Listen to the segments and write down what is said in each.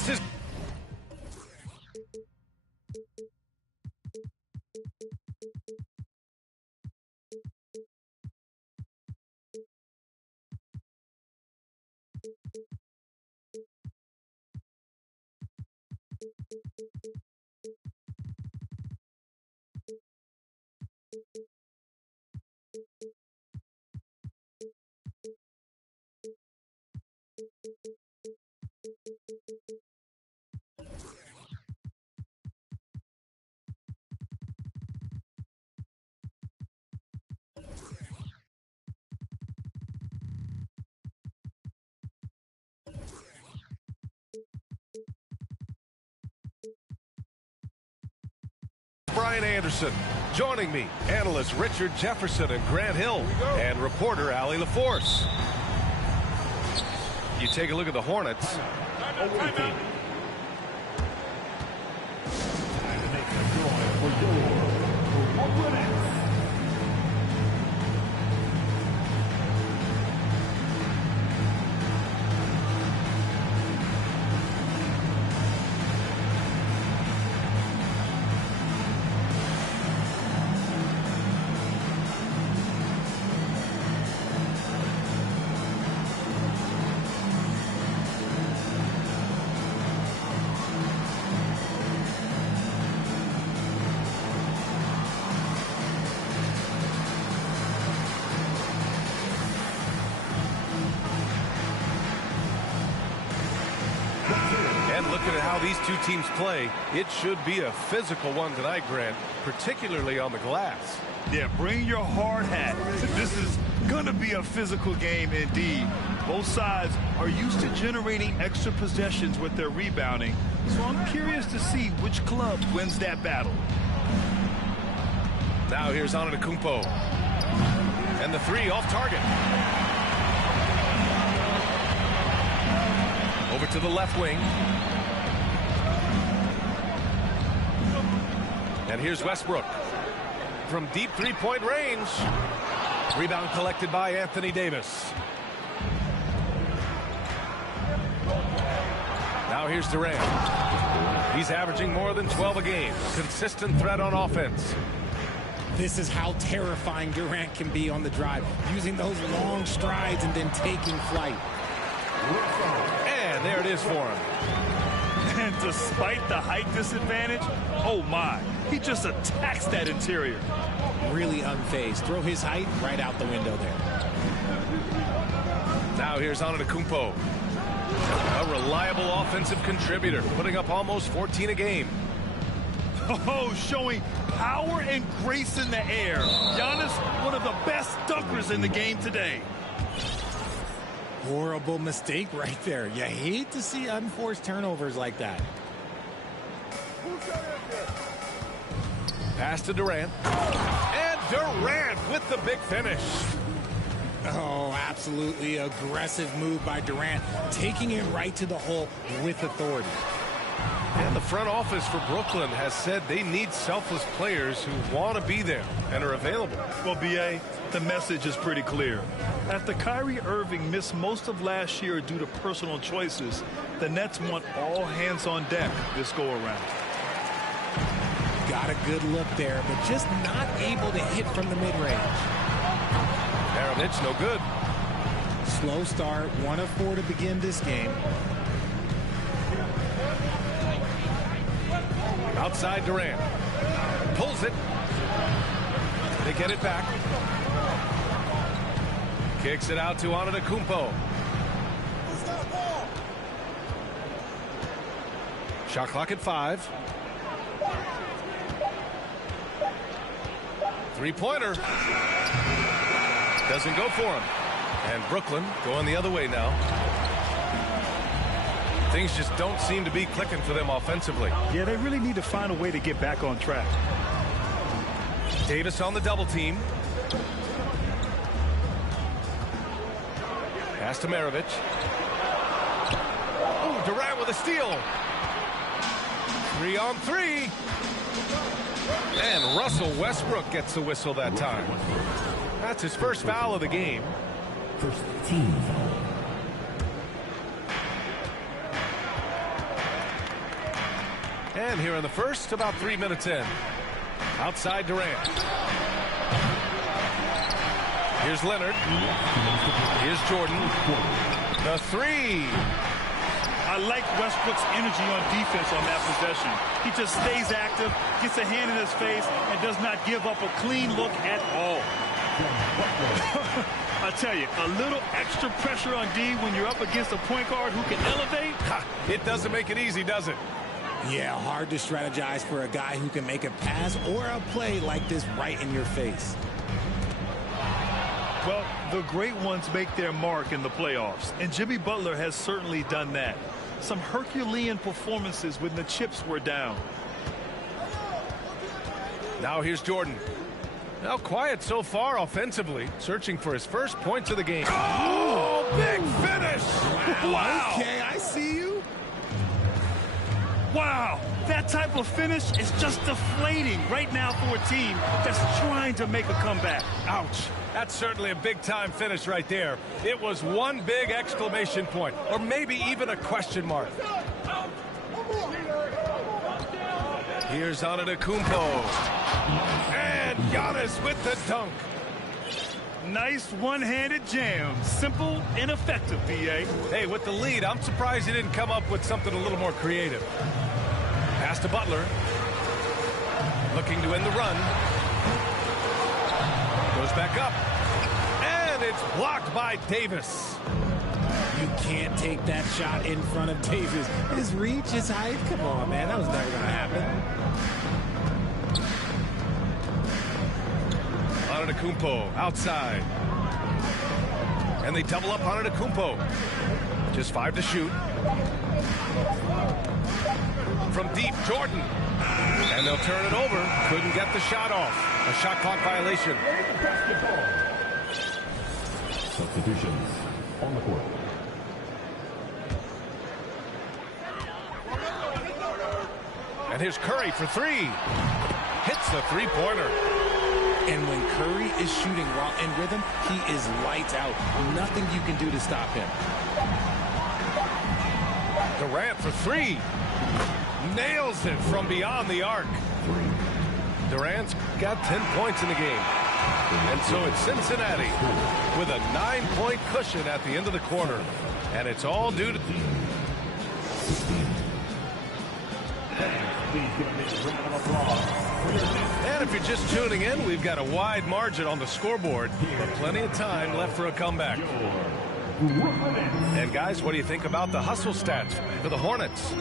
This is... Brian Anderson. Joining me, analysts Richard Jefferson and Grant Hill, and reporter Allie LaForce. You take a look at the Hornets. Looking at how these two teams play, it should be a physical one tonight, Grant, particularly on the glass. Yeah, bring your hard hat. This is going to be a physical game indeed. Both sides are used to generating extra possessions with their rebounding, so I'm curious to see which club wins that battle. Now here's Antetokounmpo. And the three off target. Over to the left wing. And here's Westbrook. From deep three-point range. Rebound collected by Anthony Davis. Now here's Durant. He's averaging more than 12 a game. Consistent threat on offense. This is how terrifying Durant can be on the drive. Using those long strides and then taking flight. And there it is for him. And despite the height disadvantage, oh my, he just attacks that interior. Really unfazed. Throw his height right out the window there. Now here's Antetokounmpo. A reliable offensive contributor, putting up almost 14 a game. Oh, showing power and grace in the air. Giannis, one of the best dunkers in the game today. Horrible mistake right there. You hate to see unforced turnovers like that. Pass to Durant. And Durant with the big finish. Oh, absolutely aggressive move by Durant. Taking it right to the hole with authority. And the front office for Brooklyn has said they need selfless players who want to be there and are available. Well, B.A., the message is pretty clear. After Kyrie Irving missed most of last year due to personal choices, the Nets want all hands on deck this go-around. Got a good look there, but just not able to hit from the mid-range. Maravich, no good. Slow start, 1 of 4 to begin this game. Outside Durant. Pulls it. They get it back. Kicks it out to Antetokounmpo. Shot clock at 5. Three-pointer. Doesn't go for him. And Brooklyn going the other way now. Things just don't seem to be clicking for them offensively. Yeah, they really need to find a way to get back on track. Davis on the double team. Pass to Maravich. Oh, Durant with a steal. 3-on-3. And Russell Westbrook gets the whistle that time. That's his first foul of the game. First team foul. And here in the first, about 3 minutes in. Outside Durant. Here's Leonard. Here's Jordan. The three. I like Westbrook's energy on defense on that possession. He just stays active, gets a hand in his face, and does not give up a clean look at all. I tell you, a little extra pressure on D when you're up against a point guard who can elevate. It doesn't make it easy, does it? Yeah, hard to strategize for a guy who can make a pass or a play like this right in your face. Well, the great ones make their mark in the playoffs, and Jimmy Butler has certainly done that. Some Herculean performances when the chips were down. Now here's Jordan. Now quiet so far offensively, searching for his first points of the game. Oh, big finish! Wow. Okay, I see you. Wow, that type of finish is just deflating right now for a team that's trying to make a comeback. Ouch. That's certainly a big-time finish right there. It was one big exclamation point, or maybe even a question mark. Here's Antetokounmpo. And Giannis with the dunk. Nice one-handed jam. Simple and effective, B.A. Hey, with the lead, I'm surprised he didn't come up with something a little more creative. Pass to Butler. Looking to end the run. Goes back up. And it's blocked by Davis. You can't take that shot in front of Davis. His reach, his height. Come on, man. That was never going to happen. Antetokounmpo outside. And they double up Antetokounmpo. Just 5 to shoot. From deep, Jordan. And they'll turn it over. Couldn't get the shot off. A shot clock violation. Substitutions on the court. And here's Curry for three. Hits the three-pointer. And when Curry is shooting while in rhythm, he is lights out. Nothing you can do to stop him. Durant for three. Nails it from beyond the arc. Durant's got 10 points in the game. And so it's Cincinnati with a 9-point cushion at the end of the quarter. And it's all due to... And if you're just tuning in, we've got a wide margin on the scoreboard, but plenty of time left for a comeback. And guys, what do you think about the hustle stats for the Hornets?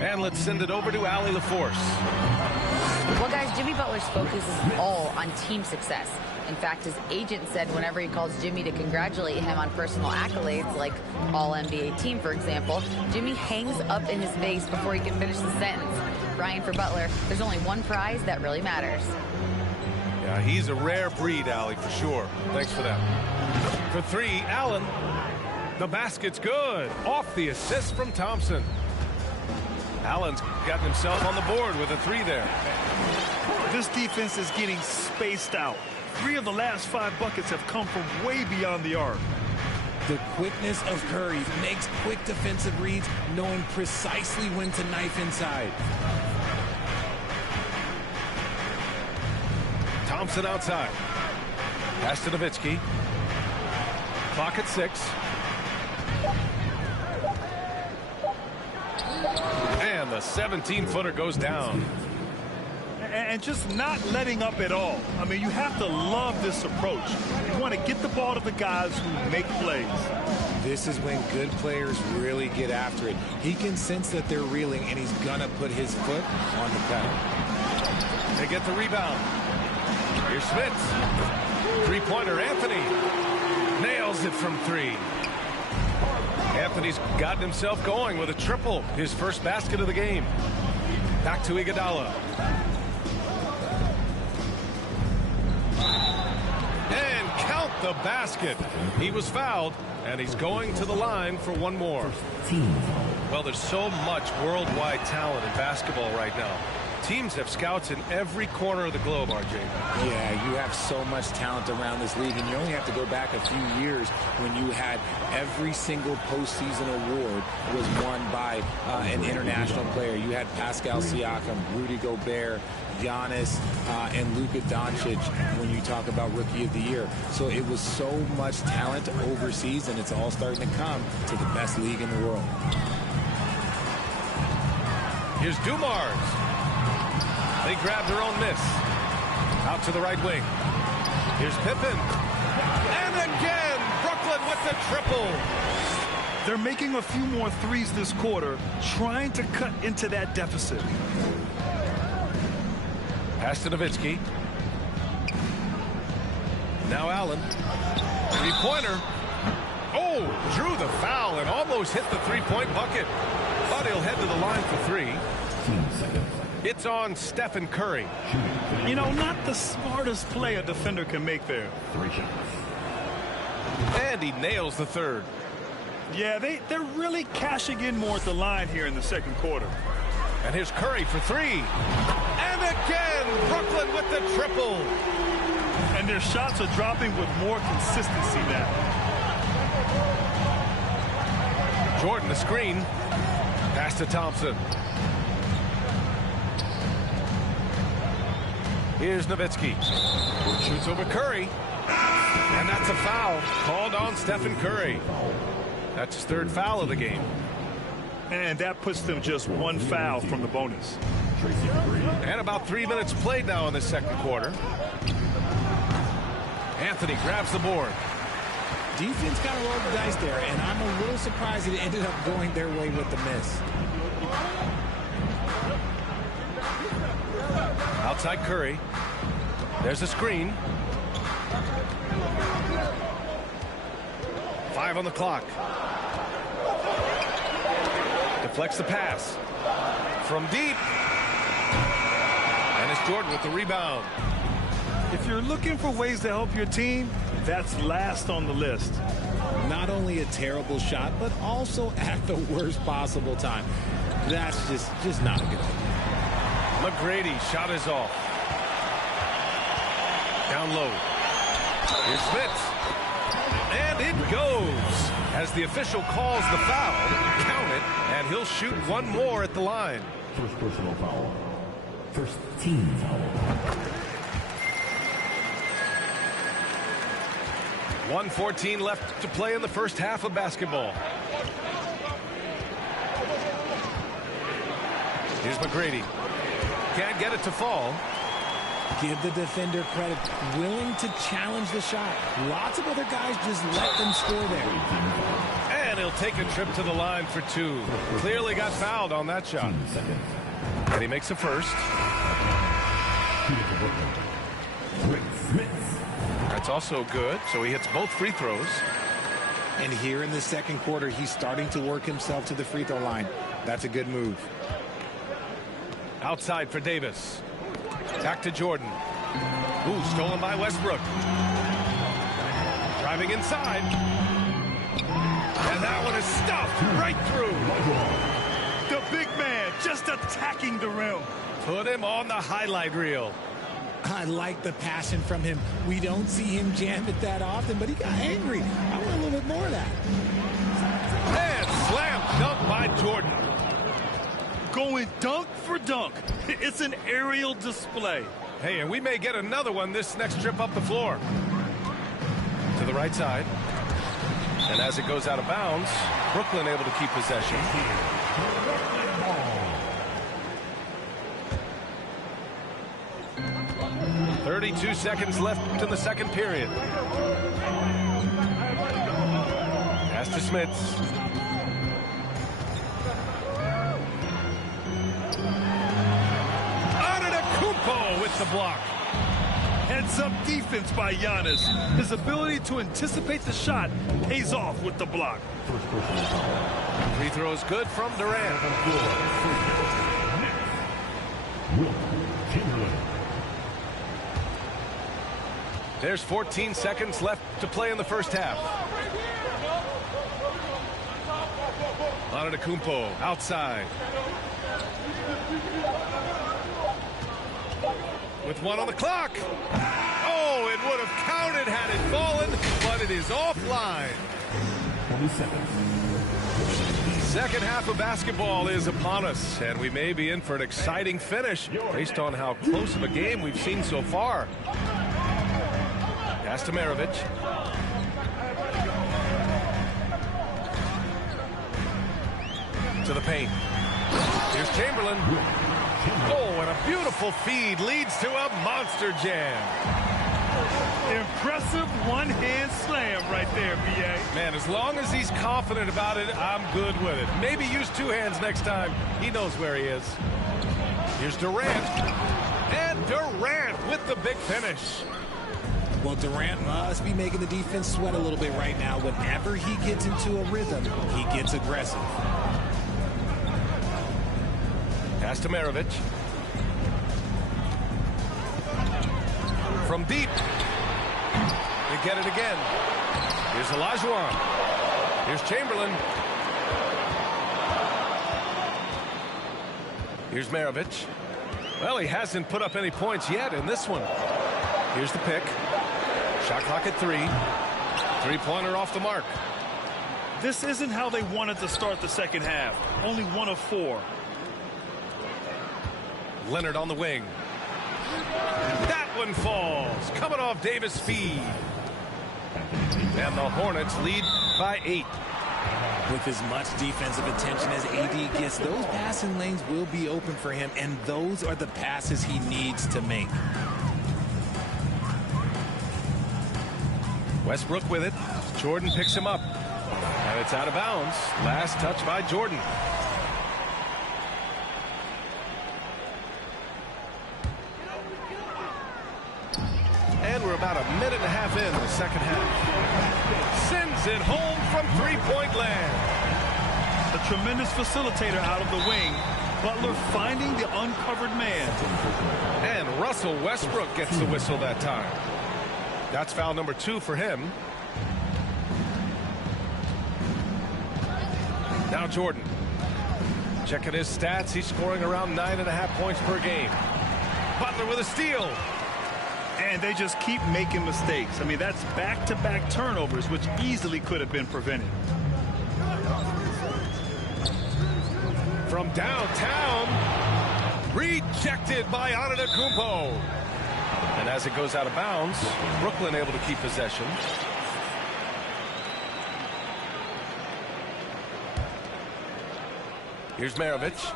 And let's send it over to Allie LaForce. Well, guys, Jimmy Butler's focus is all on team success. In fact, his agent said whenever he calls Jimmy to congratulate him on personal accolades, like All-NBA team, for example, Jimmy hangs up in his face before he can finish the sentence. Ryan, for Butler, there's only one prize that really matters. Yeah, he's a rare breed, Allie, for sure. Thanks for that. For three, Allen. The basket's good. Off the assist from Thompson. Allen's gotten himself on the board with a three there. This defense is getting spaced out. 3 of the last 5 buckets have come from way beyond the arc. The quickness of Curry makes quick defensive reads, knowing precisely when to knife inside. Thompson outside. Pass to Nowitzki. Clock at 6. And the 17-footer goes down. And just not letting up at all. I mean, you have to love this approach. You want to get the ball to the guys who make plays. This is when good players really get after it. He can sense that they're reeling, and he's going to put his foot on the pedal. They get the rebound. Here's Smith. Three-pointer, Anthony. Nails it from 3. Anthony's gotten himself going with a triple. His first basket of the game. Back to Iguodala. And count the basket. He was fouled, and he's going to the line for one more. Well, there's so much worldwide talent in basketball right now. Teams have scouts in every corner of the globe, RJ. Yeah, you have so much talent around this league, and you only have to go back a few years when you had every single postseason award was won by an international player. You had Pascal Siakam, Rudy Gobert, Giannis, and Luka Doncic when you talk about Rookie of the Year. So it was so much talent overseas, and it's all starting to come to the best league in the world. Here's Dumars. They grab their own miss. Out to the right wing. Here's Pippen. And again, Brooklyn with the triple. They're making a few more threes this quarter, trying to cut into that deficit. Pass to Nowitzki. Now Allen. Three-pointer. Oh, drew the foul and almost hit the three-point bucket. But he'll head to the line for three. 10 seconds. It's on Stephen Curry. You know, not the smartest play a defender can make there. 3 shots. And he nails the third. Yeah, they're really cashing in more at the line here in the second quarter. And here's Curry for three. And again, Brooklyn with the triple. And their shots are dropping with more consistency now. Jordan the screen. Pass to Thompson. Here's Nowitzki. Shoots over Curry. And that's a foul called on Stephen Curry. That's his third foul of the game. And that puts them just one foul from the bonus. And about 3 minutes played now in the second quarter. Anthony grabs the board. Defense kind of rolled the dice there, and I'm a little surprised it ended up going their way with the miss. Outside Curry. There's a screen. 5 on the clock. Deflects the pass. From deep. And it's Jordan with the rebound. If you're looking for ways to help your team, that's last on the list. Not only a terrible shot, but also at the worst possible time. That's just not a good idea. McGrady shot is off. Down low. Here's Smith. And it goes. As the official calls the foul, count it, and he'll shoot one more at the line. First personal foul. First team foul. 1:14 left to play in the first half of basketball. Here's McGrady. Can't get it to fall. Give the defender credit. Willing to challenge the shot. Lots of other guys just let them score there. And he'll take a trip to the line for two. Clearly got fouled on that shot. And he makes a first. That's also good. So he hits both free throws. And here in the second quarter, he's starting to work himself to the free throw line. That's a good move. Outside for Davis. Back to Jordan. Ooh, stolen by Westbrook. Driving inside. And that one is stuffed right through. The big man just attacking the rim. Put him on the highlight reel. I like the passion from him. We don't see him jam it that often, but he got angry. I want a little bit more of that. And slam dunk by Jordan. Going dunk for dunk. It's an aerial display. Hey, and we may get another one this next trip up the floor. To the right side. And as it goes out of bounds, Brooklyn able to keep possession. .32 seconds left in the second period. Pass to Smits. With the block. Heads-up defense by Giannis. His ability to anticipate the shot pays off with the block. Free throw is good from Durant. There's 14 seconds left to play in the first half. Antetokounmpo outside. with 1 on the clock. Oh, it would have counted had it fallen, but it is offline. 20 seconds. Second half of basketball is upon us, and we may be in for an exciting finish based on how close of a game we've seen so far. Pass to Maravich. To the paint. Here's Chamberlain. Oh, and a beautiful feed leads to a monster jam. Impressive one-hand slam right there, B.A. Man, as long as he's confident about it, I'm good with it. Maybe use 2 hands next time. He knows where he is. Here's Durant. And Durant with the big finish. Well, Durant must be making the defense sweat a little bit right now. Whenever he gets into a rhythm, he gets aggressive. Pass to Maravich. From deep. They get it again. Here's Olajuwon. Here's Chamberlain. Here's Maravich. Well, he hasn't put up any points yet in this one. Here's the pick. Shot clock at 3. 3-pointer off the mark. This isn't how they wanted to start the second half. Only 1 of 4. Leonard on the wing. That one falls. Coming off Davis' feed. And the Hornets lead by 8. With as much defensive attention as AD gets, those passing lanes will be open for him, and those are the passes he needs to make. Westbrook with it. Jordan picks him up. And it's out of bounds. Last touch by Jordan. And we're about a minute and a half in the second half. Sends it home from 3-point land. A tremendous facilitator out of the wing. Butler finding the uncovered man. And Russell Westbrook gets the whistle that time. That's foul number 2 for him. Now Jordan. Checking his stats. He's scoring around 9.5 points per game. Butler with a steal. And they just keep making mistakes. I mean, that's back-to-back turnovers, which easily could have been prevented. From downtown, rejected by Antetokounmpo. And as it goes out of bounds, Brooklyn able to keep possession. Here's Maravich.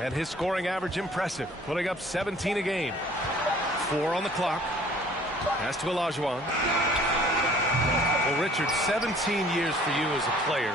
And his scoring average impressive, putting up 17 a game. 4 on the clock. Pass to Olajuwon. Well, Richard, 17 years for you as a player.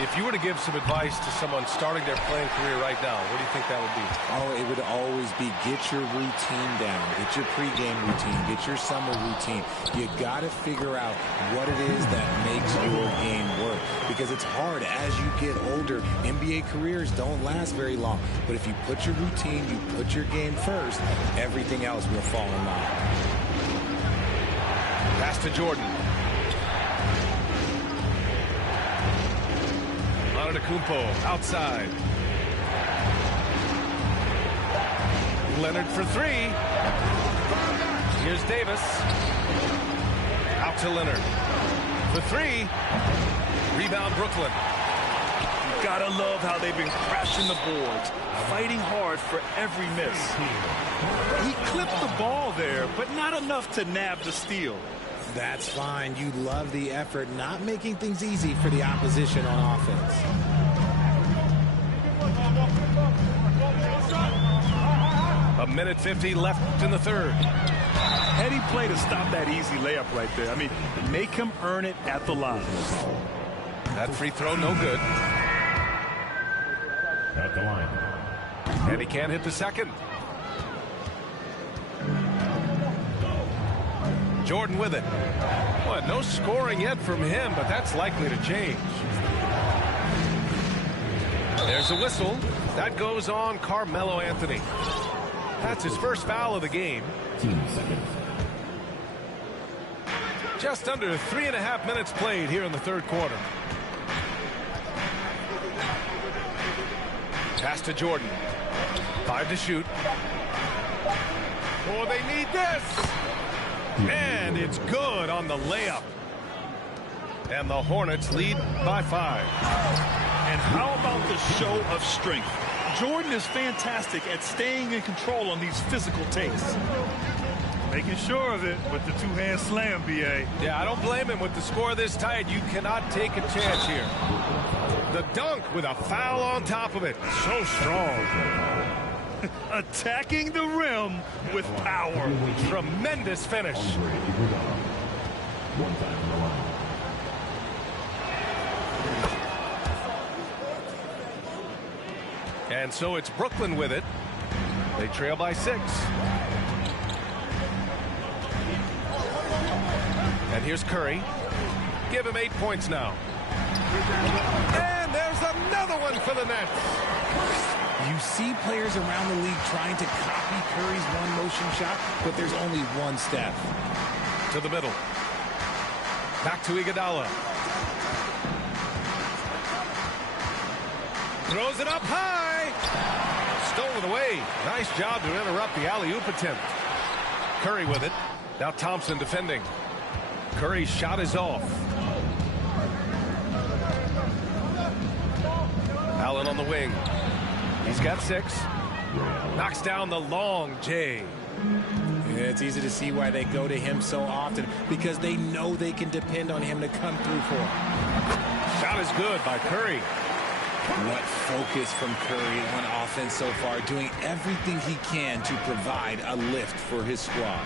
If you were to give some advice to someone starting their playing career right now, what do you think that would be? Oh, it would always be get your routine down. Get your pregame routine. Get your summer routine. You got to figure out what it is that makes your game work. Because it's hard as you get older. NBA careers don't last very long. But if you put your routine, you put your game first, everything else will fall in line. Pass to Jordan. Antetokounmpo outside. Leonard for 3. Here's Davis. Out to Leonard. For 3. Rebound Brooklyn. You gotta love how they've been crashing the boards, fighting hard for every miss. He clipped the ball there, but not enough to nab the steal. That's fine. You love the effort, not making things easy for the opposition on offense. A minute 50 left in the third. Heady play to stop that easy layup right there. I mean, make him earn it at the line. That free throw no good. At the line. And he can't hit the second. Jordan with it. Well, no scoring yet from him, but that's likely to change. There's a whistle. That goes on Carmelo Anthony. That's his first foul of the game. 15 seconds. Just under 3.5 minutes played here in the third quarter. Pass to Jordan. 5 to shoot. Oh, they need this. And it's good on the layup. And the Hornets lead by 5. And how about the show of strength? Jordan is fantastic at staying in control on these physical takes. Making sure of it with the two-hand slam, B.A. Yeah, I don't blame him. With the score this tight, you cannot take a chance here. The dunk with a foul on top of it. So strong. Attacking the rim with power. Tremendous finish. And so it's Brooklyn with it. They trail by 6. And here's Curry. Give him 8 points now. And there's another one for the Nets. You see players around the league trying to copy Curry's one-motion shot, but there's only one step. To the middle. Back to Iguodala. Throws it up high. Stolen away. Nice job to interrupt the alley-oop attempt. Curry with it. Now Thompson defending. Curry's shot is off. Allen on the wing. He's got 6. Knocks down the long J. Yeah, it's easy to see why they go to him so often, because they know they can depend on him to come through for them. Shot is good by Curry. What focus from Curry on offense so far, doing everything he can to provide a lift for his squad.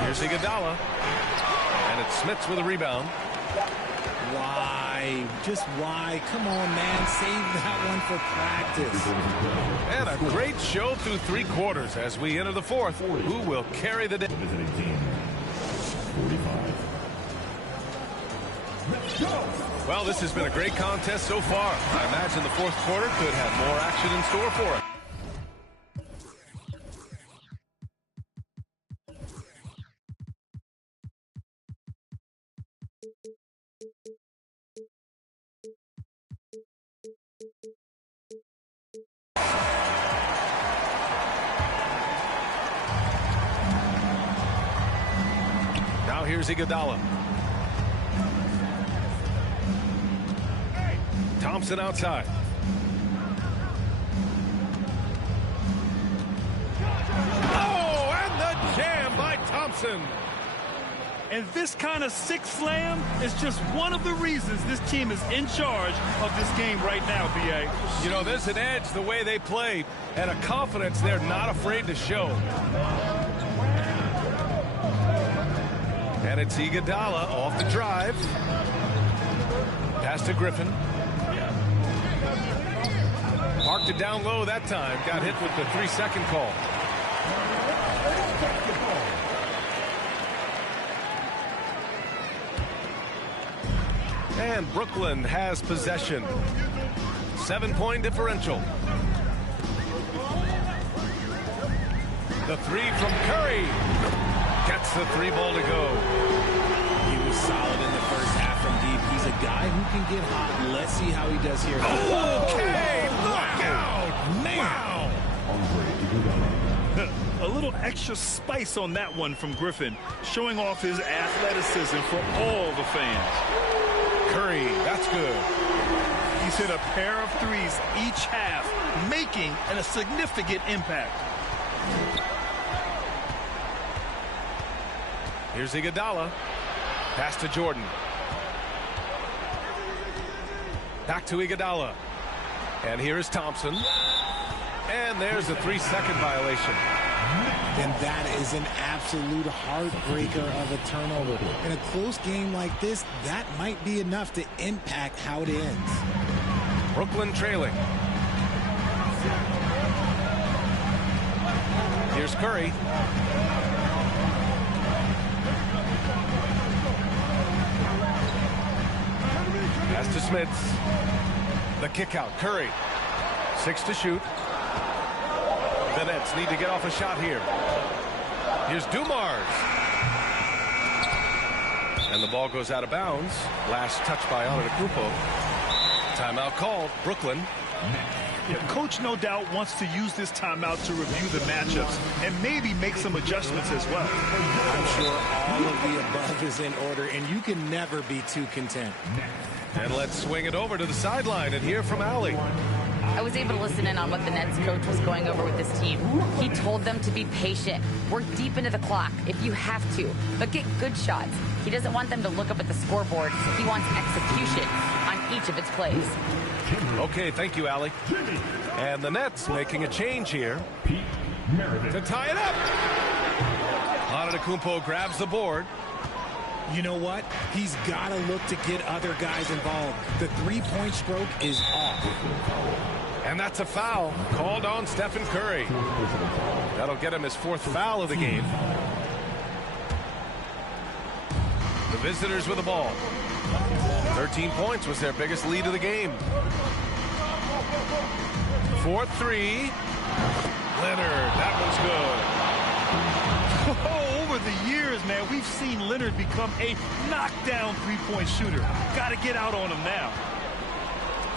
Here's Iguodala. And it's Smits with a rebound. Why? Just why? Come on, man. Save that one for practice. And a great show through 3 quarters as we enter the 4th. Who will carry the day? Visiting team, 45. Let's go! Well, this has been a great contest so far. I imagine the 4th quarter could have more action in store for it. Now here's Iguodala. Thompson outside. Oh, and the jam by Thompson. And this kind of 6 slam is just one of the reasons this team is in charge of this game right now, B.A. You know, there's an edge the way they play and a confidence they're not afraid to show. And it's Iguodala off the drive. Pass to Griffin. Marked it down low that time. Got hit with the 3-second call. And Brooklyn has possession. 7-point differential. The 3 from Curry. Gets the 3 ball to go. He was solid in the first half from deep. He's a guy who can get hot. Let's see how he does here. Okay, look out! Man. Wow. A little extra spice on that one from Griffin, showing off his athleticism for all the fans. Curry, that's good. He's hit a pair of 3s each half, making a significant impact. Here's Iguodala. Pass to Jordan. Back to Iguodala. And here's Thompson. And there's a 3-second violation. And that is an absolute heartbreaker of a turnover. In a close game like this, that might be enough to impact how it ends. Brooklyn trailing. Here's Curry. Pass to Smits. The kick out. Curry. 6 to shoot. The Nets need to get off a shot here. Here's Dumars. And the ball goes out of bounds. Last touch by Antetokounmpo. Timeout called. Brooklyn Yeah, coach no doubt wants to use this timeout to review the matchups and maybe make some adjustments as well. I'm sure all of the above is in order, and you can never be too content. And let's swing it over to the sideline and hear from Allie. I was able to listen in on what the Nets coach was going over with this team. He told them to be patient, work deep into the clock if you have to, but get good shots. He doesn't want them to look up at the scoreboard. He wants execution on each of its plays. Okay, thank you, Allie. And the Nets making a change here to tie it up. Antetokounmpo grabs the board. You know what? He's got to look to get other guys involved. The three-point stroke is off. And that's a foul called on Stephen Curry. That'll get him his 4th foul of the game. The visitors with the ball. 13 points was their biggest lead of the game. 4-3. Leonard, that one's good. Oh, over the years, man, we've seen Leonard become a knockdown three-point shooter. Got to get out on him now.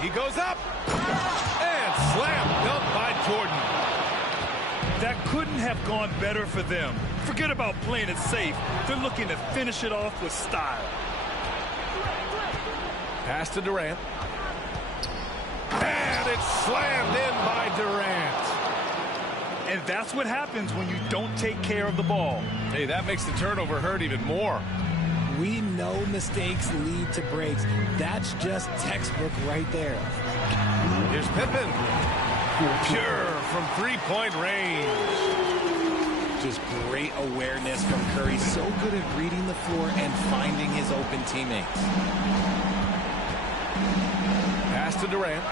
He goes up and slam dunk by Jordan. That couldn't have gone better for them. Forget about playing it safe. They're looking to finish it off with style. Pass to Durant. And it's slammed in by Durant. And that's what happens when you don't take care of the ball. Hey, that makes the turnover hurt even more. We know mistakes lead to breaks. That's just textbook right there. Here's Pippen. Pure from three-point range. Just great awareness from Curry. So good at reading the floor and finding his open teammates. Pass to Durant.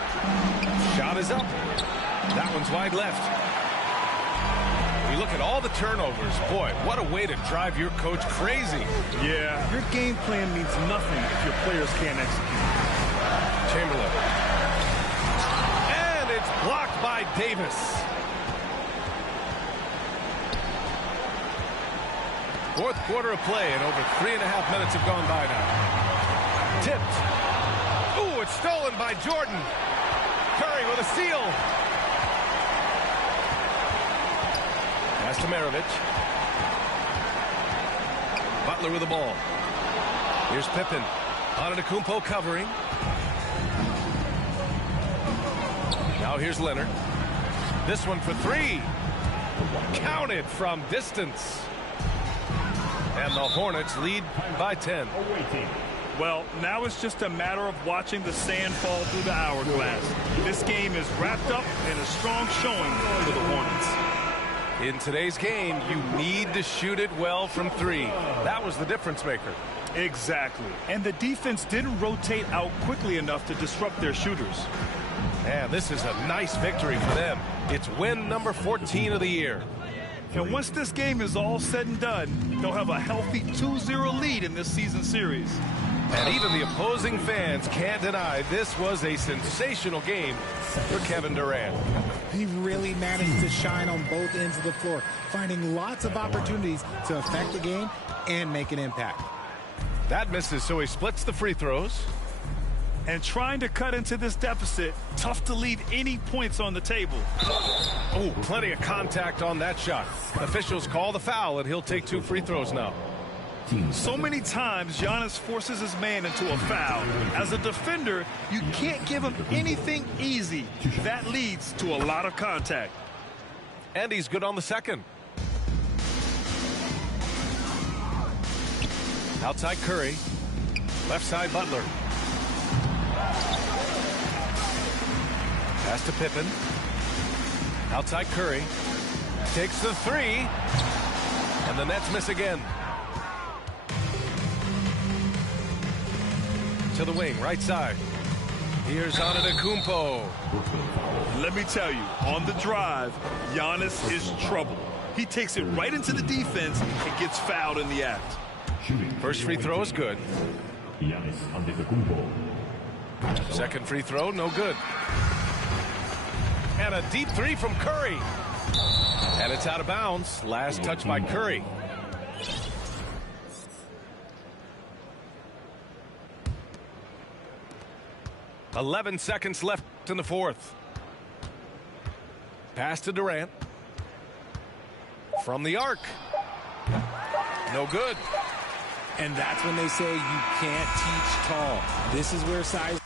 Shot is up. That one's wide left. We look at all the turnovers. Boy, what a way to drive your coach crazy. Yeah, your game plan means nothing if your players can't execute. Chamberlain. And it's blocked by Davis. Fourth quarter of play, and over 3.5 minutes have gone by now. Tipped. Ooh, it's stolen by Jordan. Curry with a steal. Pass to Maravich. Butler with the ball. Here's Pippen. Antetokounmpo covering. Now here's Leonard. This one for 3. Counted from distance. And the Hornets lead by 10. Well, now it's just a matter of watching the sand fall through the hourglass. This game is wrapped up in a strong showing for the Hornets. In today's game, you need to shoot it well from 3. That was the difference maker. Exactly. And the defense didn't rotate out quickly enough to disrupt their shooters. And this is a nice victory for them. It's win number 14 of the year. And once this game is all said and done, they'll have a healthy 2-0 lead in this season series. And even the opposing fans can't deny this was a sensational game for Kevin Durant. He really managed to shine on both ends of the floor, finding lots of opportunities to affect the game and make an impact. That misses, so he splits the free throws. And trying to cut into this deficit, tough to leave any points on the table. Oh, plenty of contact on that shot. Officials call the foul, and he'll take 2 free throws now. So many times, Giannis forces his man into a foul. As a defender, you can't give him anything easy. That leads to a lot of contact. And he's good on the second. Outside Curry. Left side Butler. Pass to Pippen. Outside Curry. Takes the 3. And the Nets miss again. To the wing, right side. Here's Antetokounmpo. Let me tell you, on the drive, Giannis is trouble. He takes it right into the defense and gets fouled in the act. First free throw is good. Second free throw, no good. And a deep 3 from Curry. And it's out of bounds. Last touch by Curry. .11 seconds left in the fourth. Pass to Durant. From the arc. No good. And that's when they say you can't teach tall. This is where size...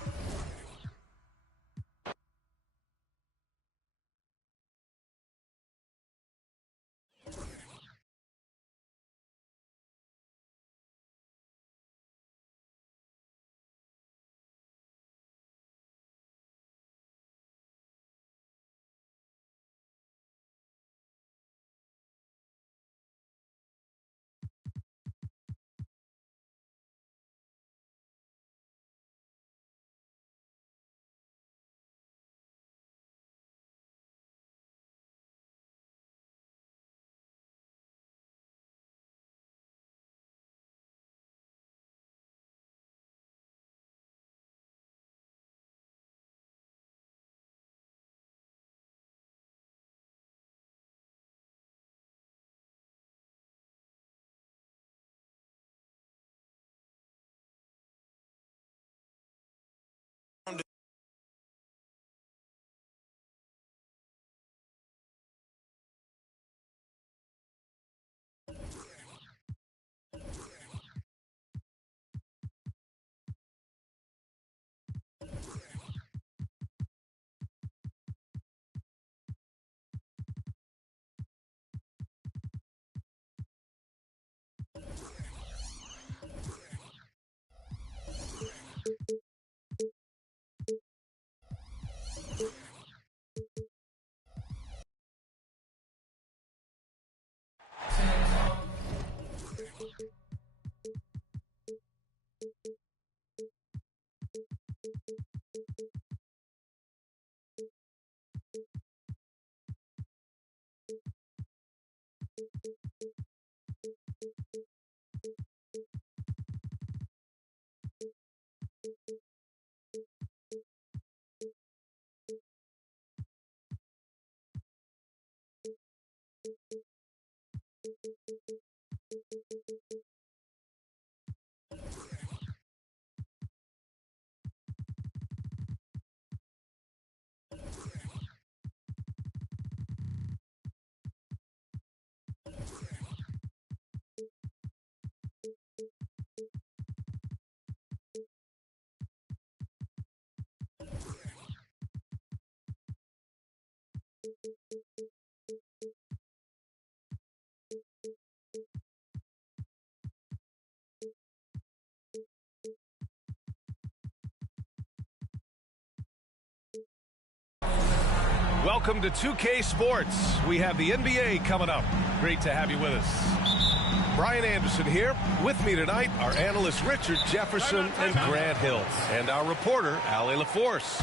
Welcome to 2K Sports. We have the NBA coming up. Great to have you with us. Brian Anderson here. With me tonight are analysts Richard Jefferson and Grant Hill, and our reporter, Allie LaForce.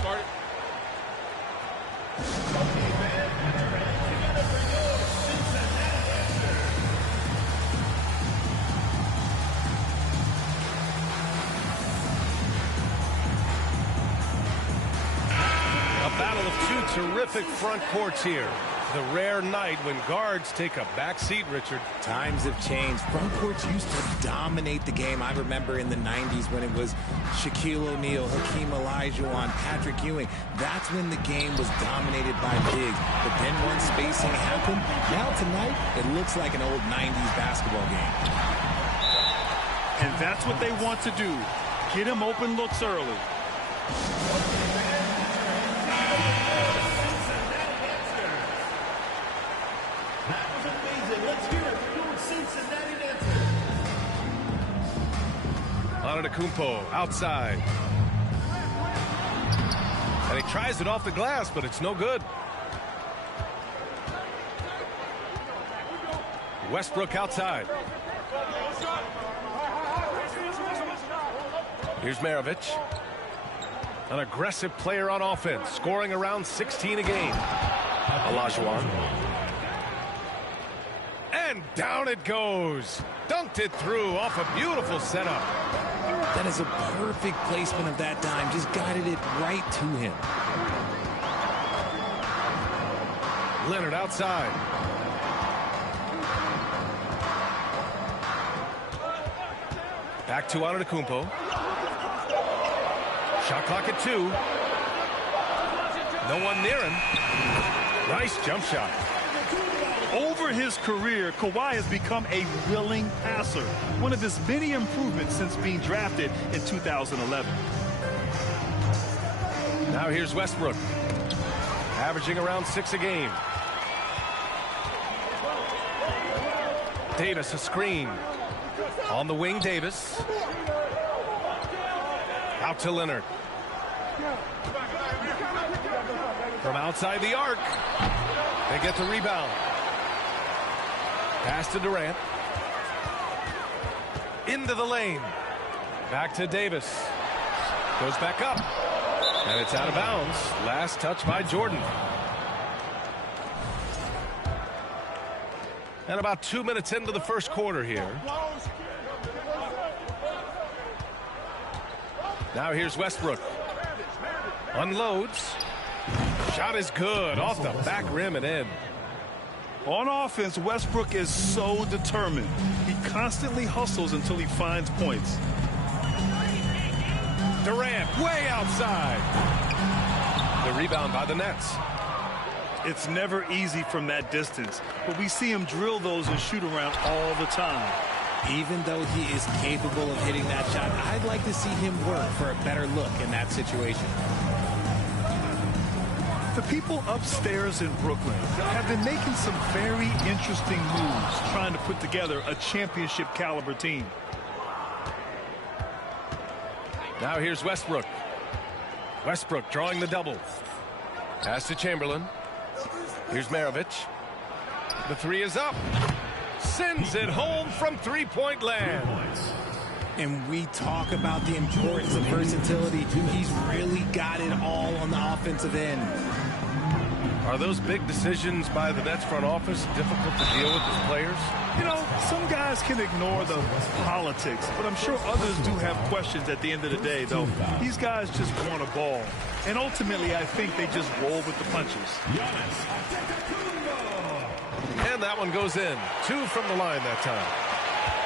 Battle of two terrific front courts here. The rare night when guards take a back seat, Richard. Times have changed. Front courts used to dominate the game. I remember in the 90s when it was Shaquille O'Neal, Hakeem Olajuwon, Patrick Ewing. That's when the game was dominated by bigs. But then once spacing happened, now tonight it looks like an old 90s basketball game. And that's what they want to do. Get him open looks early. Antetokounmpo outside. And he tries it off the glass, but it's no good. Westbrook outside. Here's Maravich. An aggressive player on offense, scoring around 16 a game. Olajuwon. And down it goes. Dunked it through off a beautiful setup. That is a perfect placement of that dime. Just guided it right to him. Leonard outside. Back to Antetokounmpo. Shot clock at 2. No one near him. Nice jump shot. Over his career, Kawhi has become a willing passer, one of his many improvements since being drafted in 2011. Now here's Westbrook, averaging around 6 a game. Davis, a screen. On the wing, Davis. Out to Leonard. From outside the arc. They get the rebound. Pass to Durant. Into the lane. Back to Davis. Goes back up. And it's out of bounds. Last touch by Jordan. And about 2 minutes into the first quarter here. Now here's Westbrook. Unloads. Shot is good. Off the back rim and in. On offense, Westbrook is so determined. He constantly hustles until he finds points. Durant way outside. The rebound by the Nets. It's never easy from that distance, but we see him drill those and shoot around all the time. Even though he is capable of hitting that shot, I'd like to see him work for a better look in that situation. The people upstairs in Brooklyn have been making some very interesting moves trying to put together a championship caliber team. Now here's Westbrook. Westbrook drawing the double. Pass to Chamberlain. Here's Maravich. The three is up. Sends it home from three-point land. And we talk about the importance of versatility. He's really got it all on the offensive end. Are those big decisions by the Nets front office difficult to deal with as players? You know, some guys can ignore the politics, but I'm sure others do have questions at the end of the day, though. These guys just want a ball. And ultimately, I think they just roll with the punches. And that one goes in. 2 from the line that time.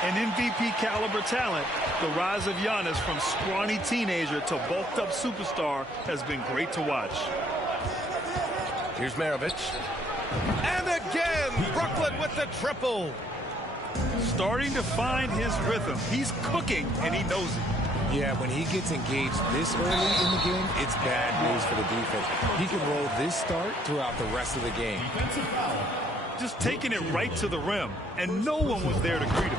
An MVP caliber talent, the rise of Giannis from scrawny teenager to bulked up superstar has been great to watch. Here's Maravich. And again, Brooklyn with the triple. Starting to find his rhythm. He's cooking, and he knows it. Yeah, when he gets engaged this early in the game, it's bad news for the defense. He can roll this start throughout the rest of the game. Just taking it right to the rim, and no one was there to greet him.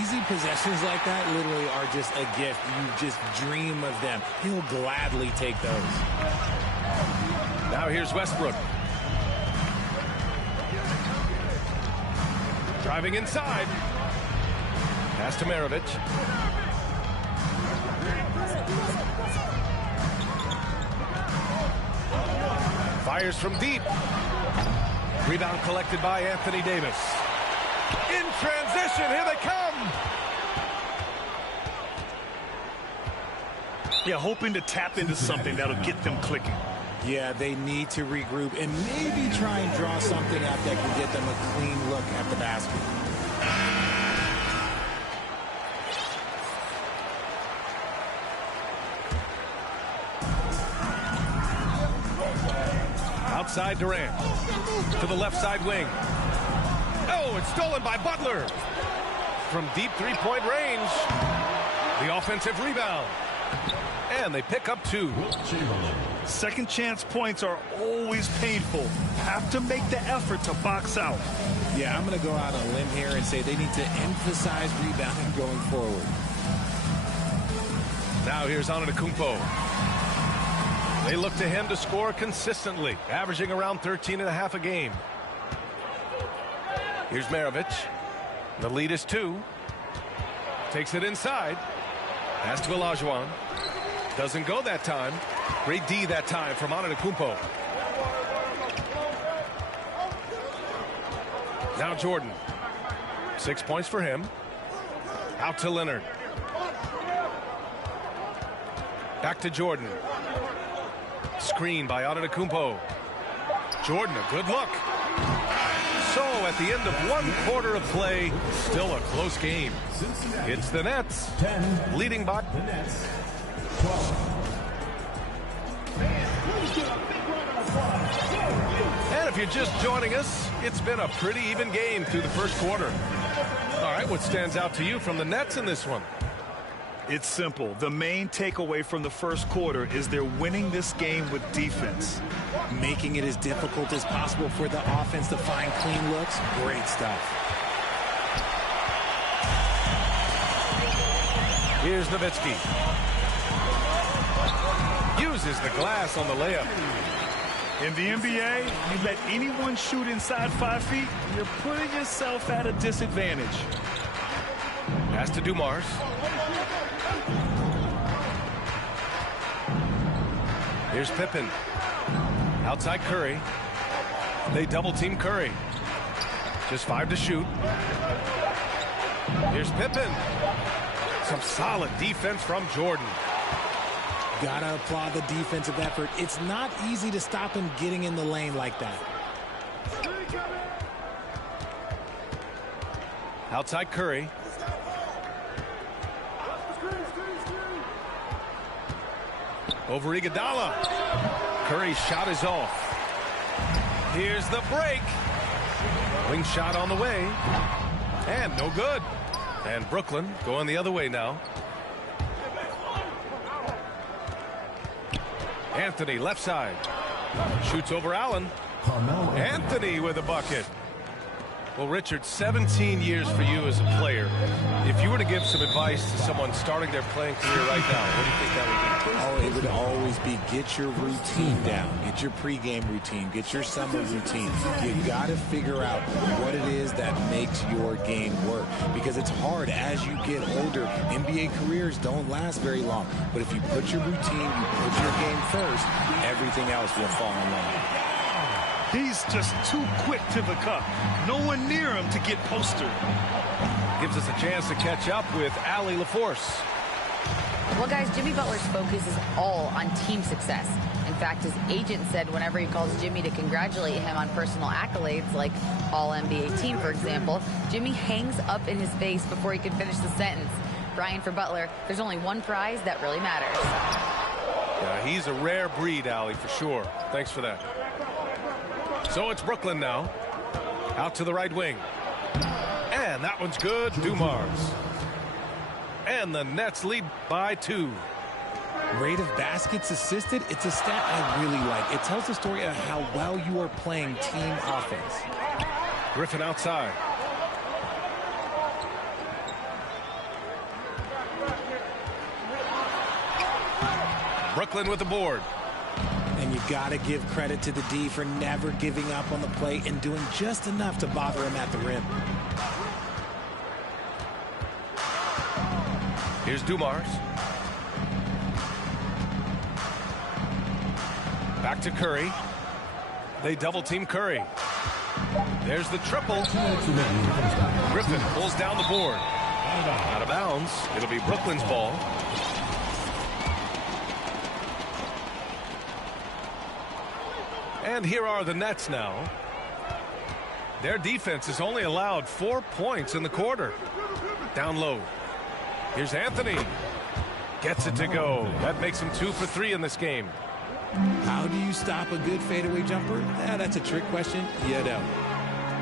Easy possessions like that literally are just a gift. You just dream of them. He'll gladly take those. Now here's Westbrook. Driving inside. Pass to Maravich. Fires from deep. Rebound collected by Anthony Davis. In transition, here they come. Yeah, hoping to tap into something that'll get them clicking. Yeah, they need to regroup and maybe try and draw something up that can get them a clean look at the basket. Outside Durant. To the left side wing. Oh, it's stolen by Butler. From deep three-point range. The offensive rebound. And they pick up 2. Second chance points are always painful. Have to make the effort to box out. Yeah, I'm going to go out on a limb here and say they need to emphasize rebounding going forward. Now here's Antetokounmpo. They look to him to score consistently, averaging around 13.5 a game. Here's Maravich. The lead is 2. Takes it inside. Pass to Olajuwon. Doesn't go that time. Great D that time from Antetokounmpo. Now Jordan. 6 points for him. Out to Leonard. Back to Jordan. Screen by Antetokounmpo. Jordan, a good look. So at the end of 1 quarter of play, still a close game. It's the Nets 10, leading by the Nets 12. And if you're just joining us, it's been a pretty even game through the first quarter. All right, what stands out to you from the Nets in this one? It's simple. The main takeaway from the first quarter is they're winning this game with defense. Making it as difficult as possible for the offense to find clean looks. Great stuff. Here's Nowitzki. Uses the glass on the layup. In the NBA, you let anyone shoot inside 5 feet, you're putting yourself at a disadvantage. Pass to Dumars. Here's Pippen. Outside Curry. They double-team Curry. Just 5 to shoot. Here's Pippen. Some solid defense from Jordan. Gotta applaud the defensive effort. It's not easy to stop him getting in the lane like that. Outside Curry. Over Iguodala. Curry's shot is off. Here's the break. Wing shot on the way. And no good. And Brooklyn going the other way now. Anthony left side. Shoots over Allen. Anthony with a bucket. Well, Richard, 17 years for you as a player. If you were to give some advice to someone starting their playing career right now, what do you think that would be? Oh, it would always be get your routine down. Get your pregame routine. Get your summer routine. You got to figure out what it is that makes your game work. Because it's hard as you get older. NBA careers don't last very long. But if you put your routine, you put your game first, everything else will fall in line. He's just too quick to the cup. No one near him to get postered. Gives us a chance to catch up with Allie LaForce. Well, guys, Jimmy Butler's focus is all on team success. In fact, his agent said whenever he calls Jimmy to congratulate him on personal accolades, like All-NBA team, for example, Jimmy hangs up in his face before he can finish the sentence. Brian, for Butler, there's only one prize that really matters. Yeah, he's a rare breed, Allie, for sure. Thanks for that. So it's Brooklyn now. Out to the right wing. And that one's good. Dumars. And the Nets lead by 2. Rate of baskets assisted, it's a stat I really like. It tells the story of how well you are playing team offense. Griffin outside. Brooklyn with the board. And you got to give credit to the D for never giving up on the play and doing just enough to bother him at the rim. Here's Dumars. Back to Curry. They double-team Curry. There's the triple. Griffin pulls down the board. Out of bounds. It'll be Brooklyn's ball. And here are the Nets now. Their defense has only allowed 4 points in the quarter. Down low. Here's Anthony. Gets it to go. That makes him 2 for 3 in this game. How do you stop a good fadeaway jumper? That's a trick question. You don't.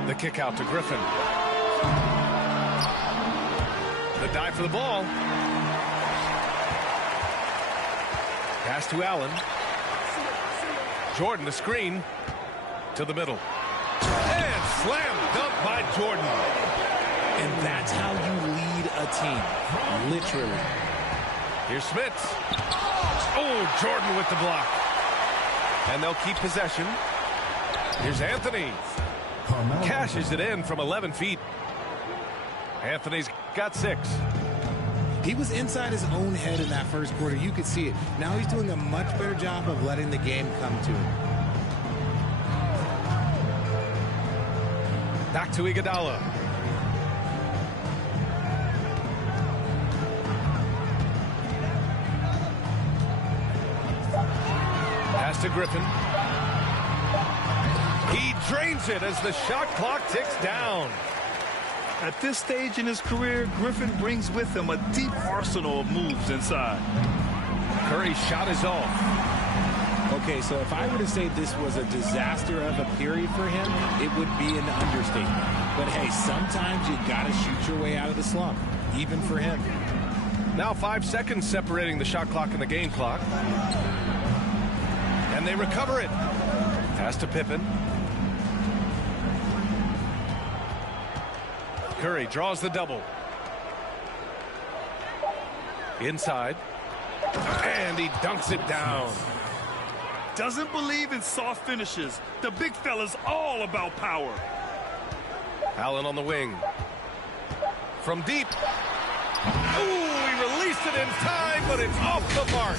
The kick out to Griffin. The dive for the ball. Pass to Allen. Jordan, the screen to the middle. And slam dunk by Jordan. And that's how you lead a team. Literally. Here's Smith. Oh, Jordan with the block. And they'll keep possession. Here's Anthony. Cashes it in from 11 feet. Anthony's got 6. He was inside his own head in that first quarter. You could see it. Now he's doing a much better job of letting the game come to him. Back to Iguodala. Pass to Griffin. He drains it as the shot clock ticks down. At this stage in his career, Griffin brings with him a deep arsenal of moves inside. Curry's shot is off. Okay, so if I were to say this was a disaster of a period for him, it would be an understatement. But hey, sometimes you got to shoot your way out of the slump, even for him. Now 5 seconds separating the shot clock and the game clock. And they recover it. Pass to Pippen. Curry draws the double. Inside. And he dunks it down. Doesn't believe in soft finishes. The big fella's all about power. Allen on the wing. From deep. Ooh, he released it in time, but it's off the mark.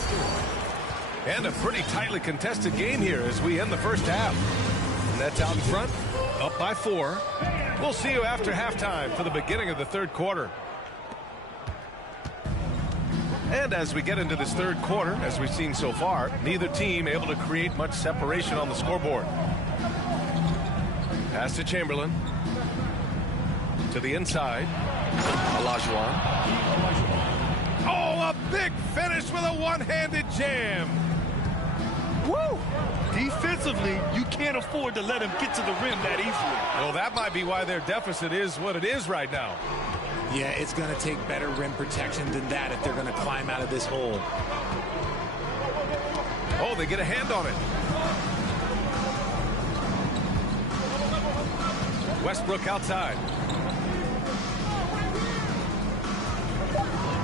And a pretty tightly contested game here as we end the first half. Nets out in front, up by 4. We'll see you after halftime for the beginning of the third quarter. And as we get into this third quarter, as we've seen so far, neither team able to create much separation on the scoreboard. Pass to Chamberlain. To the inside. Olajuwon. Oh, a big finish with a one-handed jam. Woo! Defensively, you can't afford to let him get to the rim that easily. Well, that might be why their deficit is what it is right now. Yeah, it's going to take better rim protection than that if they're going to climb out of this hole. Oh, they get a hand on it. Westbrook outside.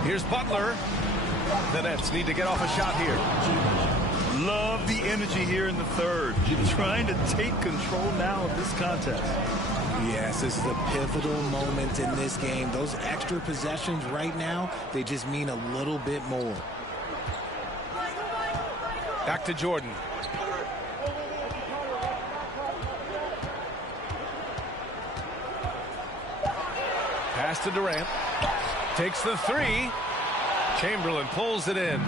Here's Butler. The Nets need to get off a shot here. Love the energy here in the third. You're trying to take control now of this contest. Yes, this is a pivotal moment in this game. Those extra possessions right now, they just mean a little bit more. Back to Jordan. Pass to Durant. Takes the 3. Chamberlain pulls it in.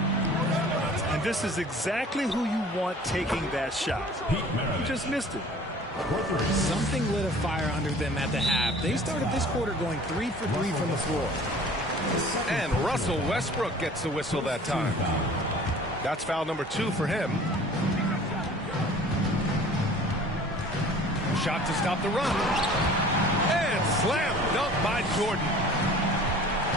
And this is exactly who you want taking that shot. He just missed it. Something lit a fire under them at the half. They started this quarter going 3 for 3 from the floor. And Russell Westbrook gets the whistle that time. That's foul number 2 for him. Shot to stop the run. And slam dunk by Jordan.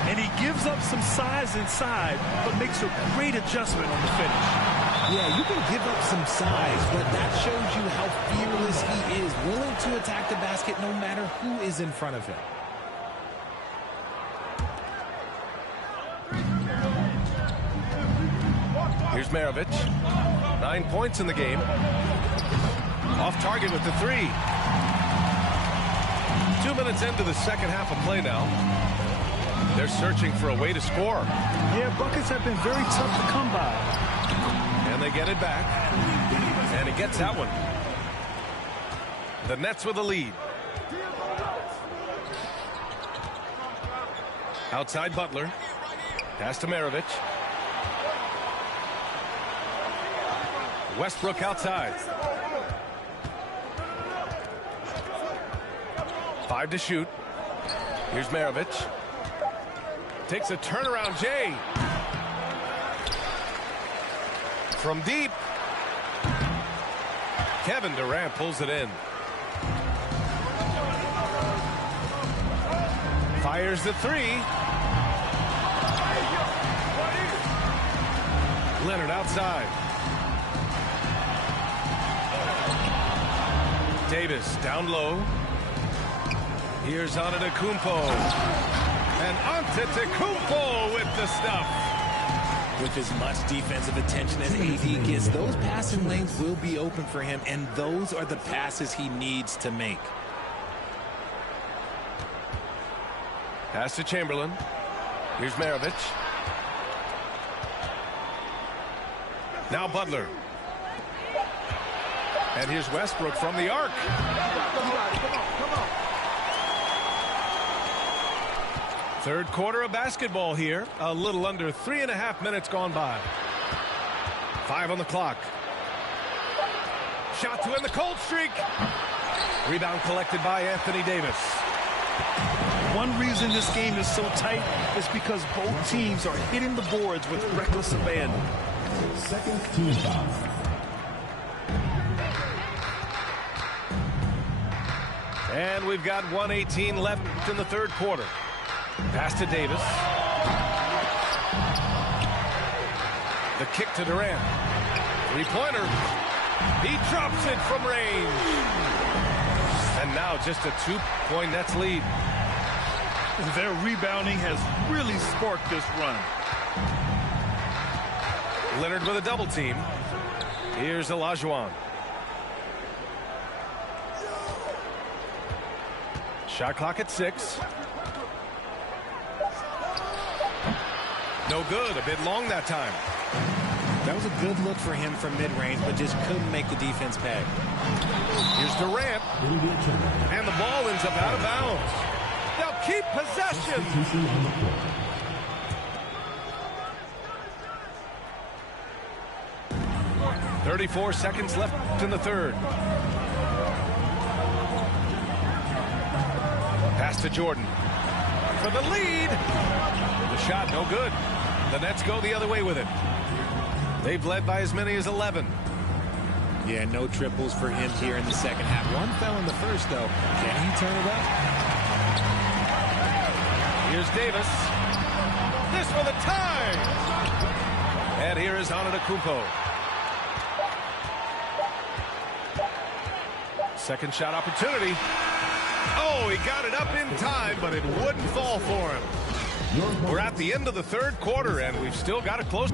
And he gives up some size inside, but makes a great adjustment on the finish. Yeah, you can give up some size, but that shows you how fearless he is, willing to attack the basket no matter who is in front of him. Here's Maravich. 9 points in the game. Off target with the 3. 2 minutes into the second half of play now. They're searching for a way to score. Yeah, buckets have been very tough to come by. And they get it back. And he gets that one. The Nets with a lead. Outside Butler. Pass to Maravich. Westbrook outside. 5 to shoot. Here's Maravich. Takes a turnaround, Jay. From deep. Kevin Durant pulls it in. Fires the 3. Leonard outside. Davis down low. Here's Antetokounmpo. And Antetokounmpo with the stuff. With as much defensive attention as AD gets, those passing lanes will be open for him, and those are the passes he needs to make. Pass to Chamberlain. Here's Maravich. Now Butler. And here's Westbrook from the arc. Third quarter of basketball here. A little under 3.5 minutes gone by. 5 on the clock. Shot to end the cold streak. Rebound collected by Anthony Davis. One reason this game is so tight is because both teams are hitting the boards with reckless abandon. Second team foul. And we've got 1:18 left in the third quarter. Pass to Davis. The kick to Durant. Three-pointer. He drops it from range. And now just a 2-point Nets lead. Their rebounding has really sparked this run. Leonard with a double team. Here's Olajuwon. Shot clock at 6. No good. A bit long that time. That was a good look for him from mid-range, but just couldn't make the defense pay. Here's Durant. And the ball ends up out of bounds. They'll keep possession. 34 seconds left in the third. Pass to Jordan. For the lead. The shot no good. The Nets go the other way with it. They've led by as many as 11. Yeah, no triples for him here in the second half. One fell in the first, though. Can he turn it up? Here's Davis. This for the tie. And here is Antetokounmpo. Second shot opportunity. Oh, he got it up in time, but it wouldn't fall for him. We're at the end of the third quarter, and we've still got a close.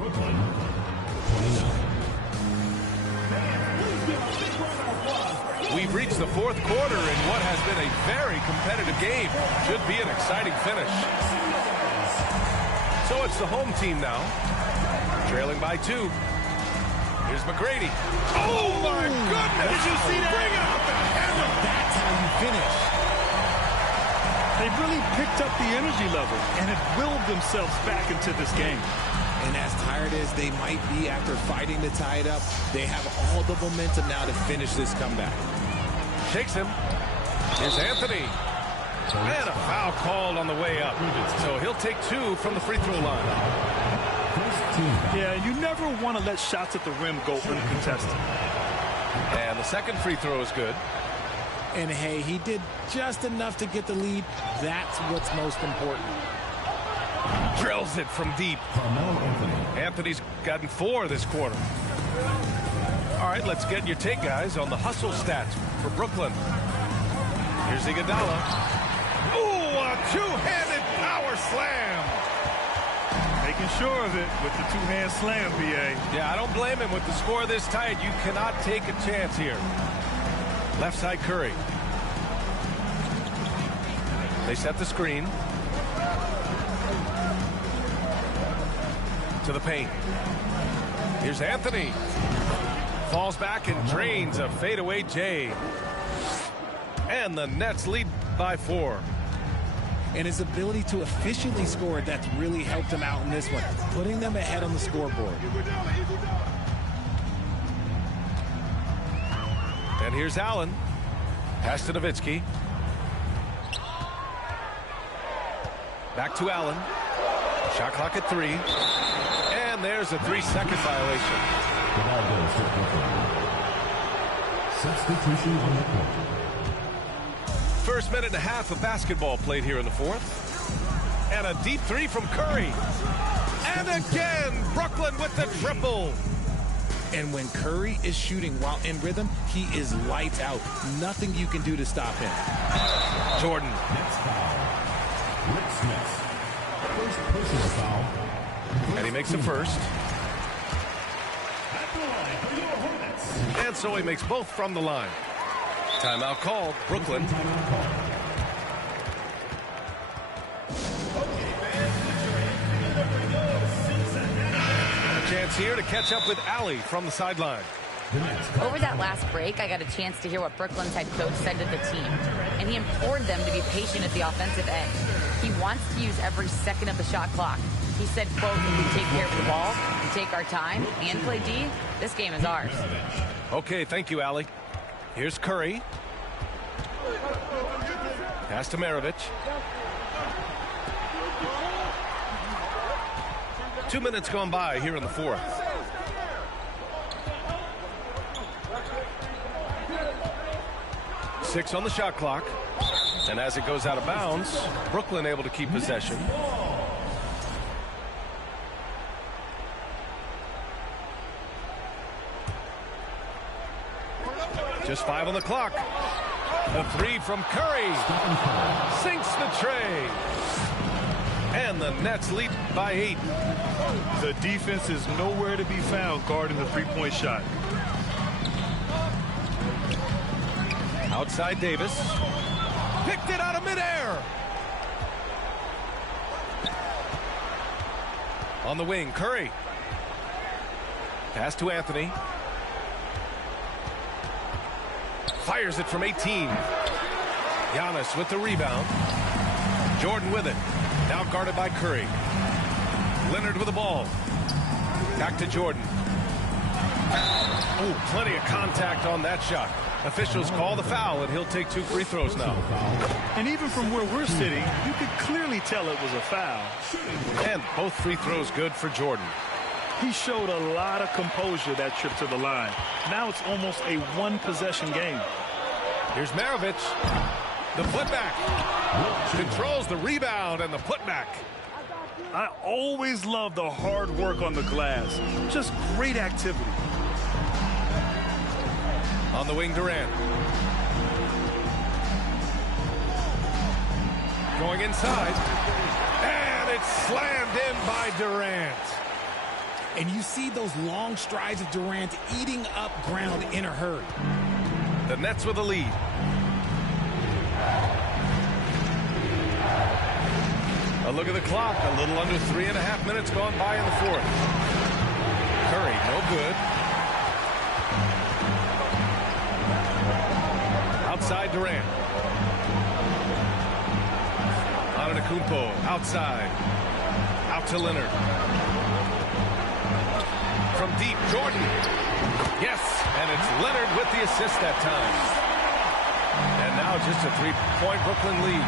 We've reached the fourth quarter in what has been a very competitive game. Should be an exciting finish. So it's the home team now, trailing by 2. Here's McGrady. Oh, my goodness. Did you see that? Bring out the hammer. That's how you finish. They've really picked up the energy level and have willed themselves back into this game. And as tired as they might be after fighting to tie it up, they have all the momentum now to finish this comeback. Takes him. Here's Anthony. And a foul called on the way up. So he'll take 2 from the free throw line. Yeah, you never want to let shots at the rim go uncontested. And the second free throw is good. And hey, he did just enough to get the lead. That's what's most important. Drills it from deep. Anthony's gotten 4 this quarter. All right, let's get your take, guys, on the hustle stats for Brooklyn. Here's Iguodala. Ooh, a two-handed power slam. Making sure of it with the two-hand slam, B.A. Yeah, I don't blame him. With the score this tight, you cannot take a chance here. Left side Curry. They set the screen. To the paint. Here's Anthony. Falls back and drains a fadeaway J. And the Nets lead by 4. And his ability to efficiently score, that's really helped him out in this one, putting them ahead on the scoreboard. And here's Allen. Pass to Nowitzki. Back to Allen. Shot clock at 3. And there's a 3-second violation. The ball goes to Brooklyn. Substitution on the court. First minute and a half of basketball played here in the fourth. And a deep 3 from Curry. And again, Brooklyn with the triple. And when Curry is shooting while in rhythm, he is lights out. Nothing you can do to stop him. Jordan. Next foul. Rick Smith. First personal foul. And he makes the first. At the line for your Hornets. And so he makes both from the line. Timeout called, Brooklyn. Timeout call. A chance here to catch up with Allie from the sideline. Over that last break, I got a chance to hear what Brooklyn's head coach said to the team. And he implored them to be patient at the offensive end. He wants to use every second of the shot clock. He said, quote, if we take care of the ball, we take our time, and play D, this game is ours. Okay, thank you, Allie. Here's Curry. Pass to Maravich. 2 minutes gone by here in the fourth. Six on the shot clock. And as it goes out of bounds, Brooklyn able to keep possession. Just 5 on the clock. The three from Curry. Sinks the tray. And the Nets lead by 8. The defense is nowhere to be found guarding the three-point shot. Outside Davis. Picked it out of midair. On the wing, Curry. Pass to Anthony. Fires it from 18. Giannis with the rebound. Jordan with it. Now guarded by Curry. Leonard with the ball. Back to Jordan. Oh, plenty of contact on that shot. Officials call the foul, and he'll take 2 free throws now. And even from where we're sitting, you could clearly tell it was a foul. And both free throws good for Jordan. He showed a lot of composure that trip to the line. Now it's almost a one-possession game. Here's Maravich. The putback. Controls the rebound and the putback. I always love the hard work on the glass. Just great activity. On the wing, Durant. Going inside. And it's slammed in by Durant. And you see those long strides of Durant eating up ground in a hurry. The Nets with the lead. A look at the clock. A little under 3.5 minutes gone by in the 4th. Curry, no good. Outside Durant. Antetokounmpo outside. Out to Leonard. From deep, Jordan. Yes, and it's Leonard with the assist that time. And now just a 3-point Brooklyn lead.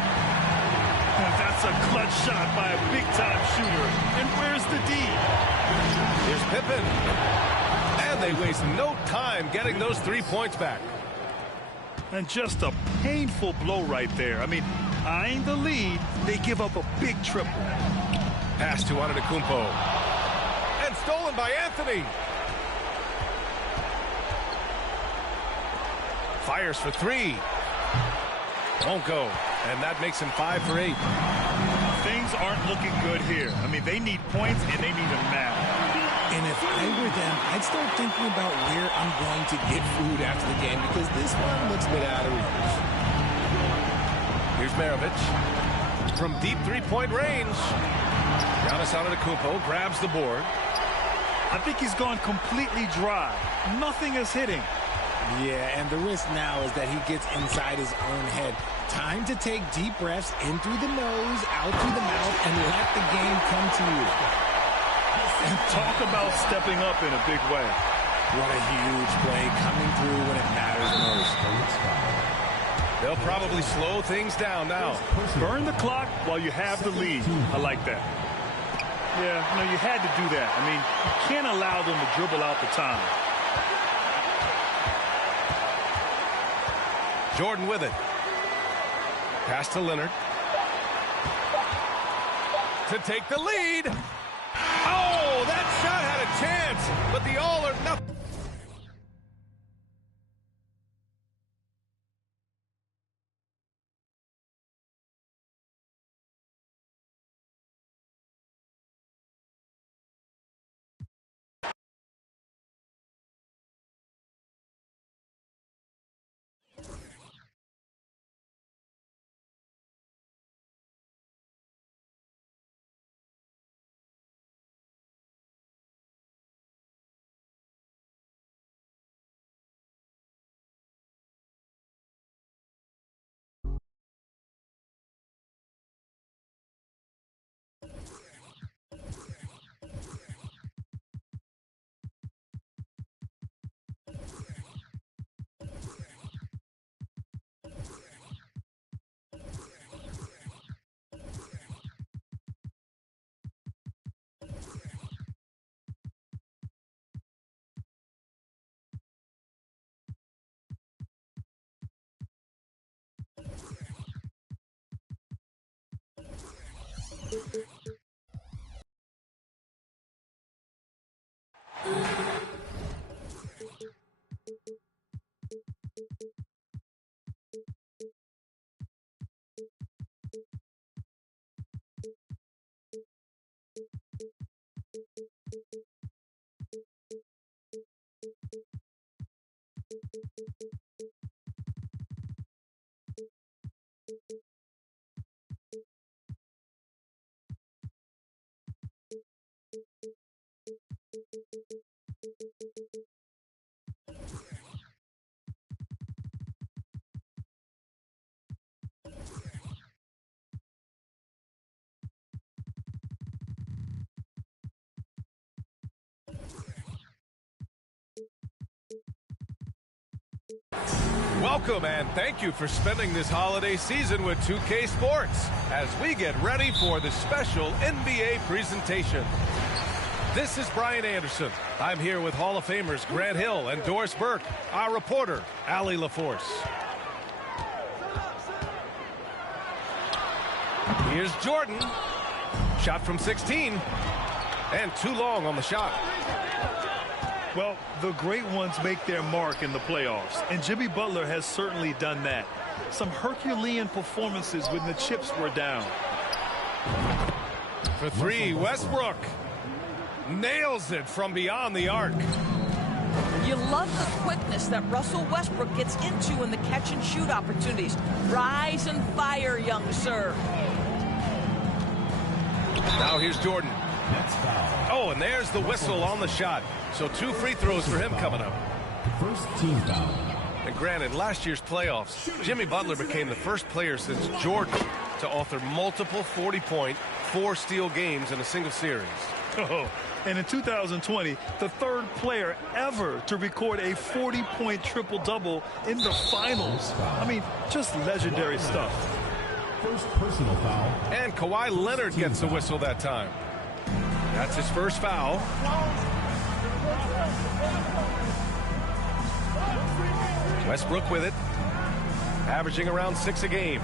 That's a clutch shot by a big-time shooter. And where's the D? Here's Pippen. And they waste no time getting those 3 points back. And just a painful blow right there. I mean, eyeing the lead, they give up a big triple. Pass to Antetokounmpo. And stolen by Anthony. Fires for 3. Won't go. And that makes him 5 for 8. Things aren't looking good here. I mean, they need points and they need them now. And if I were them, I'd start thinking about where I'm going to get food after the game, because this one looks a bit out of reach. Here's Maravich. From deep 3-point range. Giannis Antetokounmpo grabs the board. I think he's gone completely dry. Nothing is hitting. Yeah, and the risk now is that he gets inside his own head. Time to take deep breaths in through the nose, out through the mouth, and let the game come to you. And talk about stepping up in a big way. What a huge play, coming through when it matters most. They'll probably slow things down now. Burn the clock while you have the lead. I like that. Yeah, no, you had to do that. I mean, you can't allow them to dribble out the time. Jordan with it. Pass to Leonard. To take the lead. Oh, that shot had a chance, but the all or nothing. Welcome and thank you for spending this holiday season with 2K Sports as we get ready for the special NBA presentation. This is Brian Anderson. I'm here with Hall of Famers Grant Hill and Doris Burke, our reporter, Allie LaForce. Here's Jordan. Shot from 16. And too long on the shot. Well, the great ones make their mark in the playoffs, and Jimmy Butler has certainly done that. Some Herculean performances when the chips were down. For three, Westbrook nails it from beyond the arc. You love the quickness that Russell Westbrook gets into in the catch-and-shoot opportunities. Rise and fire, young sir. Now here's Jordan. Oh, and there's the whistle on the shot. So 2 free throws for him coming up. First team foul. And granted, last year's playoffs, Jimmy Butler became the first player since Jordan to author multiple 40-point, 4-steal games in a single series. Oh, and in 2020, the third player ever to record a 40-point triple-double in the finals. I mean, just legendary stuff. First personal foul. And Kawhi Leonard gets the whistle that time. That's his first foul. Westbrook with it, averaging around 6 a game.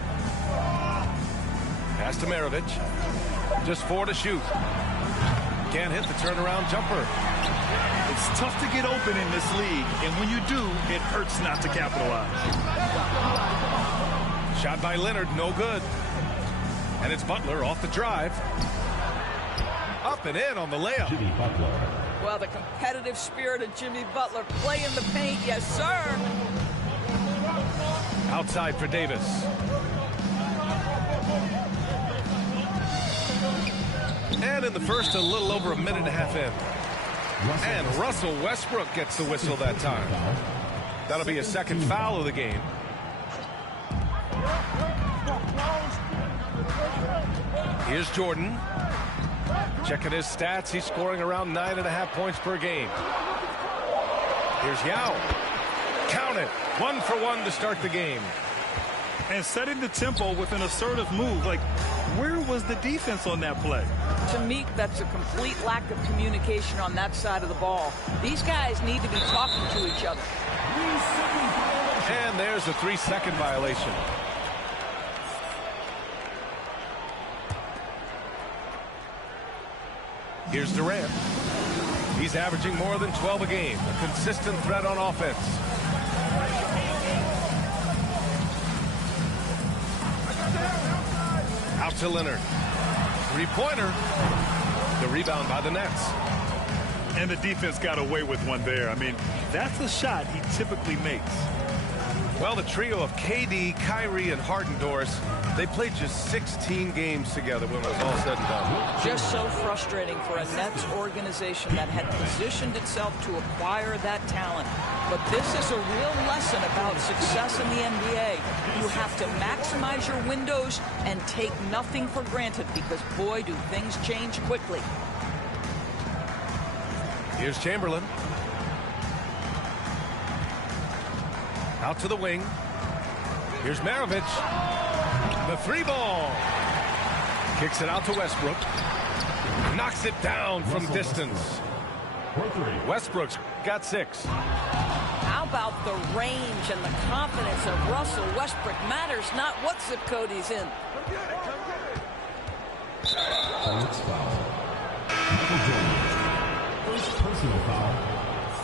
Pass to Maravich. Just 4 to shoot. Can't hit the turnaround jumper. It's tough to get open in this league, and when you do, it hurts not to capitalize. Shot by Leonard, no good. And it's Butler off the drive. Up and in on the layup. Jimmy Butler. Well, the competitive spirit of Jimmy Butler. Play in the paint, yes, sir. Outside for Davis. And in the first, a little over a minute and a half in. And Russell Westbrook gets the whistle that time. That'll be his second foul of the game. Here's Jordan. Checking his stats, he's scoring around 9.5 points per game. Here's Yao. Count it. 1 for 1 to start the game. And setting the tempo with an assertive move. Like, where was the defense on that play? To me, that's a complete lack of communication on that side of the ball. These guys need to be talking to each other. And there's a 3-second violation. Here's Durant. He's averaging more than 12 a game. A consistent threat on offense. Out to Leonard. 3-pointer. The rebound by the Nets. And the defense got away with one there. I mean, that's a shot he typically makes. Well, the trio of KD, Kyrie, and Harden, Doris, they played just 16 games together when it was all said and done. Just so frustrating for a Nets organization that had positioned itself to acquire that talent. But this is a real lesson about success in the NBA. You have to maximize your windows and take nothing for granted because, boy, do things change quickly. Here's Chamberlain. Out to the wing. Here's Maravich. The 3-ball. Kicks it out to Westbrook. Knocks it down from distance. Westbrook's got 6. How about the range and the confidence of Russell Westbrook? Matters not what zip code he's in. Alex foul. Michael Jordan. First personal foul.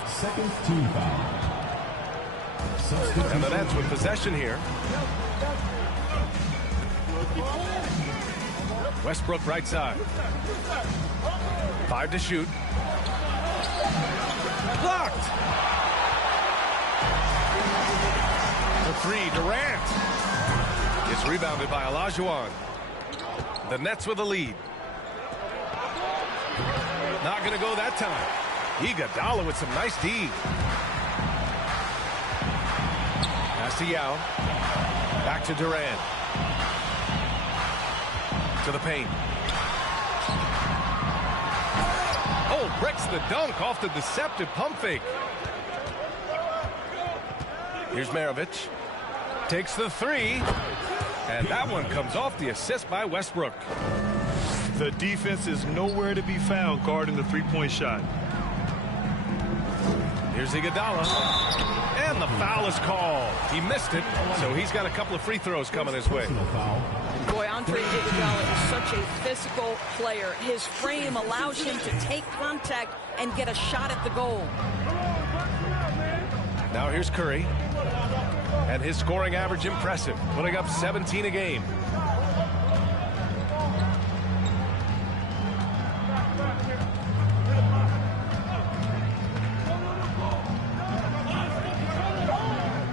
Second team foul. And the Nets with possession here. Westbrook right side. 5 to shoot. Blocked. The 3, Durant. It's rebounded by Olajuwon. The Nets with a lead. Not going to go that time. Iguodala with some nice D. Pass to Yao. Back to Durant. To the paint. Oh, breaks the dunk off the deceptive pump fake. Here's Maravich. Takes the 3. And that one comes off the assist by Westbrook. The defense is nowhere to be found guarding the three-point shot. Here's Iguodala. And the foul is called. He missed it, so he's got a couple of free throws coming his way. Boy, Andre Iguodala is such a physical player. His frame allows him to take contact and get a shot at the goal. Now here's Curry. And his scoring average impressive, putting up 17 a game.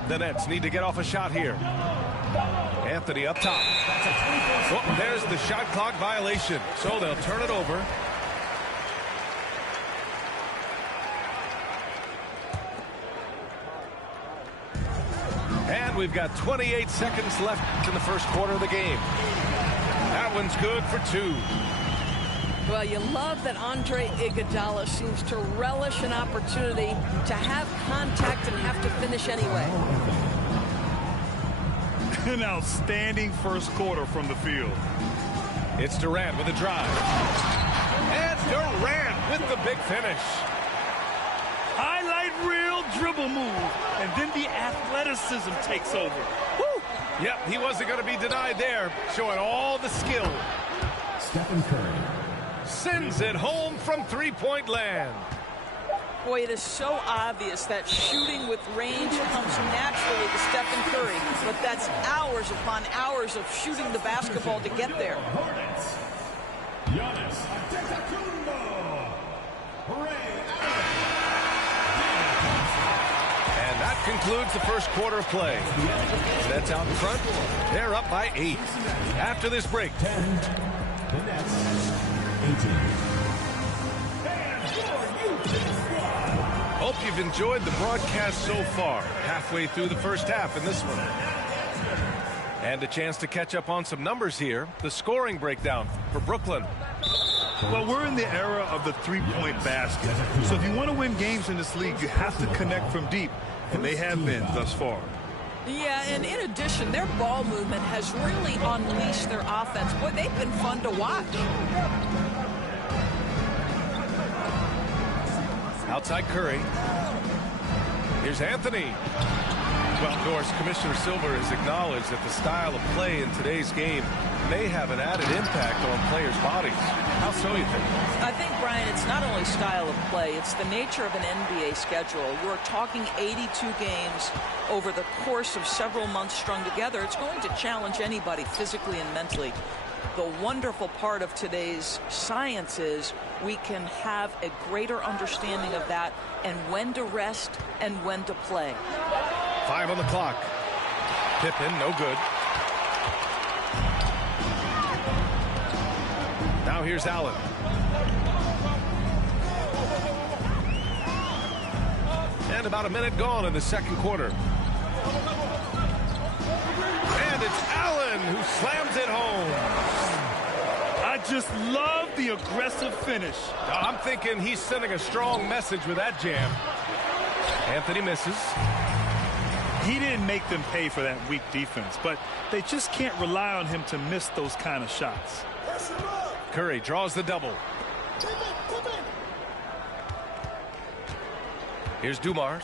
The Nets need to get off a shot here. Anthony up top. Oh, there's the shot clock violation, so they'll turn it over. And we've got 28 seconds left in the first quarter of the game. That one's good for 2. Well, you love that Andre Iguodala seems to relish an opportunity to have contact and have to finish anyway. An outstanding first quarter from the field. It's Durant with a drive. And Durant with the big finish. Highlight reel dribble move, and then the athleticism takes over. Woo! Yep, he wasn't going to be denied there, showing all the skill. Stephen Curry. Sends it home from three-point land. Boy, it is so obvious that shooting with range comes naturally to Stephen Curry, but that's hours upon hours of shooting the basketball to get there. Giannis Antetokounmpo. And that concludes the first quarter of play. Nets out in front. They're up by 8. After this break. 10. The Nets. 18. Hope you've enjoyed the broadcast so far. Halfway through the first half in this one. And a chance to catch up on some numbers here. The scoring breakdown for Brooklyn. Well, we're in the era of the three-point basket. So if you want to win games in this league, you have to connect from deep. And they have been thus far. Yeah, and in addition, their ball movement has really unleashed their offense. Boy, they've been fun to watch. Outside Curry. Here's Anthony. Well, of course, Commissioner Silver has acknowledged that the style of play in today's game may have an added impact on players' bodies. How so, you think? I think, Brian, it's not only style of play, it's the nature of an NBA schedule. We're talking 82 games over the course of several months strung together. It's going to challenge anybody physically and mentally. The wonderful part of today's science is we can have a greater understanding of that and when to rest and when to play. 5 on the clock. Pippen, no good. Now here's Allen. And about a minute gone in the second quarter. And it's Allen who slams it home. I just love the aggressive finish. I'm thinking he's sending a strong message with that jam. Anthony misses. He didn't make them pay for that weak defense, but they just can't rely on him to miss those kind of shots. Curry draws the double. Here's Dumars.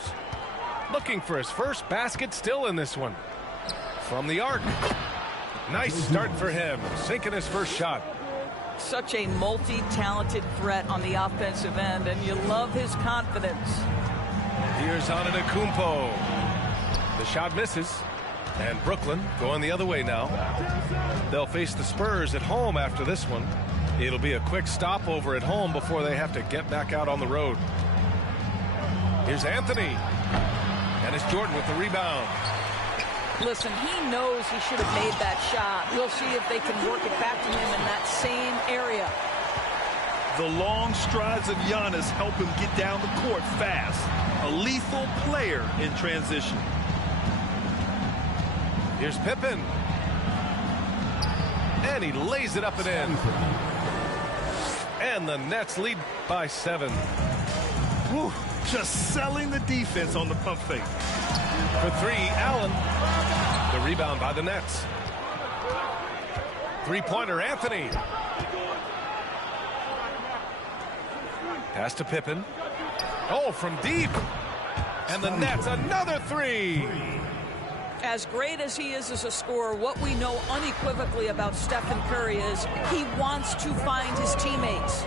Looking for his first basket still in this one. From the arc. Nice start for him. Sinking his first shot. such a multi-talented threat on the offensive end, and you love his confidence. Here's Antetokounmpo. The shot misses. And Brooklyn going the other way now. They'll face the Spurs at home after this one. It'll be a quick stopover at home before they have to get back out on the road. Here's Anthony. And it's Jordan with the rebound. Listen, he knows he should have made that shot. We'll see if they can work it back to him in that same area. The long strides of Giannis help him get down the court fast. A lethal player in transition. Here's Pippen. And he lays it up and in. And the Nets lead by 7. Whew, just selling the defense on the pump fake. For 3, Allen. The rebound by the Nets. Three-pointer, Anthony. Pass to Pippen. Oh, from deep. And the Nets, another 3. As great as he is as a scorer, what we know unequivocally about Stephen Curry is he wants to find his teammates.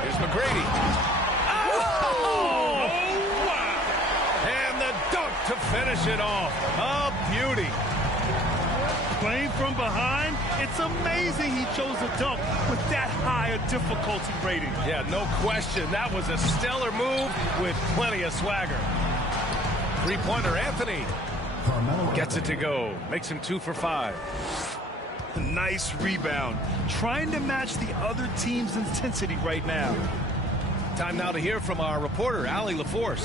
Here's McGrady. Oh! Wow! And the dunk to finish it off. A beauty. Playing from behind, it's amazing he chose a dunk with that high a difficulty rating. Yeah, no question. That was a stellar move with plenty of swagger. Three-pointer, Anthony. Gets it to go. Makes him 2 for 5. Nice rebound. Trying to match the other team's intensity right now. Time now to hear from our reporter, Allie LaForce.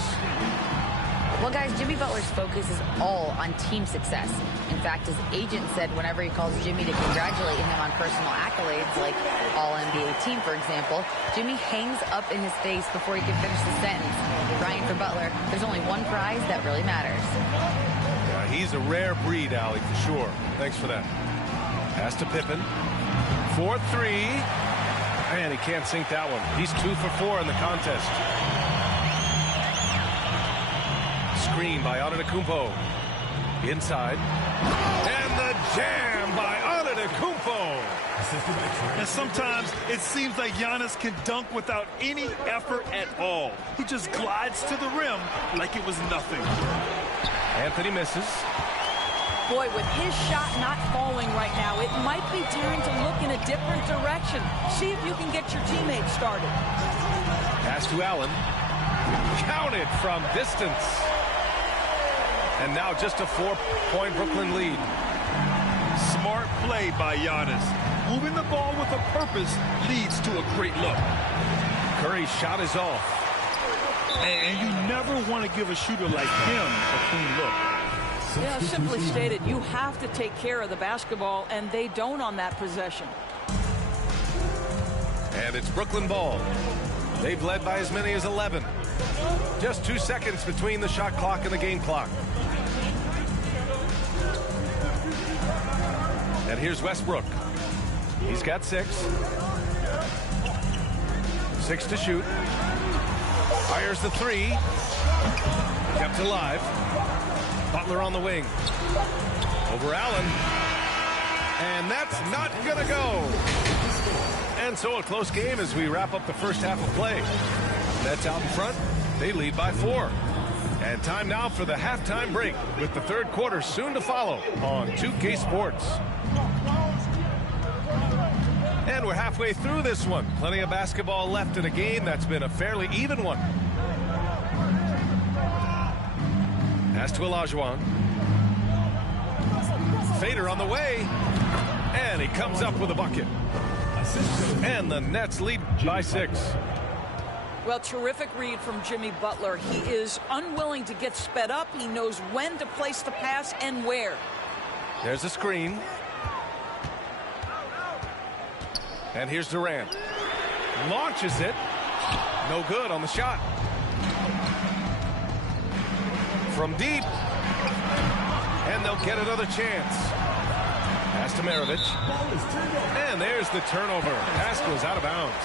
Well, guys, Jimmy Butler's focus is all on team success. In fact, his agent said whenever he calls Jimmy to congratulate him on personal accolades, like All-NBA team, for example, Jimmy hangs up in his face before he can finish the sentence. Ryan, for Butler, there's only one prize that really matters. Yeah, he's a rare breed, Allie, for sure. Thanks for that. Pass to Pippen. 4-3. And he can't sink that one. He's 2 for 4 in the contest. Screen by Antetokounmpo. Inside. And the jam by Antetokounmpo. And sometimes it seems like Giannis can dunk without any effort at all. He just glides to the rim like it was nothing. Anthony misses. Boy, with his shot not falling right now, it might be time to look in a different direction. See if you can get your teammates started. Pass to Allen. Counted from distance. And now just a 4-point Brooklyn lead. Smart play by Giannis. Moving the ball with a purpose leads to a great look. Curry's shot is off. And you never want to give a shooter like him a clean look. Yeah, simply stated, you have to take care of the basketball, and they don't on that possession. And it's Brooklyn ball. They've led by as many as 11. Just 2 seconds between the shot clock and the game clock. And here's Westbrook. He's got 6. 6 to shoot. Fires the 3. Kept alive. Butler on the wing. Over Allen. And that's not going to go. And so a close game as we wrap up the first half of play. Nets out in front. They lead by 4. And time now for the halftime break with the third quarter soon to follow on 2K Sports. And we're halfway through this one. Plenty of basketball left in a game that's been a fairly even one. Pass to Olajuwon. Fader on the way. And he comes up with a bucket. And the Nets lead by 6. Well, terrific read from Jimmy Butler. He is unwilling to get sped up. He knows when to place the pass and where. There's a screen. And here's Durant. Launches it. No good on the shot. From deep. And they'll get another chance. Pass to Maravich. And there's the turnover. Pass goes out of bounds.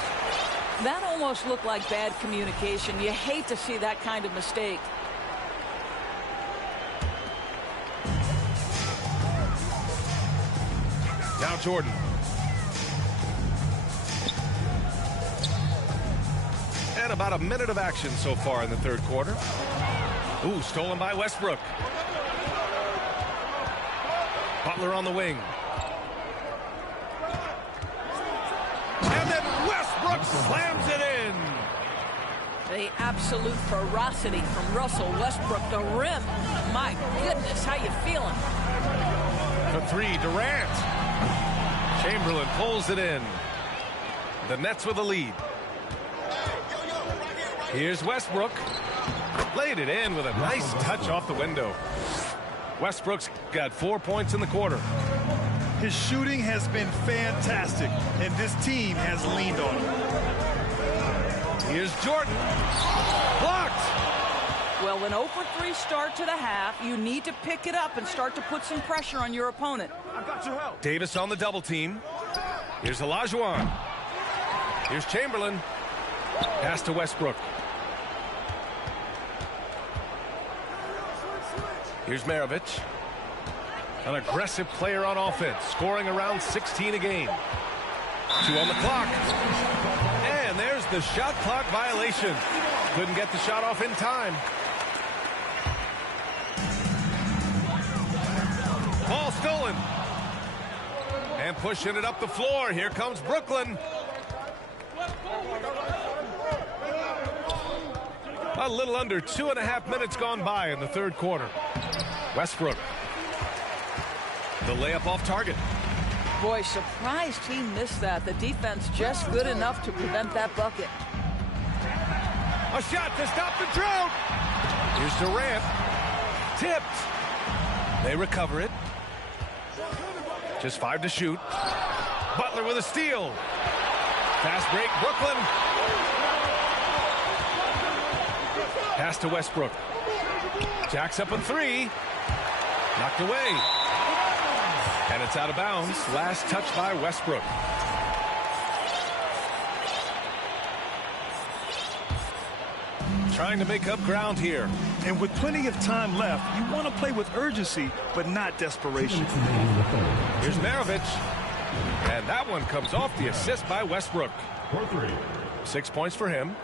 That almost looked like bad communication. You hate to see that kind of mistake. Now Jordan. And about a minute of action so far in the third quarter. Ooh, stolen by Westbrook. Butler on the wing. And then Westbrook slams it in. The absolute ferocity from Russell Westbrook. The rim. My goodness, how you feeling? For three, Durant. Chamberlain pulls it in. The Nets with a lead. Here's Westbrook. Laid it in with a nice touch off the window. Westbrook's got 4 points in the quarter. His shooting has been fantastic, and this team has leaned on him. Here's Jordan. Blocked. Well, an 0 for 3 start to the half. You need to pick it up and start to put some pressure on your opponent. I've got your help. Davis on the double team. Here's Olajuwon. Here's Chamberlain. Pass to Westbrook. Here's Maravich. An aggressive player on offense, scoring around 16 a game. 2 on the clock. And there's the shot clock violation. Couldn't get the shot off in time. Ball stolen. And pushing it up the floor. Here comes Brooklyn. A little under 2.5 minutes gone by in the third quarter. Westbrook. The layup off target. Boy, surprised he missed that. The defense just good enough to prevent that bucket. A shot to stop the drought. Here's Durant. Tipped. They recover it. Just 5 to shoot. Butler with a steal. Fast break, Brooklyn. Pass to Westbrook. Jacks up a 3. Knocked away. And it's out of bounds. Last touch by Westbrook. Trying to make up ground here. And with plenty of time left, you want to play with urgency, but not desperation. Here's Maravich. And that one comes off the assist by Westbrook. 6 points for him.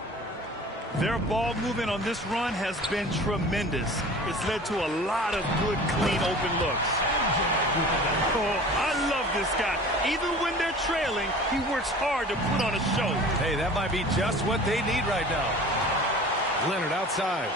Their ball movement on this run has been tremendous. It's led to a lot of good, clean, open looks. Oh, I love this guy. Even when they're trailing, he works hard to put on a show. Hey, that might be just what they need right now. Leonard outside.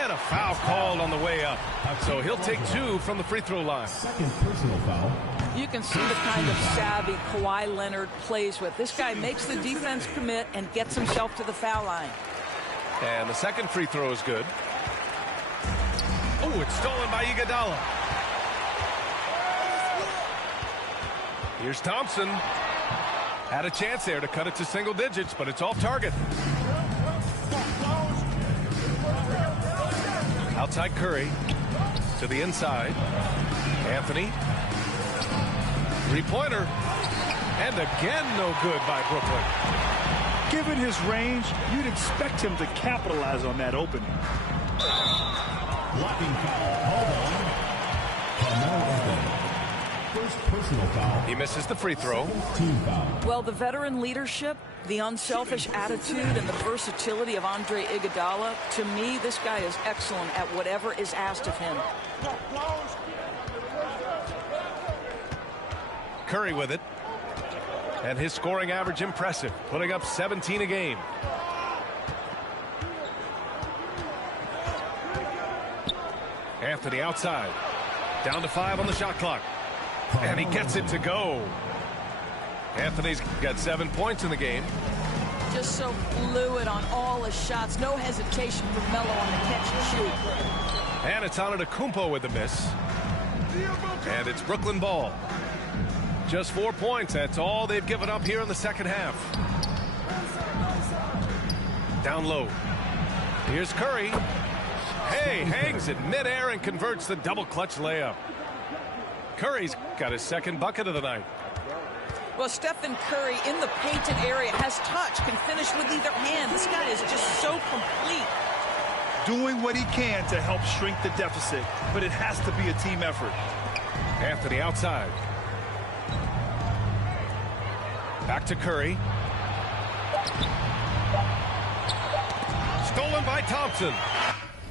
And a foul called on the way up. So he'll take 2 from the free throw line. Second personal foul. You can see the kind of savvy Kawhi Leonard plays with. This guy makes the defense commit and gets himself to the foul line. And the second free throw is good. Oh, it's stolen by Iguodala. Here's Thompson. Had a chance there to cut it to single digits, but it's off target. Outside Curry. To the inside. Anthony. Three-pointer. And again, no good by Brooklyn. Given his range, you'd expect him to capitalize on that opening. Blocking foul. Hold on. Carmelo Anthony. First personal foul. He misses the free throw. Team foul. Well, the veteran leadership, the unselfish attitude, and the versatility of Andre Iguodala, to me, this guy is excellent at whatever is asked of him. Curry with it. And his scoring average impressive, putting up 17 a game. Anthony outside. Down to 5 on the shot clock. And he gets it to go. Anthony's got 7 points in the game. Just so fluid on all his shots. No hesitation for Melo on the catch and shoot. And it's Antetokounmpo with the miss. And it's Brooklyn ball. Just 4 points. That's all they've given up here in the second half. Down low. Here's Curry. Hey, hangs it midair and converts the double clutch layup. Curry's got his second bucket of the night. Well, Stephen Curry in the painted area has touch, can finish with either hand. This guy is just so complete. Doing what he can to help shrink the deficit, but it has to be a team effort. Anthony outside. Back to Curry. Stolen by Thompson.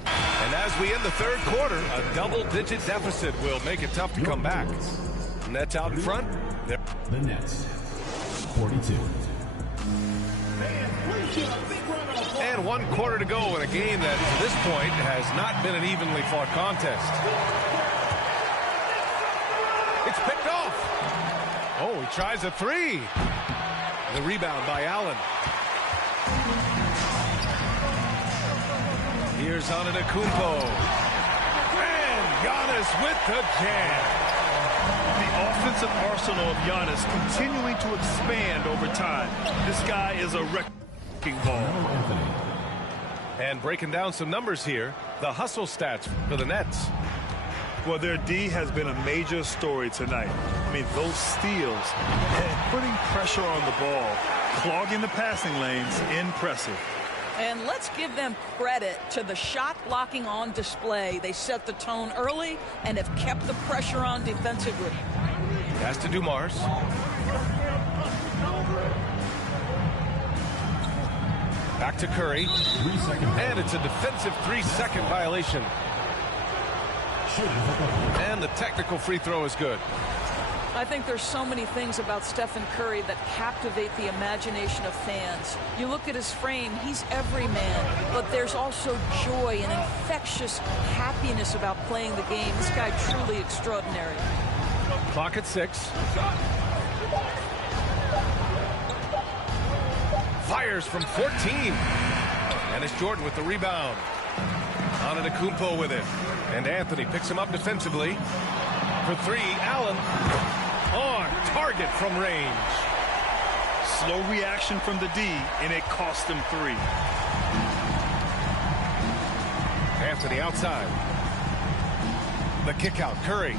And as we end the third quarter, a double-digit deficit will make it tough to come back. Nets out in front. The Nets, 42. And 1 quarter to go in a game that, to this point, has not been an evenly fought contest. It's picked off. Oh, he tries a three. The rebound by Allen. Here's Antetokounmpo. And Giannis with the jam. The offensive arsenal of Giannis continuing to expand over time. This guy is a wrecking ball. And breaking down some numbers here, the hustle stats for the Nets. Well, their D has been a major story tonight. I mean, those steals and putting pressure on the ball, clogging the passing lanes, impressive. And let's give them credit to the shot blocking on display. They set the tone early and have kept the pressure on defensively. Has to do Mars. Back to Curry. 3 seconds. And it's a defensive 3-second violation. And the technical free throw is good. I think there's so many things about Stephen Curry that captivate the imagination of fans. You look at his frame, he's every man, but there's also joy and infectious happiness about playing the game. This guy truly extraordinary. Clock at 6. Fires from 14. And it's Jordan with the rebound. Antetokounmpo with it. And Anthony picks him up defensively. For 3, Allen. On target from range. Slow reaction from the D, and it cost him 3. Anthony outside. The kick out. Curry.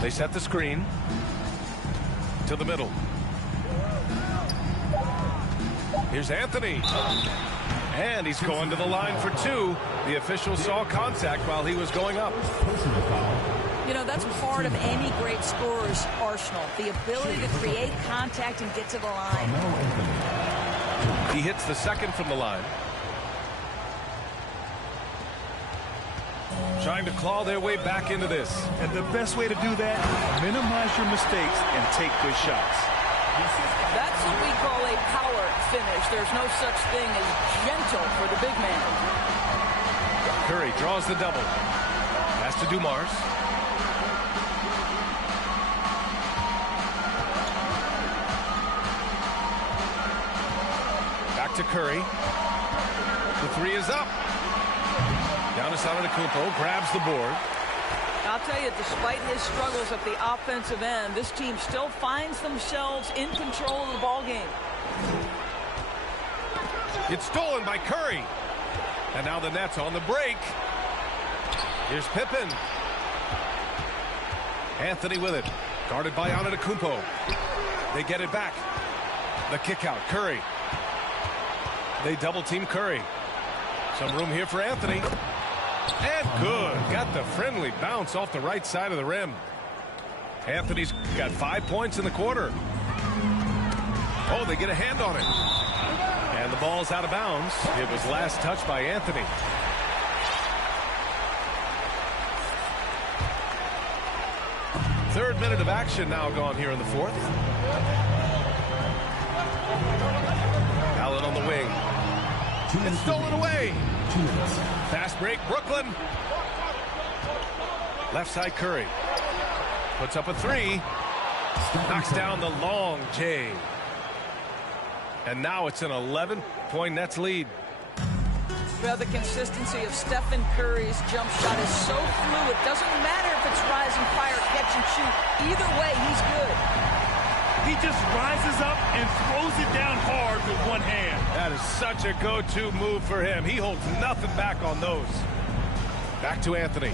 They set the screen to the middle. Here's Anthony. And he's going to the line for 2. The official saw contact while he was going up. You know, that's part of any great scorer's arsenal, the ability to create contact and get to the line. He hits the second from the line. Trying to claw their way back into this. And the best way to do that, minimize your mistakes and take good shots. That's what we call a power finish. There's no such thing as gentle for the big man. Curry draws the double. Has to do Mars. Back to Curry. The 3 is up. Giannis Antetokounmpo grabs the board. I'll tell you, despite his struggles at the offensive end, this team still finds themselves in control of the ball game. It's stolen by Curry. And now the Nets on the break. Here's Pippen. Anthony with it. Guarded by Antetokounmpo. They get it back. The kick out. Curry. They double team Curry. Some room here for Anthony. And good. Got the friendly bounce off the right side of the rim. Anthony's got 5 points in the quarter. Oh, they get a hand on it. And the ball's out of bounds. It was last touched by Anthony. Third minute of action now gone here in the fourth. Allen on the wing. It's stolen away. Fast break, Brooklyn. Left side, Curry. Puts up a 3. Knocks down the long J. And now it's an 11-point Nets lead. Well, the consistency of Stephen Curry's jump shot is so fluid. Doesn't matter if it's rising, fire, catch, and shoot. Either way, he's good. He just rises up and throws it down hard with one hand. That is such a go-to move for him. He holds nothing back on those. Back to Anthony.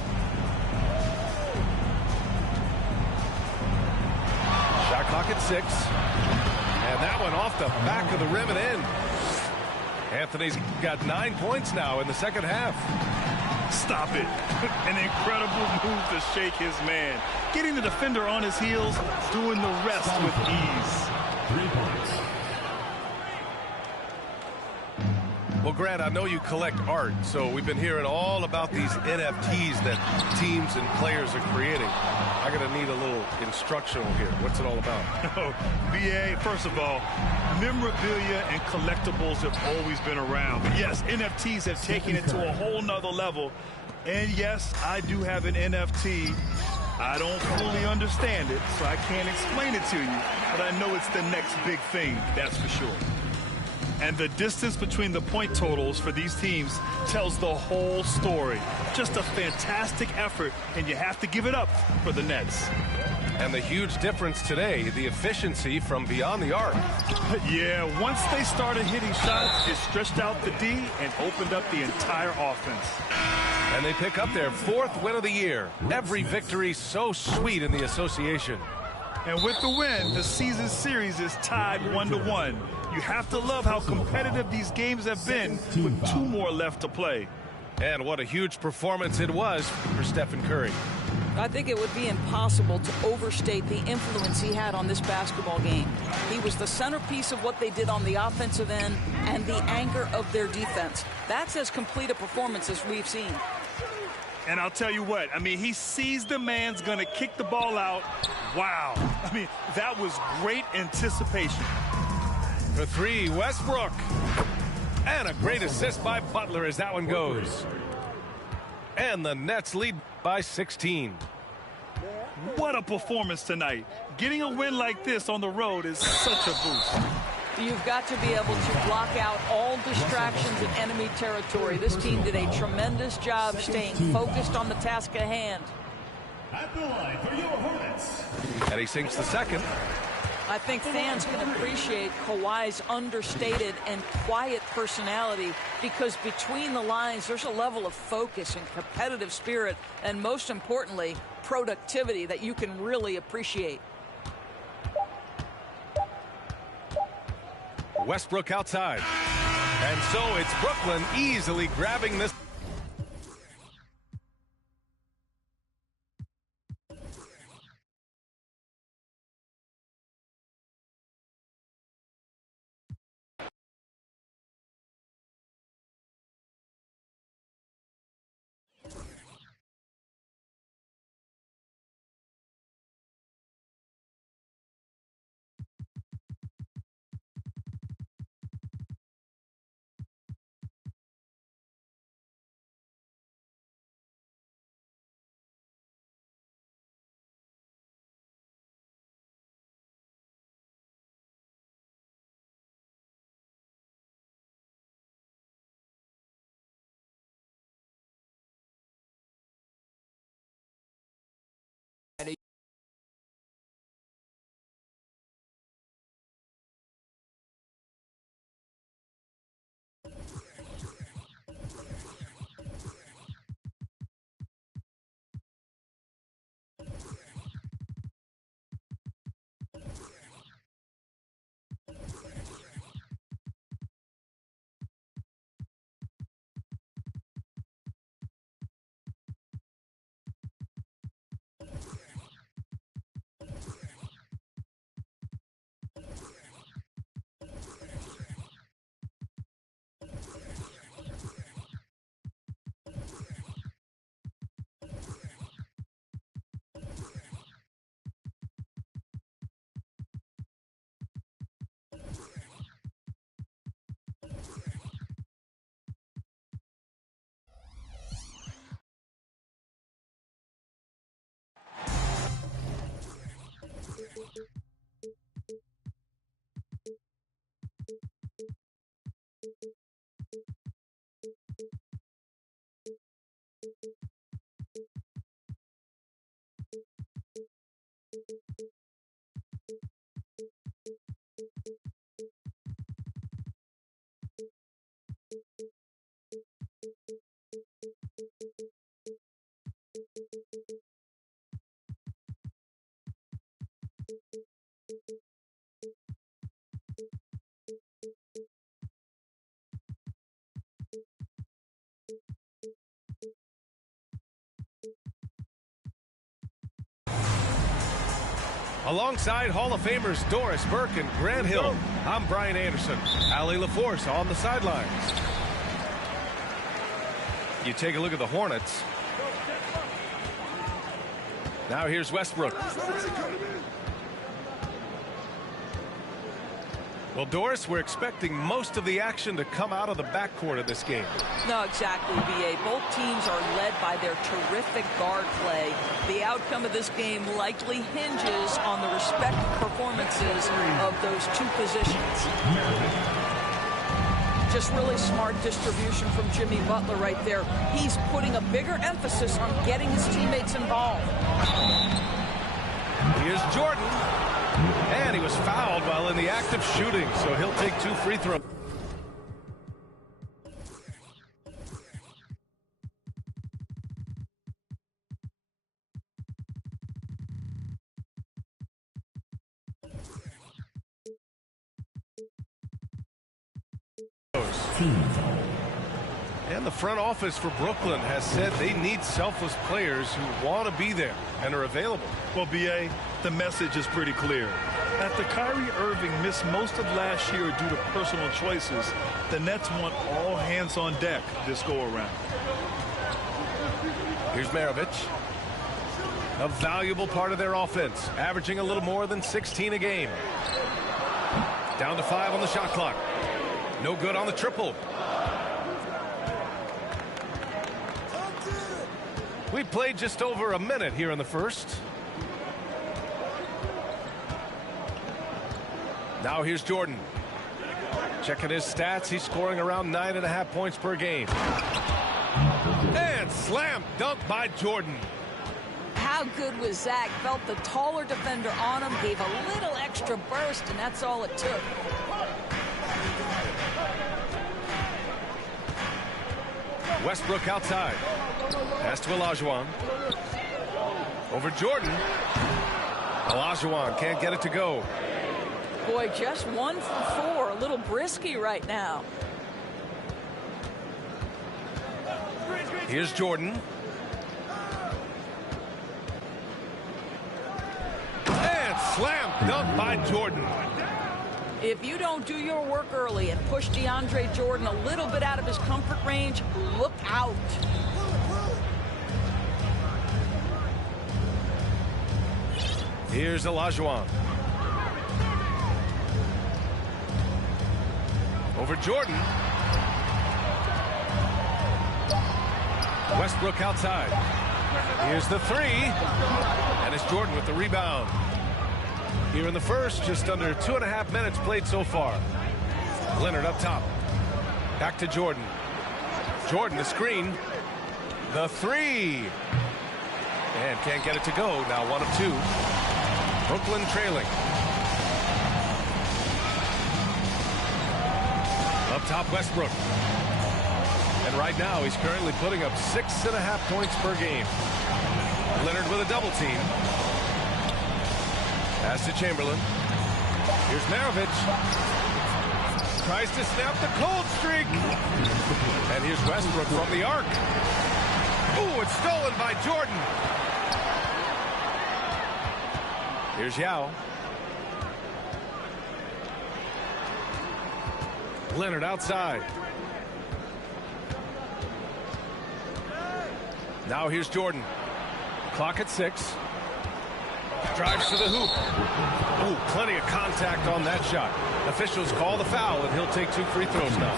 Shot clock at 6. And that one off the back of the rim and in. Anthony's got 9 points now in the second half. Stop it. An incredible move to shake his man. Getting the defender on his heels, doing the rest with ease. 3 points. Well, Grant, I know you collect art, so we've been hearing all about these NFTs that teams and players are creating. I'm going to need a little instructional here. What's it all about? BA, first of all, memorabilia and collectibles have always been around. But yes, NFTs have taken it to a whole nother level. And yes, I do have an NFT. I don't fully understand it, so I can't explain it to you. But I know it's the next big thing, that's for sure. And the distance between the point totals for these teams tells the whole story. Just a fantastic effort, and you have to give it up for the Nets. And the huge difference today, the efficiency from beyond the arc. Yeah, once they started hitting shots, it stretched out the D and opened up the entire offense. And they pick up their 4th win of the year. Every victory so sweet in the association. And with the win, the season series is tied 1-1. You have to love how competitive these games have been with 2 more left to play. And what a huge performance it was for Stephen Curry. I think it would be impossible to overstate the influence he had on this basketball game. He was the centerpiece of what they did on the offensive end and the anchor of their defense. That's as complete a performance as we've seen. And I'll tell you what, I mean, he sees the man's going to kick the ball out. Wow. I mean, that was great anticipation. For 3, Westbrook. And a great assist by Butler as that one goes. And the Nets lead by 16. What a performance tonight. Getting a win like this on the road is such a boost. You've got to be able to block out all distractions in enemy territory. This team did a tremendous job staying focused on the task at hand. At the line for your Hornets. And he sinks the second. I think fans can appreciate Kawhi's understated and quiet personality because between the lines, there's a level of focus and competitive spirit, and most importantly, productivity that you can really appreciate. Westbrook outside. And so it's Brooklyn easily grabbing this. Alongside Hall of Famers Doris Burke and Grant Hill, I'm Brian Anderson. Allie LaForce on the sidelines. You take a look at the Hornets. Now here's Westbrook. Well, Doris, we're expecting most of the action to come out of the backcourt of this game. No, exactly, B.A. Both teams are led by their terrific guard play. The outcome of this game likely hinges on the respective performances of those two positions. Just really smart distribution from Jimmy Butler right there. He's putting a bigger emphasis on getting his teammates involved. Here's Jordan. And he was fouled while in the act of shooting, so he'll take 2 free throws. And the front office for Brooklyn has said they need selfless players who want to be there and are available. Well, B.A., the message is pretty clear. After Kyrie Irving missed most of last year due to personal choices, the Nets want all hands on deck this go-around. Here's Maravich. A valuable part of their offense, averaging a little more than 16 a game. Down to 5 on the shot clock. No good on the triple. We played just over a minute here in the first. Now here's Jordan. Checking his stats, he's scoring around 9.5 points per game. And slam dunk by Jordan. How good was Zach? Felt the taller defender on him, gave a little extra burst, and that's all it took. Westbrook outside. Pass to Olajuwon. Over Jordan. Olajuwon can't get it to go. Boy, just 1 for 4. A little brisky right now. Here's Jordan. And slam dunk by Jordan. If you don't do your work early and push DeAndre Jordan a little bit out of his comfort range, look out. Here's Olajuwon. Over Jordan. Westbrook outside. Here's the 3. And it's Jordan with the rebound. Here in the first, just under 2.5 minutes played so far. Leonard up top. Back to Jordan. Jordan, the screen. The 3. And can't get it to go. Now 1 of 2. Brooklyn trailing. Up top, Westbrook. And right now, he's currently putting up 6.5 points per game. Leonard with a double team. Pass to Chamberlain. Here's Maravich. Tries to snap the cold streak. And here's Westbrook from the arc. Ooh, it's stolen by Jordan. Here's Yao. Leonard outside. Now here's Jordan. Clock at 6. Drives to the hoop. Ooh, plenty of contact on that shot. Officials call the foul, and he'll take 2 free throws now.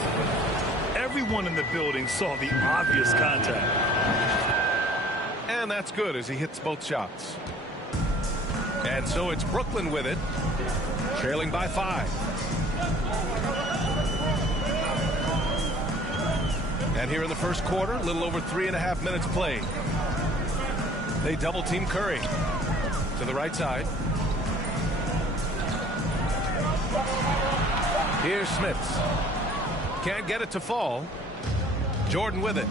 Everyone in the building saw the obvious contact. And that's good as he hits both shots. And so it's Brooklyn with it, trailing by 5. And here in the first quarter, a little over 3.5 minutes played. They double team Curry to the right side. Here's Smits. Can't get it to fall. Jordan with it.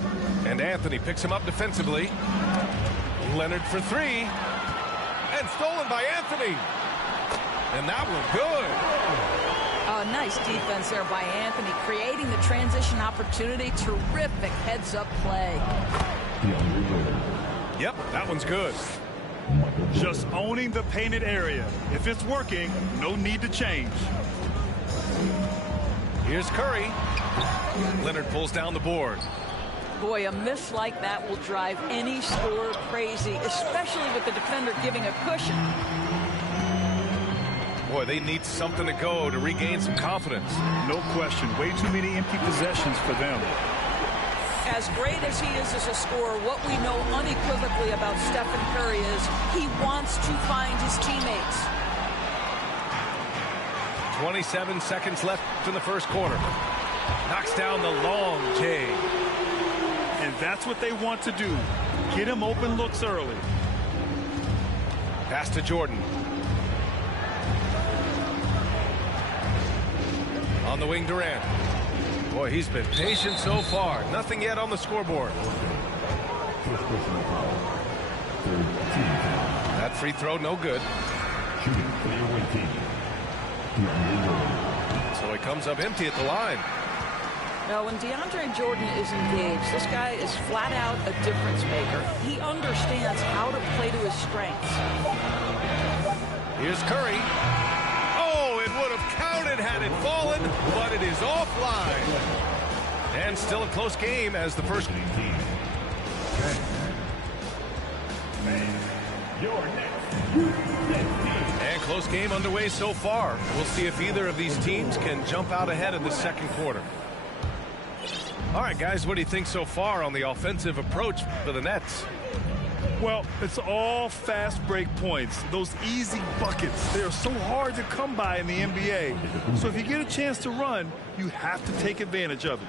And Anthony picks him up defensively. Leonard for 3. And stolen by Anthony. And that one good. Oh, nice defense there by Anthony, creating the transition opportunity. Terrific heads-up play. Yep, that one's good. Just owning the painted area. If it's working, no need to change. Here's Curry. Leonard pulls down the board. Boy, a miss like that will drive any scorer crazy, especially with the defender giving a cushion. Boy, they need something to go to regain some confidence. No question. Way too many empty possessions for them. As great as he is as a scorer, what we know unequivocally about Stephen Curry is he wants to find his teammates. 27 seconds left in the first quarter. Knocks down the long J. And that's what they want to do. Get him open looks early. Pass to Jordan. On the wing, Durant. Boy, he's been patient so far. Nothing yet on the scoreboard. That free throw, no good. So he comes up empty at the line. Now, when DeAndre Jordan is engaged, this guy is flat out a difference maker. He understands how to play to his strengths. Here's Curry. Oh, it would have counted had it fallen, but it is offline. And still a close game as the first. And close game underway so far. We'll see if either of these teams can jump out ahead in the second quarter. All right, guys, what do you think so far on the offensive approach for the Nets? Well, it's all fast break points. Those easy buckets. They're so hard to come by in the NBA. So if you get a chance to run, you have to take advantage of it.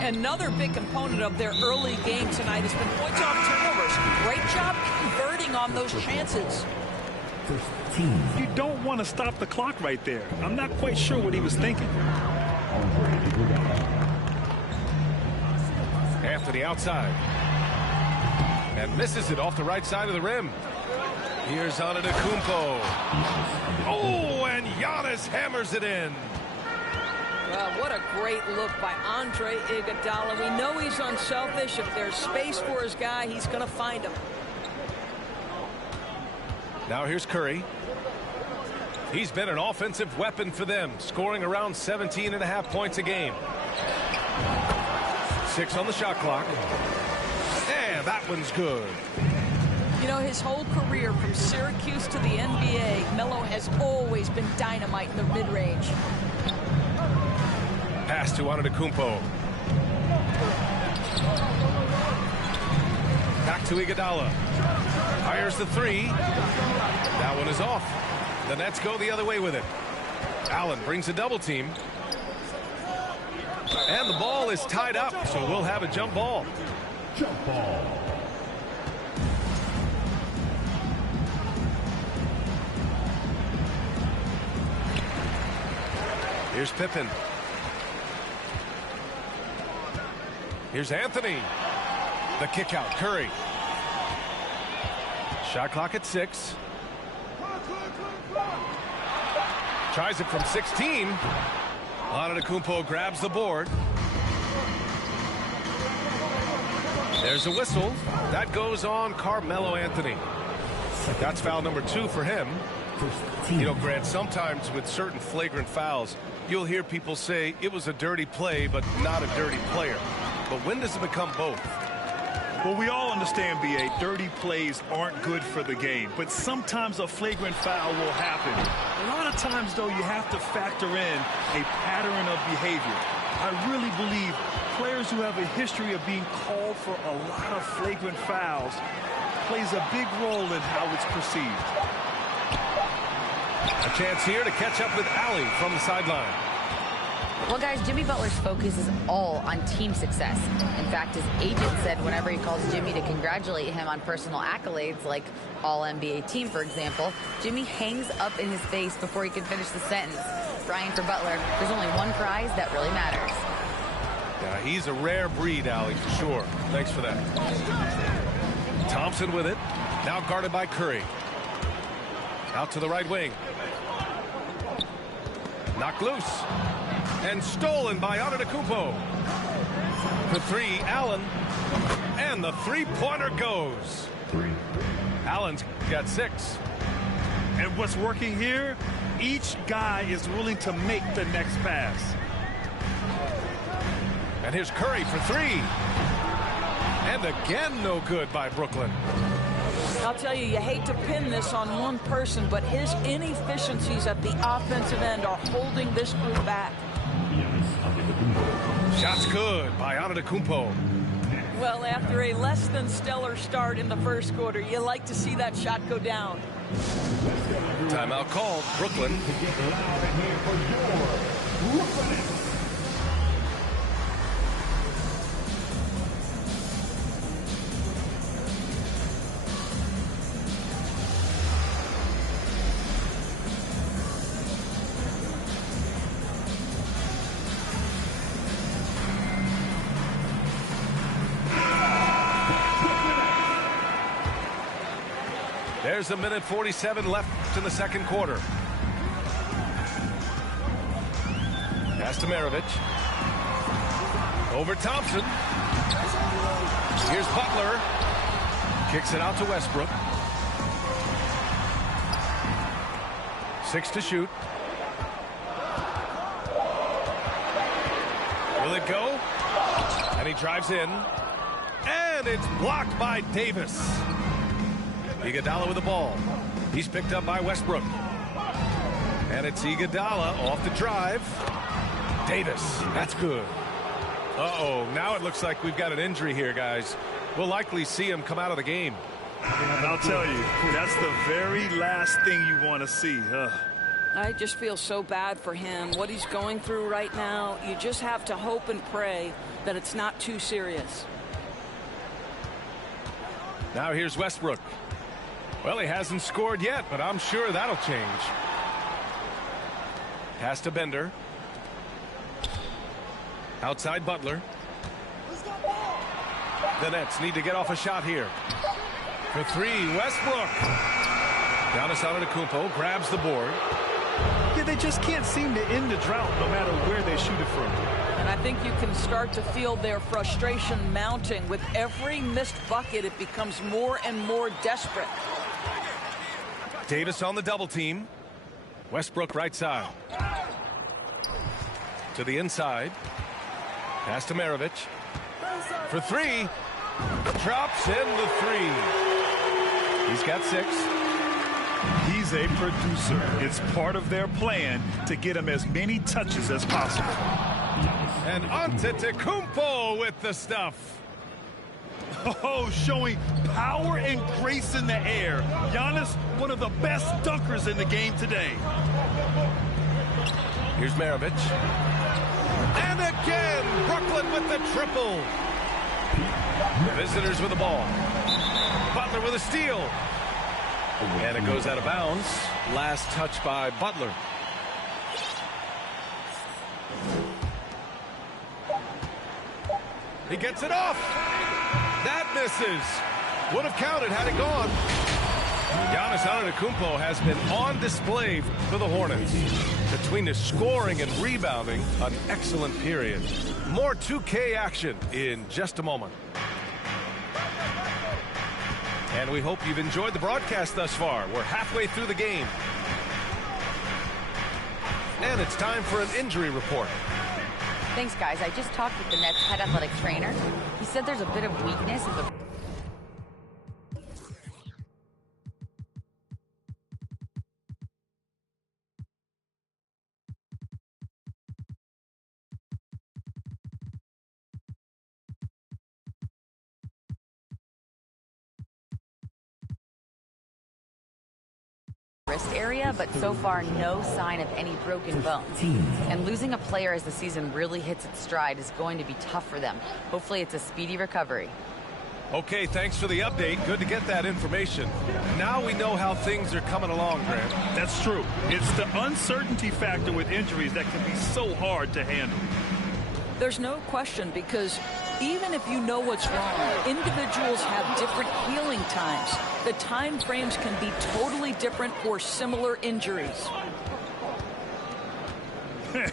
Another big component of their early game tonight has been points off turnovers. Great job converting on those chances. You don't want to stop the clock right there. I'm not quite sure what he was thinking. Anthony outside. And misses it off the right side of the rim. Here's Antetokounmpo. Oh, and Giannis hammers it in. Well, what a great look by Andre Iguodala. We know he's unselfish. If there's space for his guy, he's going to find him. Now here's Curry. He's been an offensive weapon for them, scoring around 17.5 points a game. 6 on the shot clock. And that one's good. You know, his whole career from Syracuse to the NBA, Melo has always been dynamite in the mid-range. Pass to Antetokounmpo. Back to Iguodala. Fires the three. That one is off. The Nets go the other way with it. Allen brings a double team. And the ball is tied up, so we'll have a jump ball. Jump ball. Here's Pippen. Here's Anthony. The kick out, Curry. Shot clock at 6. Tries it from 16. Antetokounmpo grabs the board. There's a whistle. That goes on Carmelo Anthony. That's foul number 2 for him. You know, Grant, sometimes with certain flagrant fouls, you'll hear people say it was a dirty play, but not a dirty player. But when does it become both? Well, we all understand, B.A., dirty plays aren't good for the game, but sometimes a flagrant foul will happen. A lot of times, though, you have to factor in a pattern of behavior. I really believe players who have a history of being called for a lot of flagrant fouls plays a big role in how it's perceived. A chance here to catch up with Allie from the sideline. Well, guys, Jimmy Butler's focus is all on team success. In fact, his agent said whenever he calls Jimmy to congratulate him on personal accolades, like All-NBA team, for example, Jimmy hangs up in his face before he can finish the sentence. Brian, for Butler, there's only one prize that really matters. Yeah, he's a rare breed, Allie, for sure. Thanks for that. Thompson with it. Now guarded by Curry. Out to the right wing. Knocked loose. And stolen by Antetokounmpo. The 3, Allen. And the three-pointer goes. Allen's got 6. And what's working here? Each guy is willing to make the next pass. And here's Curry for 3. And again, no good by Brooklyn. I'll tell you, you hate to pin this on one person, but his inefficiencies at the offensive end are holding this group back. Shot's good by Antetokounmpo. Well, after a less than stellar start in the first quarter, you like to see that shot go down. Timeout called. Brooklyn. There's a minute 47 left in the second quarter. Pass to Maravich. Over Thompson. Here's Butler. Kicks it out to Westbrook. 6 to shoot. Will it go? And he drives in. And it's blocked by Davis. Iguodala with the ball. He's picked up by Westbrook. And it's Iguodala off the drive. Davis. That's good. Uh-oh. Now it looks like we've got an injury here, guys. We'll likely see him come out of the game. And I'll tell you, that's the very last thing you want to see. I just feel so bad for him. What he's going through right now, you just have to hope and pray that it's not too serious. Now here's Westbrook. Well, he hasn't scored yet, but I'm sure that'll change. Pass to Bender. Outside Butler. The Nets need to get off a shot here. For 3, Westbrook. Giannis Antetokounmpo grabs the board. Yeah, they just can't seem to end the drought no matter where they shoot it from. And I think you can start to feel their frustration mounting. With every missed bucket, it becomes more and more desperate. Davis on the double team. Westbrook right side. To the inside. Pass to Maravich. For 3. Drops in the 3. He's got 6. He's a producer. It's part of their plan to get him as many touches as possible. And Antetokounmpo with the stuff. Oh, showing power and grace in the air. Giannis, one of the best dunkers in the game today. Here's Maravich. And again, Brooklyn with the triple. The visitors with the ball. Butler with a steal. And it goes out of bounds. Last touch by Butler. He gets it off. That misses. Would have counted had it gone. Giannis Antetokounmpo has been on display for the Hornets. Between the scoring and rebounding, an excellent period. More 2K action in just a moment. And we hope you've enjoyed the broadcast thus far. We're halfway through the game. And it's time for an injury report. Thanks, guys. I just talked with the Nets head athletic trainer. He said there's a bit of weakness at the wrist area, but so far no sign of any broken bones. And losing a player as the season really hits its stride is going to be tough for them. Hopefully it's a speedy recovery. Okay, thanks for the update. Good to get that information. Now we know how things are coming along, Grant. That's true. It's the uncertainty factor with injuries that can be so hard to handle. There's no question, because even if you know what's wrong, individuals have different healing times. The time frames can be totally different for similar injuries.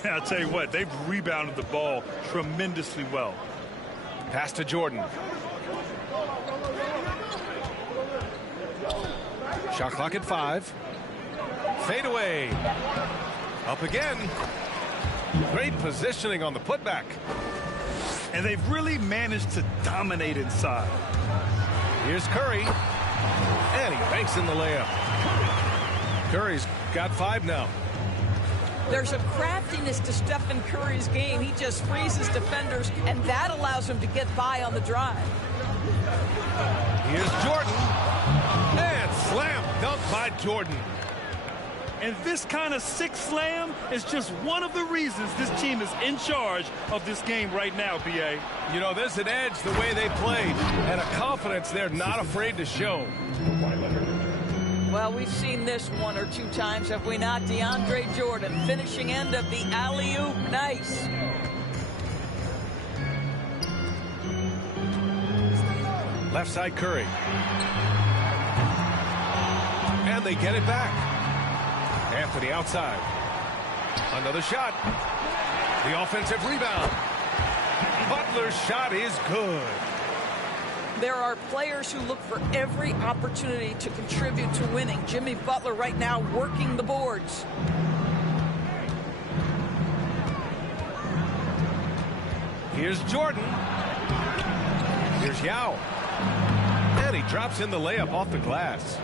I'll tell you what, they've rebounded the ball tremendously well. Pass to Jordan. Shot clock at 5. Fade away. Up again. Great positioning on the putback. And they've really managed to dominate inside. Here's Curry. And he banks in the layup. Curry's got 5 now. There's a craftiness to Stephen Curry's game. He just freezes defenders, and that allows him to get by on the drive. Here's Jordan. And slam dunk by Jordan. And this kind of sick slam is just one of the reasons this team is in charge of this game right now, B.A. You know, there's an edge the way they play and a confidence they're not afraid to show. Well, we've seen this 1 or 2 times, have we not? DeAndre Jordan, finishing end of the alley-oop. Nice. Left side Curry. And they get it back. Anthony outside. Another shot. The offensive rebound. Butler's shot is good. There are players who look for every opportunity to contribute to winning. Jimmy Butler right now working the boards. Here's Jordan. Here's Yao. And he drops in the layup off the glass.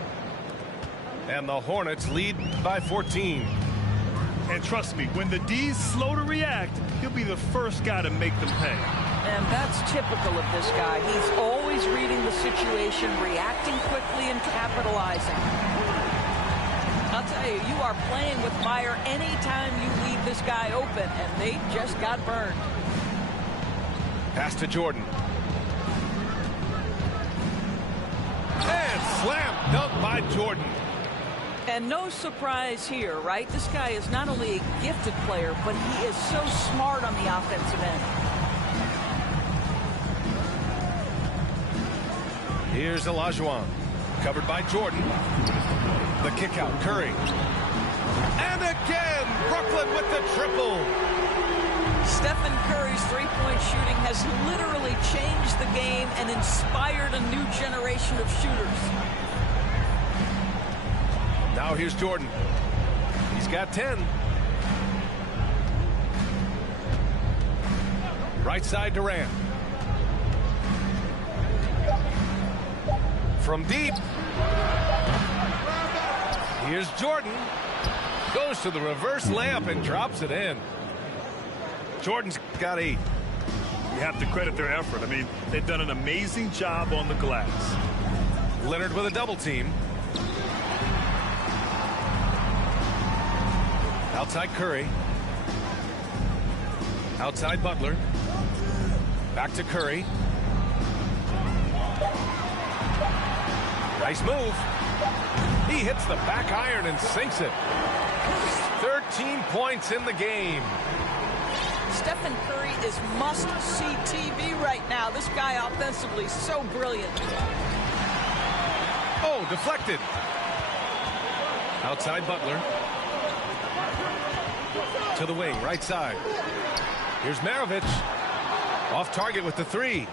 And the Hornets lead by 14. And trust me, when the D's slow to react, he'll be the first guy to make them pay. And that's typical of this guy. He's always reading the situation, reacting quickly and capitalizing. I'll tell you, you are playing with fire anytime you leave this guy open, and they just got burned. Pass to Jordan. And slam dunk by Jordan. And no surprise here, right? This guy is not only a gifted player, but he is so smart on the offensive end. Here's Olajuwon. Covered by Jordan. The kick out, Curry. And again, Brooklyn with the triple. Stephen Curry's three-point shooting has literally changed the game and inspired a new generation of shooters. Now here's Jordan. He's got 10. Right side Durant. From deep. Here's Jordan. Goes to the reverse layup and drops it in. Jordan's got 8. You have to credit their effort. I mean, they've done an amazing job on the glass. Leonard with a double team. Outside Curry. Outside Butler. Back to Curry. Nice move. He hits the back iron and sinks it. 13 points in the game. Stephen Curry is must-see TV right now. This guy offensively so brilliant. Oh, deflected. Outside Butler. To the wing, right side. Here's Maravich. Off target with the 3.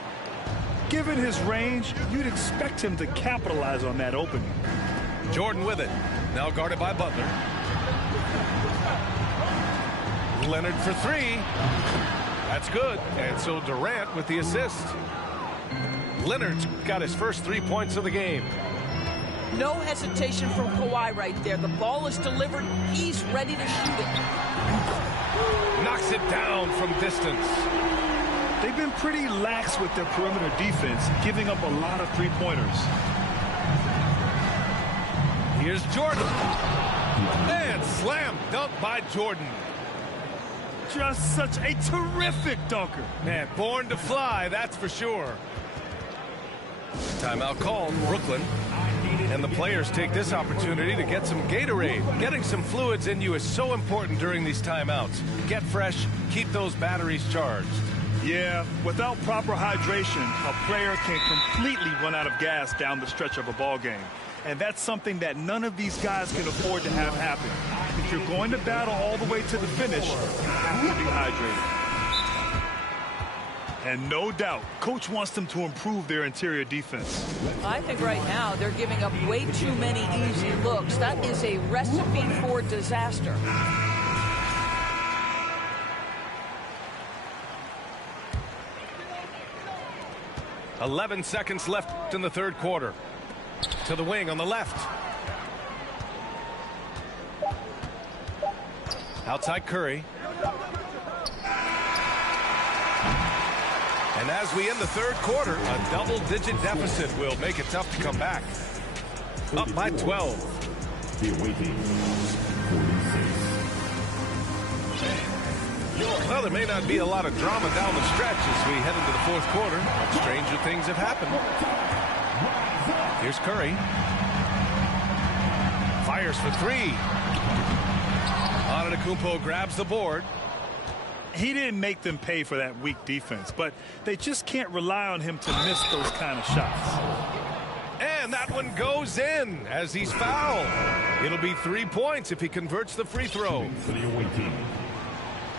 Given his range, you'd expect him to capitalize on that opening. Jordan with it. Now guarded by Butler. Leonard for 3. That's good. And so Durant with the assist. Leonard's got his first 3 points of the game. No hesitation from Kawhi right there. The ball is delivered. He's ready to shoot it. Knocks it down from distance. They've been pretty lax with their perimeter defense, giving up a lot of three-pointers. Here's Jordan. And slam dunk by Jordan. Just such a terrific dunker. Man, born to fly, that's for sure. Timeout called, Brooklyn. And the players take this opportunity to get some Gatorade. Getting some fluids in you is so important during these timeouts. Get fresh, keep those batteries charged. Yeah, without proper hydration, a player can completely run out of gas down the stretch of a ball game. And that's something that none of these guys can afford to have happen. If you're going to battle all the way to the finish, you have to be hydrated. And no doubt, coach wants them to improve their interior defense. I think right now they're giving up way too many easy looks. That is a recipe for disaster. .11 seconds left in the third quarter. To the wing on the left. Outside Curry. And as we end the third quarter, a double-digit deficit will make it tough to come back. Up by 12. The awaiting 46. Well, there may not be a lot of drama down the stretch as we head into the fourth quarter, but stranger things have happened. Here's Curry. Fires for three. Antetokounmpo grabs the board. He didn't make them pay for that weak defense, but they just can't rely on him to miss those kind of shots. And that one goes in as he's fouled. It'll be 3 points if he converts the free throw. For the awaiting.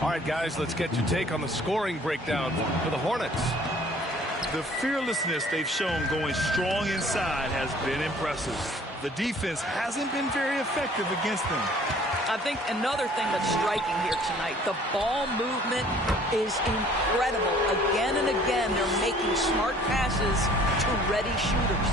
All right, guys, let's get your take on the scoring breakdown for the Hornets. The fearlessness they've shown going strong inside has been impressive. The defense hasn't been very effective against them. I think another thing that's striking here tonight, the ball movement is incredible. Again and again, they're making smart passes to ready shooters.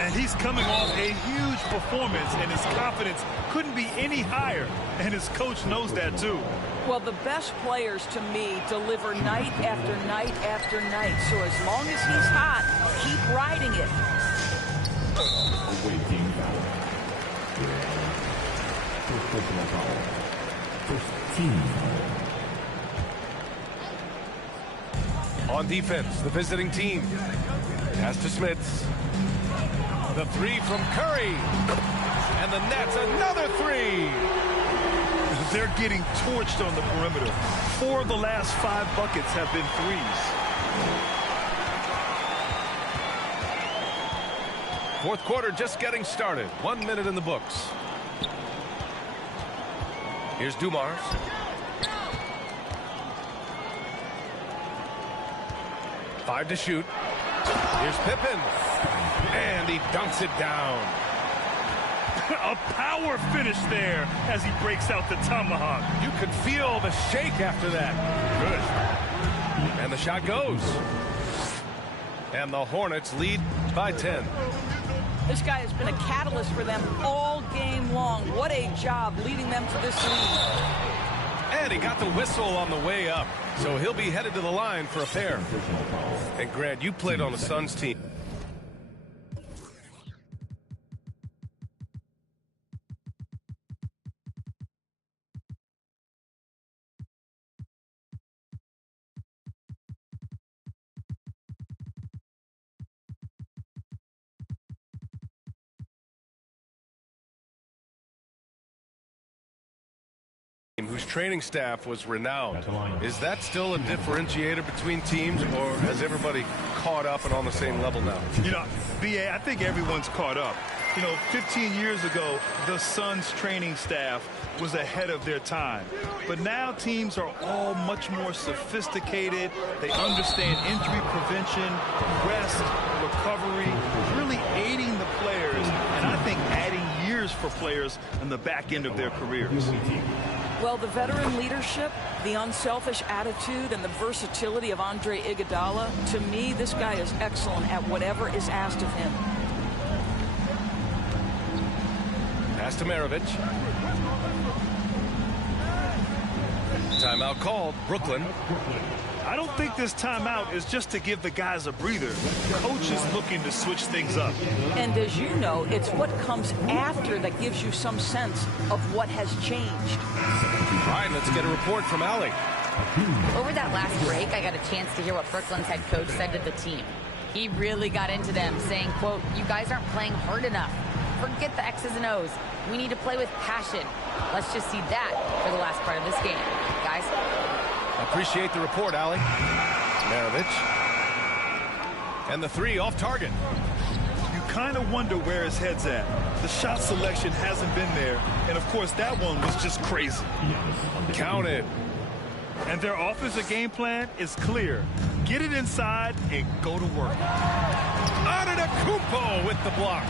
And he's coming off a huge performance, and his confidence couldn't be any higher. And his coach knows that, too. Well, the best players, to me, deliver night after night after night. So as long as he's hot, keep riding it. Awaiting foul. First personal foul. First team foul. On defense, the visiting team. Pass to Smits. The three from Curry. And the Nets, another three. They're getting torched on the perimeter. 4 of the last 5 buckets have been threes. Fourth quarter just getting started. 1 minute in the books. Here's Dumars. Five to shoot. Here's Pippen. And he dunks it down. A power finish there as he breaks out the tomahawk. You could feel the shake after that. Good. And the shot goes. And the Hornets lead by 10. This guy has been a catalyst for them all game long. What a job leading them to this lead. And he got the whistle on the way up. So he'll be headed to the line for a pair. And Grant, you played on the Suns team. Whose training staff was renowned. Is that still a differentiator between teams, or has everybody caught up and on the same level now? You know, B.A., I think everyone's caught up. You know, 15 years ago, the Suns training staff was ahead of their time. But now teams are all much more sophisticated. They understand injury prevention, rest, recovery, really aiding the players, and I think adding years for players in the back end of their careers. Well, the veteran leadership, the unselfish attitude, and the versatility of Andre Iguodala, to me, this guy is excellent at whatever is asked of him. Pass to Maravich. Timeout called, Brooklyn. I don't think this timeout is just to give the guys a breather. Coach is looking to switch things up. And as you know, it's what comes after that gives you some sense of what has changed. All right, let's get a report from Allie. Over that last break, I got a chance to hear what Brooklyn's head coach said to the team. He really got into them, saying, quote, "You guys aren't playing hard enough. Forget the X's and O's. We need to play with passion. Let's just see that for the last part of this game. Guys." Appreciate the report, Allie. Maravich. And the three off target. You kind of wonder where his head's at. The shot selection hasn't been there. And, of course, that one was just crazy. Counted. And their offensive game plan is clear. Get it inside and go to work. Antetokounmpo with the block.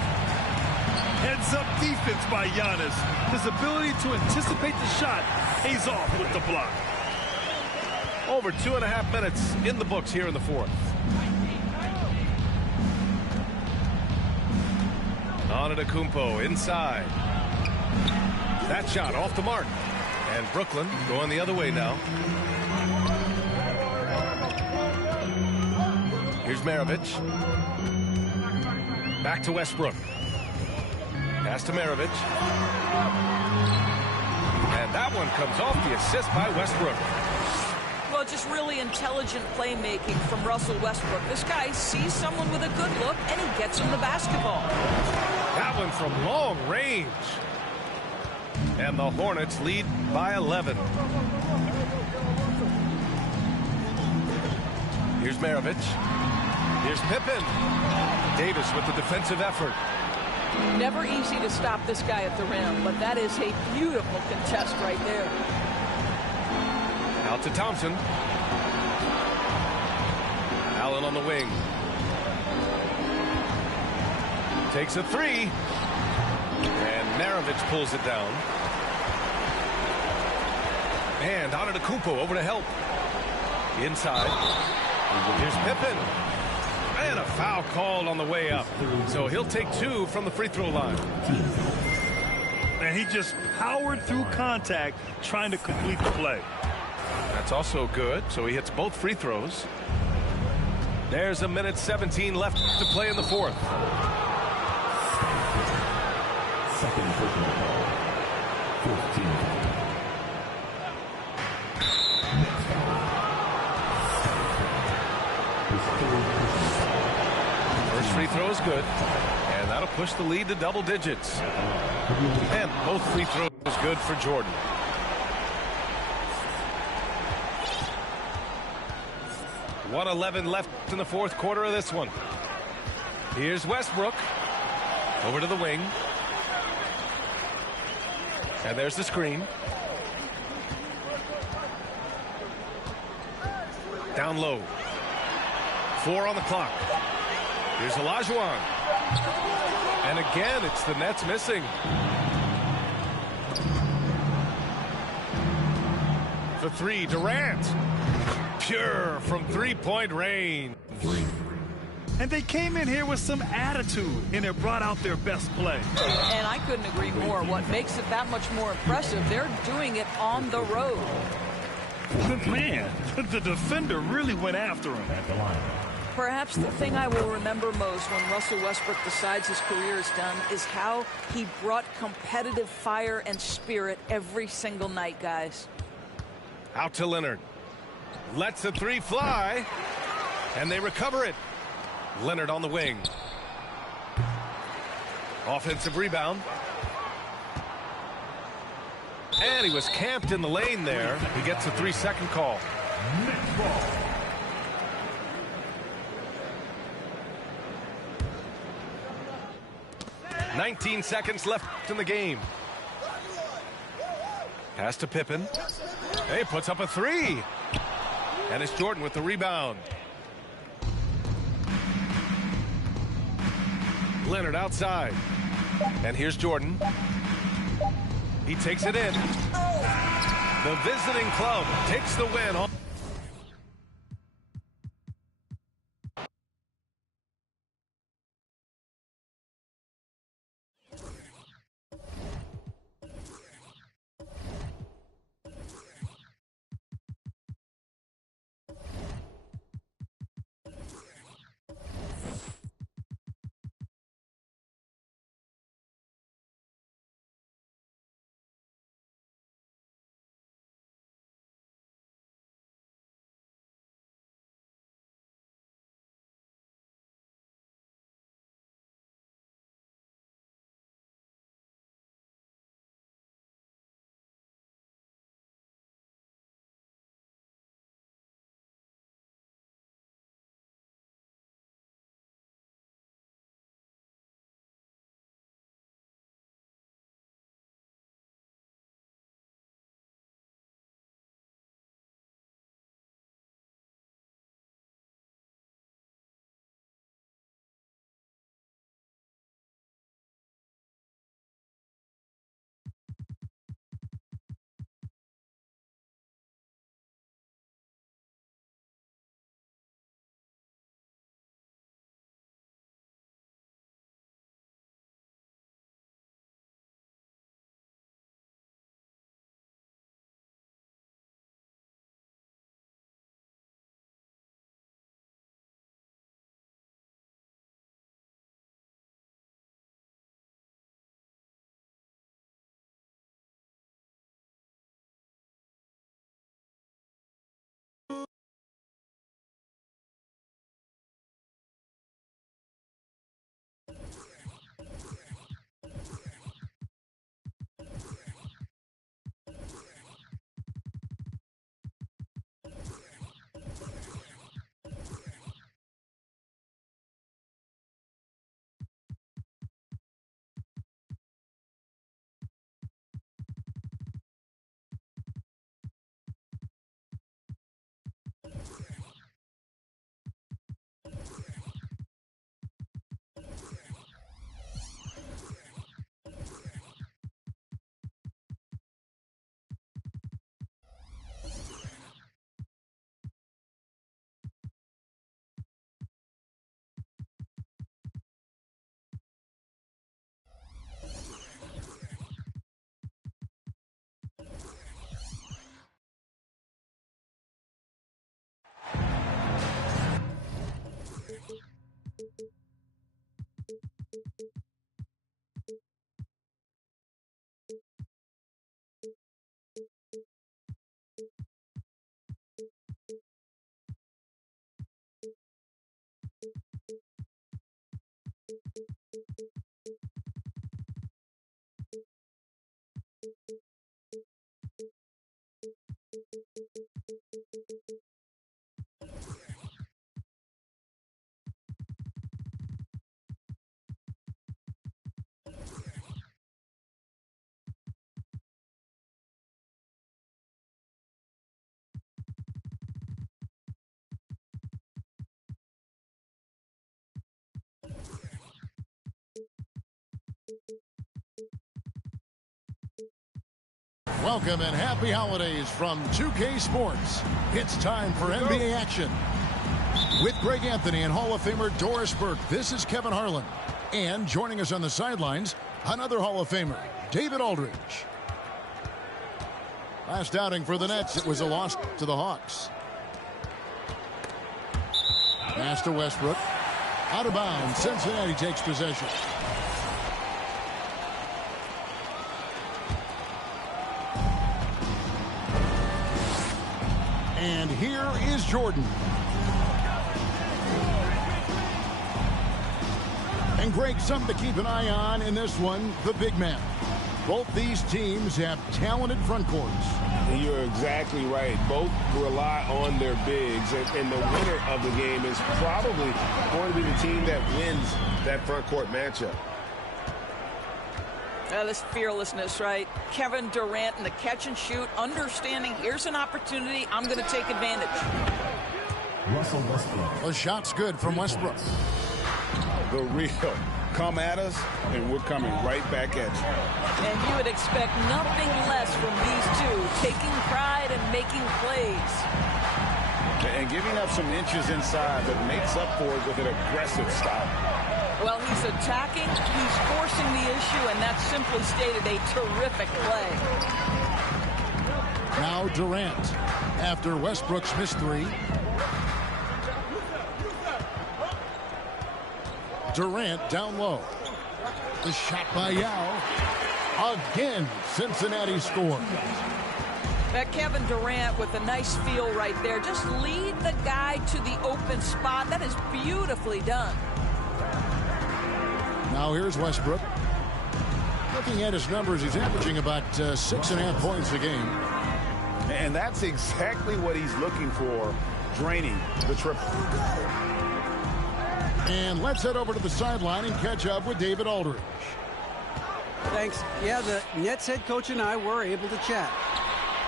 Heads-up defense by Giannis. His ability to anticipate the shot pays off with the block. Over 2.5 minutes in the books here in the fourth. Antetokounmpo inside. That shot off the mark. And Brooklyn going the other way now. Here's Maravich. Back to Westbrook. Pass to Maravich. And that one comes off the assist by Westbrook. Well, just really intelligent playmaking from Russell Westbrook. This guy sees someone with a good look, and he gets him the basketball. That one from long range. And the Hornets lead by 11. Here's Maravich. Here's Pippen. Davis with the defensive effort. Never easy to stop this guy at the rim, but that is a beautiful contest right there. Out to Thompson. Allen on the wing. Takes a three. And Maravich pulls it down. And Antetokounmpo over to help. Inside. Here's Pippen. And a foul called on the way up. So he'll take 2 from the free throw line. And he just powered through contact trying to complete the play. That's also good. So he hits both free throws. There's 1:17 left to play in the fourth. Second personal foul. 15. Next foul. His third personal foul. First free throw is good. And that'll push the lead to double digits. And both free throws good for Jordan. .111 left in the fourth quarter of this one. Here's Westbrook. Over to the wing. And there's the screen. Down low. 4 on the clock. Here's Olajuwon. And again, it's the Nets missing. For 3, Durant. Pure from three-point range. And they came in here with some attitude, and it brought out their best play. And I couldn't agree more. What makes it that much more impressive, they're doing it on the road. Man, the defender really went after him. At the line. Perhaps the thing I will remember most when Russell Westbrook decides his career is done is how he brought competitive fire and spirit every single night, guys. Out to Leonard. Lets the 3 fly. And they recover it. Leonard on the wing. Offensive rebound. And he was camped in the lane there. He gets a 3-second call. Next ball. .19 seconds left in the game. Pass to Pippen. Hey, puts up a 3. And it's Jordan with the rebound. Leonard outside. And here's Jordan. He takes it in. The visiting club takes the win. Welcome and happy holidays from 2K Sports. It's time for NBA action. With Greg Anthony and Hall of Famer Doris Burke, this is Kevin Harlan. And joining us on the sidelines, another Hall of Famer, David Aldridge. Last outing for the Nets, it was a loss to the Hawks. Pass to Westbrook. Out of bounds, Cincinnati takes possession. And here is Jordan. And Greg, something to keep an eye on in this one, the big man. Both these teams have talented front courts. You're exactly right. Both rely on their bigs, and the winner of the game is probably going to be the team that wins that front court matchup. This fearlessness, right? Kevin Durant in the catch and shoot, understanding here's an opportunity, I'm going to take advantage. Russell Westbrook. The shot's good from Westbrook. The real. Come at us, and we're coming right back at you. And you would expect nothing less from these two, taking pride and making plays. And giving up some inches inside, but makes up for it with an aggressive style. Well, he's attacking, he's forcing the issue, and that's simply stated a terrific play. Now Durant, after Westbrook's missed three. Durant down low. The shot by Yao. Again, Cincinnati scores. That Kevin Durant with a nice feel right there. Just lead the guy to the open spot. That is beautifully done. Now here's Westbrook. Looking at his numbers, he's averaging about 6.5 points a game. And that's exactly what he's looking for, draining the triple. And let's head over to the sideline and catch up with David Aldridge. Thanks. Yeah, the Nets head coach and I were able to chat.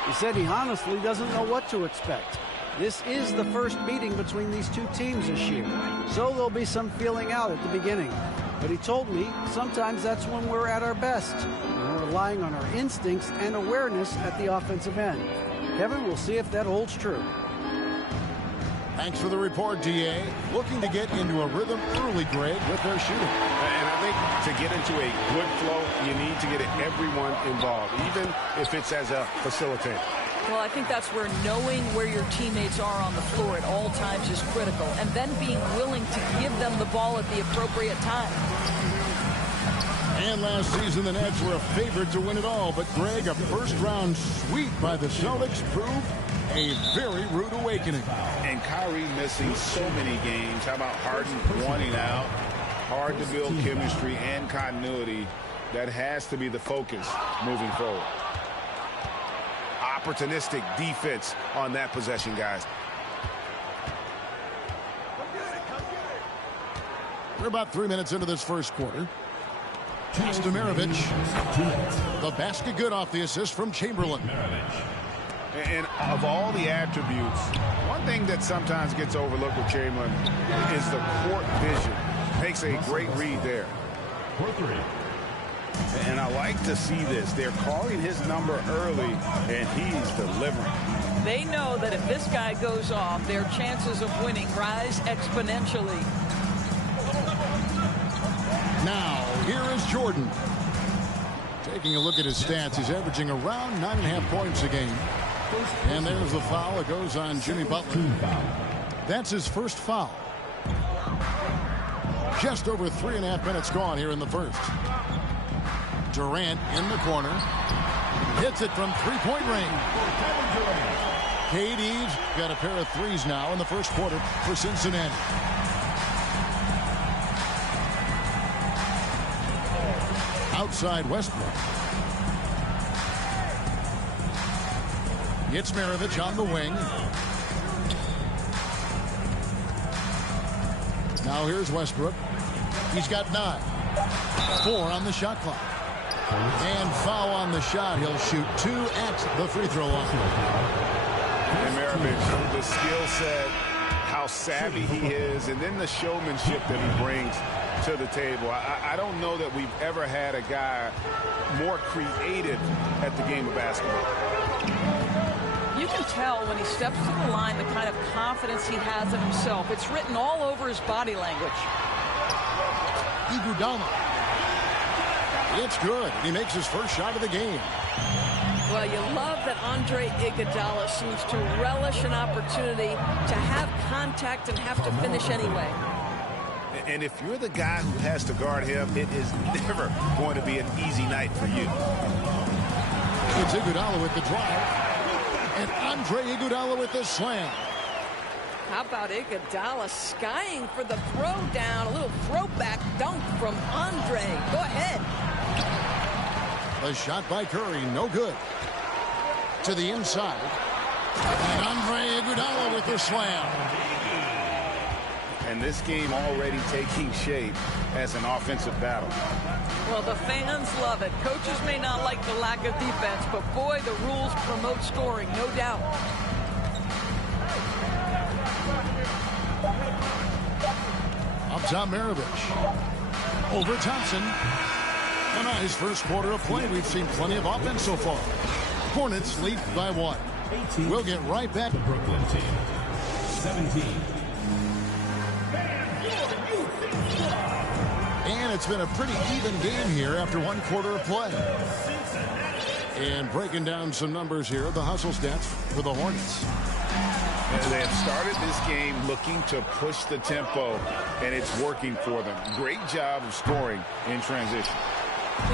He said he honestly doesn't know what to expect. This is the first meeting between these two teams this year, so there'll be some feeling out at the beginning. But he told me sometimes that's when we're at our best. We're relying on our instincts and awareness at the offensive end. Kevin, we'll see if that holds true. Thanks for the report, D.A. Looking to get into a rhythm early, Greg, with their shooting. And I think to get into a good flow, you need to get everyone involved, even if it's as a facilitator. Well, I think that's where knowing where your teammates are on the floor at all times is critical, and then being willing to give them the ball at the appropriate time. And last season, the Nets were a favorite to win it all, but Greg, a first-round sweep by the Celtics proved a very rude awakening. And Kyrie missing so many games. How about Harden wanting out? Hard to build chemistry and continuity. That has to be the focus moving forward. Opportunistic defense on that possession, guys. We're about 3 minutes into this first quarter. Pass to Maravich. The basket good off the assist from Chamberlain. And of all the attributes, one thing that sometimes gets overlooked with Chamberlain is the court vision. Makes a great read there. And I like to see this. They're calling his number early, and he's delivering. They know that if this guy goes off, their chances of winning rise exponentially. Now, here is Jordan. Taking a look at his stats, he's averaging around 9.5 points a game. And there's the foul. It goes on Jimmy Butler. That's his first foul. Just over 3.5 minutes gone here in the first. Durant in the corner. Hits it from three-point range. KD's got a pair of threes now in the first quarter for Cincinnati. Outside Westbrook. It's Maravich on the wing. Now here's Westbrook. He's got 9. 4 on the shot clock. And foul on the shot. He'll shoot 2 at the free throw line. And Maravich, the skill set, how savvy he is, and then the showmanship that he brings to the table. I don't know that we've ever had a guy more creative at the game of basketball. You can tell when he steps to the line the kind of confidence he has in himself. It's written all over his body language. Iguodala. It's good. He makes his first shot of the game. Well, you love that Andre Iguodala seems to relish an opportunity to have contact and have to finish anyway. And if you're the guy who has to guard him, it is never going to be an easy night for you. It's Iguodala with the drive. And Andre Iguodala with the slam. How about Iguodala skying for the throw down? A little throwback dunk from Andre. Go ahead. The shot by Curry, no good. To the inside. And Andre Iguodala with the slam. And this game already taking shape as an offensive battle. Well, the fans love it. Coaches may not like the lack of defense, but boy, the rules promote scoring, no doubt. Up top, Maravich. Over Thompson. A nice first quarter of play. We've seen plenty of offense so far. Hornets lead by 1. We'll get right back. The Brooklyn team. 17. And it's been a pretty even game here after 1 quarter of play. And breaking down some numbers here, the hustle stats for the Hornets. They have started this game looking to push the tempo, and it's working for them. Great job of scoring in transition.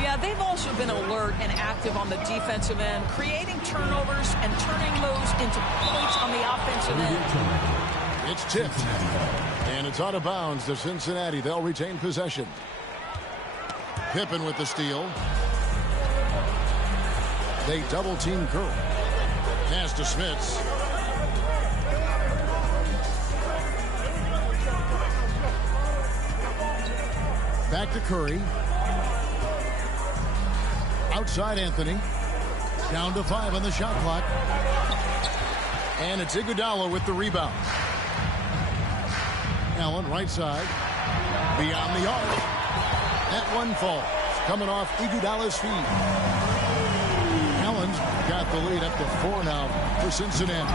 Yeah, they've also been alert and active on the defensive end, creating turnovers and turning those into points on the offensive end. It's tipped. And it's out of bounds to Cincinnati. They'll retain possession. Pippen with the steal. They double-team Curry. Pass to Smits. Back to Curry. Outside Anthony. Down to 5 on the shot clock. And it's Iguodala with the rebound. Allen right side. Beyond the arc. That one falls. Coming off Iguodala's feet. Allen's got the lead up to 4 now for Cincinnati.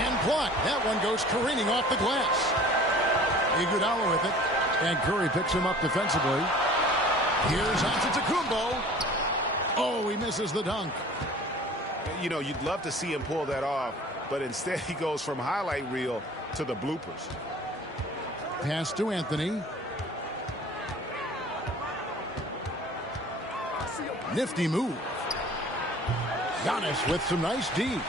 And blocked. That one goes careening off the glass. Iguodala with it. And Curry picks him up defensively. Here's Antetokounmpo. Oh, he misses the dunk. You know, you'd love to see him pull that off, but instead he goes from highlight reel to the bloopers. Pass to Anthony. Nifty move. Giannis with some nice D.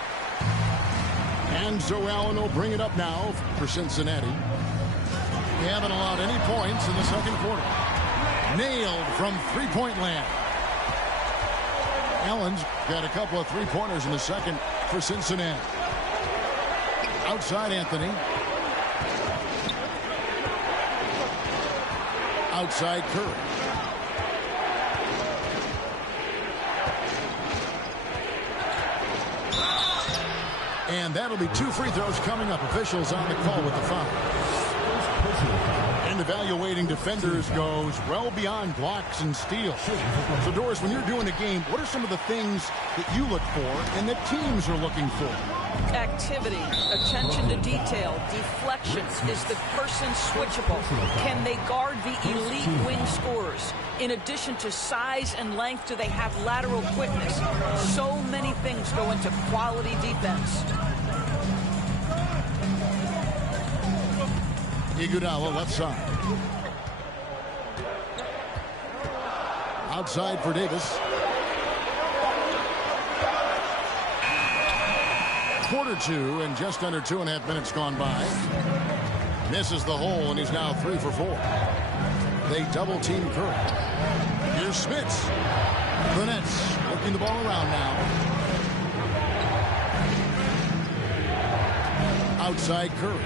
And so Allen will bring it up now for Cincinnati. They haven't allowed any points in the second quarter. Nailed from three-point land. Allen's got a couple of three-pointers in the second for Cincinnati. Outside Anthony. Outside Curry. And that'll be 2 free throws coming up. Officials on the call with the foul. And evaluating defenders goes well beyond blocks and steals. So, Doris, when you're doing a game, what are some of the things that you look for and that teams are looking for? Activity, attention to detail, deflections. Is the person switchable? Can they guard the elite wing scorers? In addition to size and length, do they have lateral quickness? So many things go into quality defense. Iguodala left side. Outside for Davis. Quarter 2 and just under 2.5 minutes gone by. Misses the hole and he's now 3 for 4. They double team Curry. Here's Smits. The Nets working the ball around now. Outside Curry.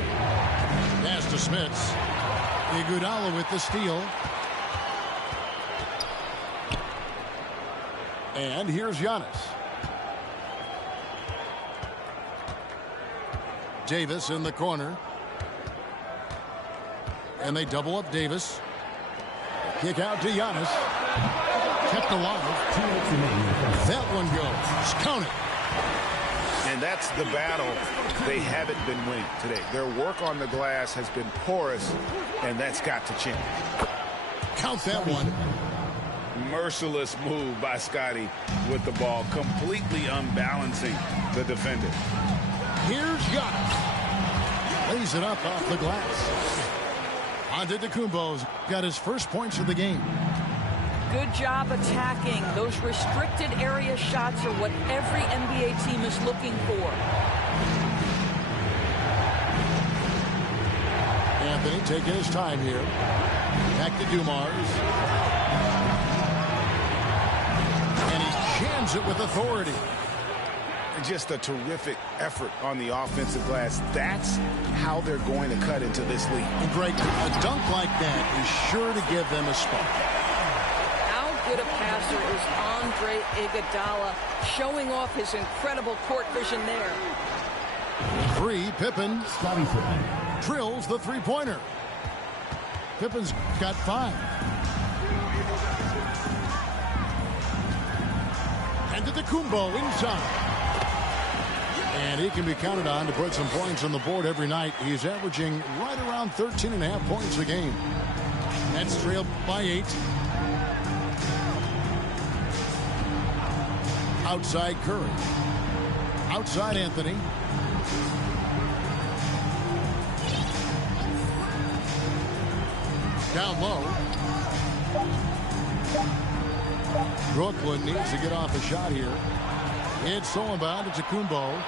Pass to Smits. Iguodala with the steal. And here's Giannis. Davis in the corner. And they double up Davis. Kick out to Giannis. Kept alive. That one goes. Count it. And that's the battle they haven't been winning today. Their work on the glass has been porous, and that's got to change. Count that one. Merciless move by Scotty with the ball, completely unbalancing the defender. Here's Giannis. Lays it up off the glass. Antetokounmpo's got his first points of the game. Good job attacking. Those restricted area shots are what every NBA team is looking for. Anthony taking his time here. Back to Dumars. And he jams it with authority. Just a terrific effort on the offensive glass. That's how they're going to cut into this league. And Greg, a dunk like that is sure to give them a spark. How good a passer is Andre Iguodala, showing off his incredible court vision there. Pippen. Scottie Pippen. Drills the three-pointer. Pippen's got 5. Antetokounmpo inside. And he can be counted on to put some points on the board every night. He's averaging right around 13.5 points a game. Nets trailed by 8. Outside Curry. Outside Anthony. Down low. Brooklyn needs to get off a shot here. It's stolen by Antetokounmpo.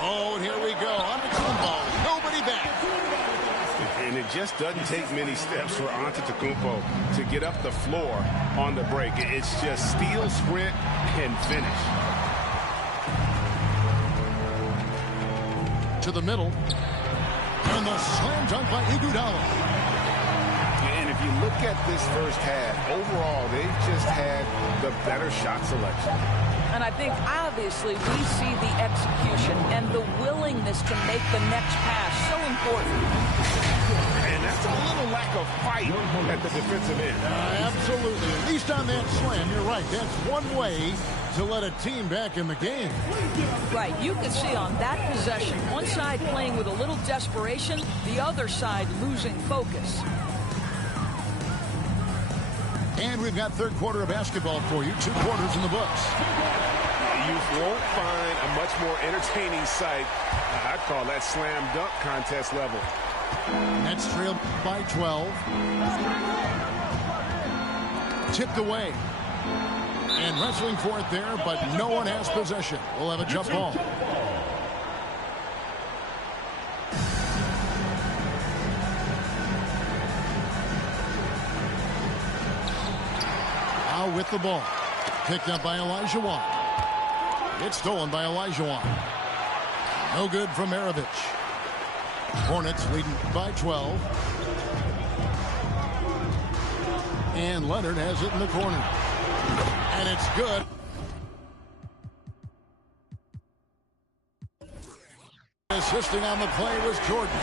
Oh, and here we go. Antetokounmpo. Nobody back. And it just doesn't take many steps for Antetokounmpo to get up the floor on the break. It's just steal, sprint, and finish. To the middle. And the slam dunk by Iguodala. And if you look at this first half, overall, they've just had the better shot selection. And I think, obviously, we see the execution and the willingness to make the next pass so important. And that's a little lack of fight at the defensive end. Absolutely. At least on that slam, you're right. That's one way to let a team back in the game. Right. You can see on that possession, one side playing with a little desperation, the other side losing focus. And we've got third quarter of basketball for you. 2 quarters in the books. You won't find a much more entertaining sight. I'd call that slam dunk contest level. Nets trailed by 12. Tipped away. And wrestling for it there, but no one has possession. We'll have a jump ball. Now with the ball. Picked up by Olajuwon. It's stolen by Olajuwon. No good from Maravich. Hornets leading by 12. And Leonard has it in the corner. And it's good. Assisting on the play was Jordan.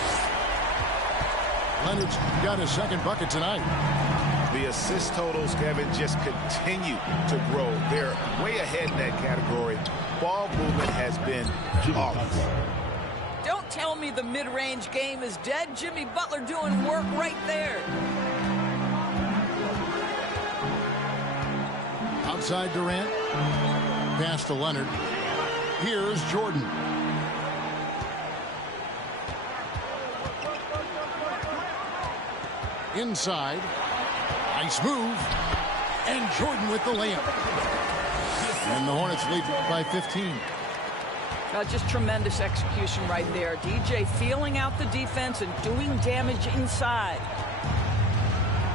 Leonard's got his second bucket tonight. The assist totals, Kevin, just continue to grow. They're way ahead in that category. Ball movement has been flawless. Don't tell me the mid-range game is dead. Jimmy Butler doing work right there. Outside Durant. Pass to Leonard. Here's Jordan. Inside. Nice move. And Jordan with the layup. And the Hornets lead by 15. Just tremendous execution right there. DJ feeling out the defense and doing damage inside.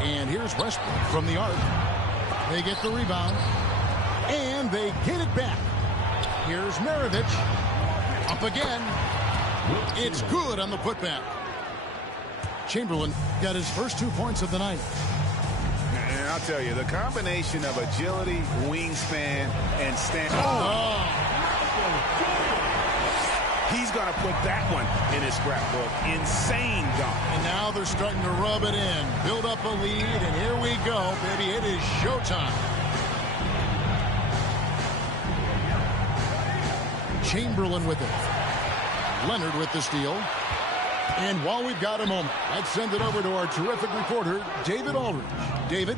And here's Westbrook from the arc. They get the rebound. And they get it back. Here's Maravich. Up again. It's good on the putback. Chamberlain got his first 2 points of the night. And I'll tell you, the combination of agility, wingspan, and stand. He's going to put that one in his scrapbook. Insane dunk. And now they're starting to rub it in. Build up a lead, and here we go, baby. It is showtime. Chamberlain with it. Leonard with the steal. And while we've got a moment, let's send it over to our terrific reporter, David Aldridge. David?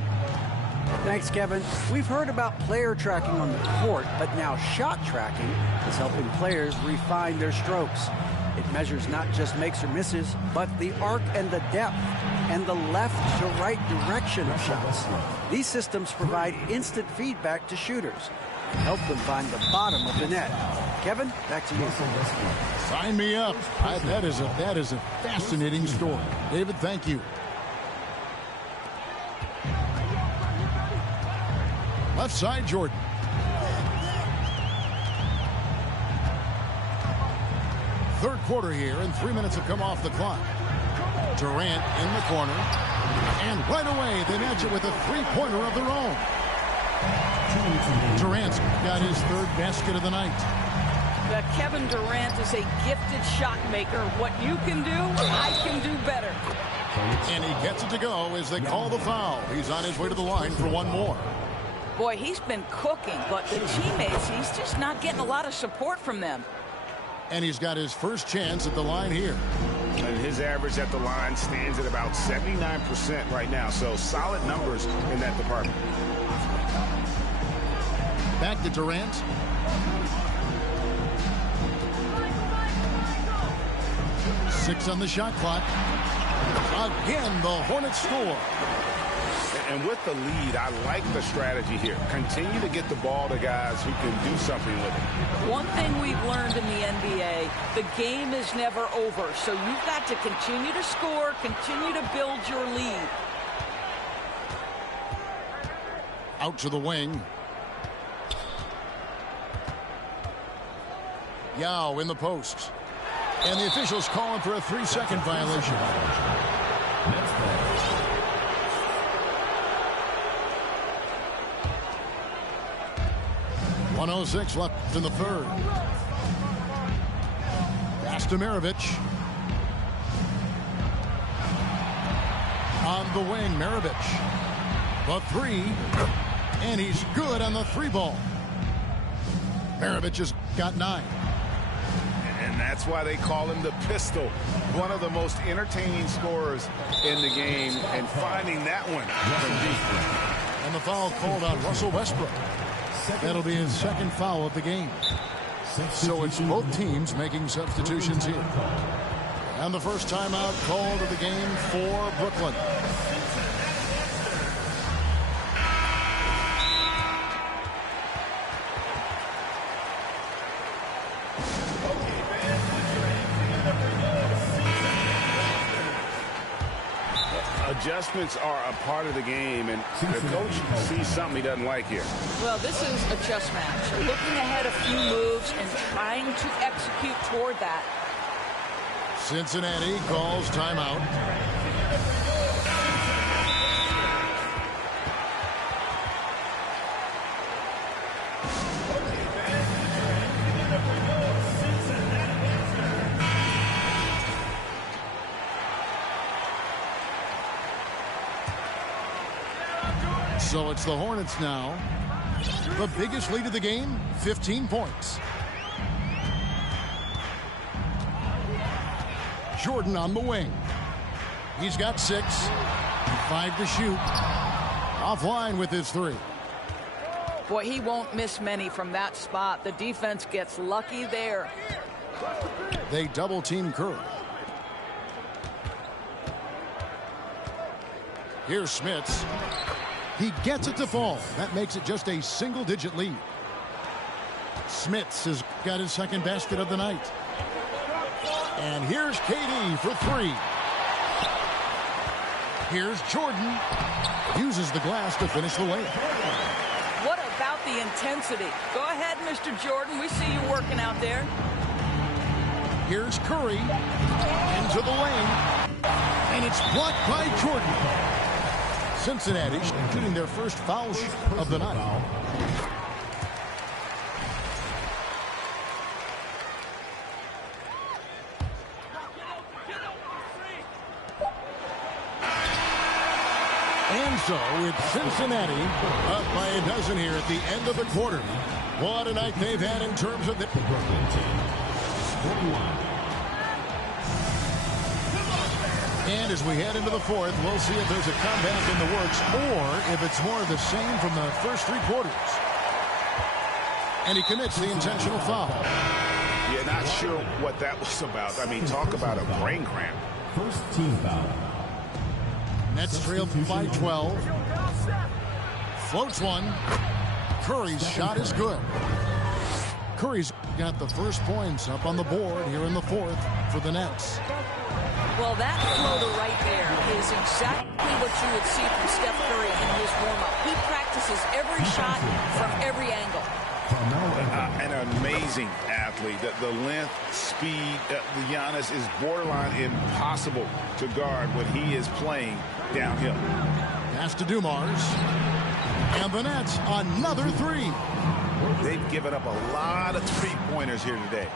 Thanks, Kevin. We've heard about player tracking on the court, but now shot tracking is helping players refine their strokes. It measures not just makes or misses, but the arc and the depth and the left to right direction of shots. These systems provide instant feedback to shooters and help them find the bottom of the net. Kevin, back to you. Sign me up. That is a fascinating story. David, thank you. Left side, Jordan. Third quarter here, and 3 minutes have come off the clock. Durant in the corner. And right away, they match it with a three-pointer of their own. Durant's got his third basket of the night. Kevin Durant is a gifted shot maker. What you can do, I can do better. And he gets it to go as they call the foul. He's on his way to the line for one more. Boy, he's been cooking, but the teammates, he's just not getting a lot of support from them. And he's got his first chance at the line here. And his average at the line stands at about 79% right now, so solid numbers in that department. Back to Durant. Six on the shot clock. Again, the Hornets score. And with the lead, I like the strategy here. Continue to get the ball to guys who can do something with it. One thing we've learned in the NBA, the game is never over. So you've got to continue to score, continue to build your lead. Out to the wing. Yao in the post. And the officials calling for a 3-second violation. 1:06 left in the third. Pass to Maravich. On the wing, Maravich. The three. And he's good on the three ball. Maravich has got 9. And that's why they call him the pistol. One of the most entertaining scorers in the game, and finding that one from deep. And the foul called on Russell Westbrook. That'll be his second foul of the game. So it's both teams making substitutions here. And the first timeout called of the game for Brooklyn. Adjustments are a part of the game, and the coach sees something he doesn't like here. Well, this is a chess match. Looking ahead a few moves and trying to execute toward that. Cincinnati calls timeout. So it's the Hornets now. The biggest lead of the game, 15 points. Jordan on the wing. He's got 6. 5 to shoot. Offline with his 3. Boy, he won't miss many from that spot. The defense gets lucky there. They double team Curry. Here's Smits. He gets it to fall. That makes it just a single-digit lead. Smits has got his second basket of the night. And here's KD for 3. Here's Jordan. Uses the glass to finish the layup. What about the intensity? Go ahead, Mr. Jordan. We see you working out there. Here's Curry into the lane. And it's blocked by Jordan. Cincinnati shooting their first foul of the night. And so it's Cincinnati up by a dozen here at the end of the quarter. What a night they've had in terms of the Brooklyn team. 41. And as we head into the fourth, we'll see if there's a comeback in the works or if it's more of the same from the first three quarters. And he commits the intentional foul. Yeah, not sure what that was about. I mean, talk about a brain cramp. First team foul. Nets trail by 12. Floats one. Curry's shot is good. Curry's got the first points up on the board here in the fourth for the Nets. Well, that floater right there is exactly what you would see from Steph Curry in his warm-up. He practices every shot from every angle. An amazing athlete. The length, speed, Giannis is borderline impossible to guard when he is playing downhill. Pass to Dumars. And the Nets, another three. They've given up a lot of three-pointers here today.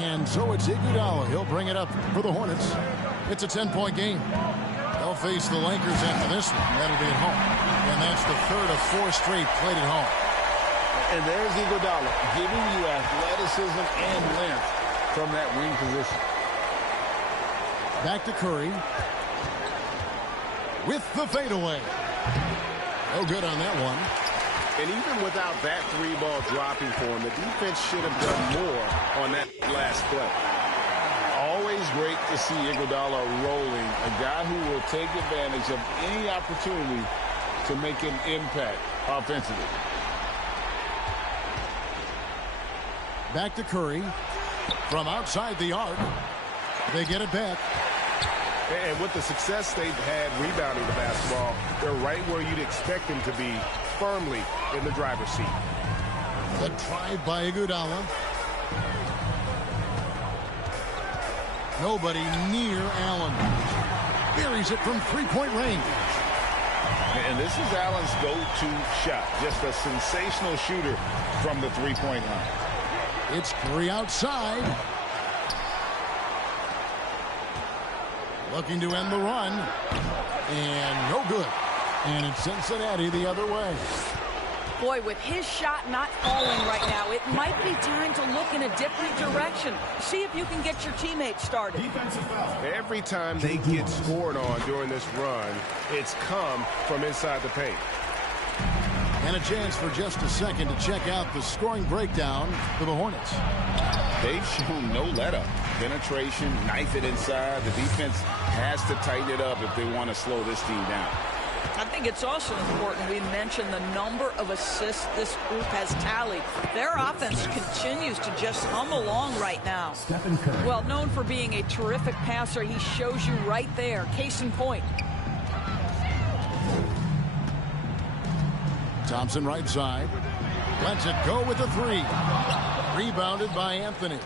And so it's Iguodala. He'll bring it up for the Hornets. It's a 10-point game. They'll face the Lakers after this one. That'll be at home. And that's the third of four straight played at home. And there's Iguodala giving you athleticism and length from that wing position. Back to Curry. With the fadeaway. No good on that one. And even without that three ball dropping for him, the defense should have done more on that last play. Always great to see Iguodala rolling, a guy who will take advantage of any opportunity to make an impact offensively. Back to Curry. From outside the arc. They get it back. And with the success they've had rebounding the basketball, they're right where you'd expect them to be, firmly in the driver's seat. The drive by Iguodala. Nobody near Allen. Buries it from three-point range. And this is Allen's go-to shot. Just a sensational shooter from the three-point line. It's Curry outside. Looking to end the run. And no good. And it's Cincinnati the other way. Boy, with his shot not falling right now, it might be time to look in a different direction. See if you can get your teammates started. Every time they get scored on during this run, it's come from inside the paint. And a chance for just a second to check out the scoring breakdown for the Hornets. They've shown no let-up. Penetration, knife it inside. The defense has to tighten it up if they want to slow this team down. I think it's also important we mention the number of assists this group has tallied. Their offense continues to just hum along right now. Well, known for being a terrific passer, he shows you right there. Case in point. Thompson right side. Lets it go with the three. Rebounded by Anthony.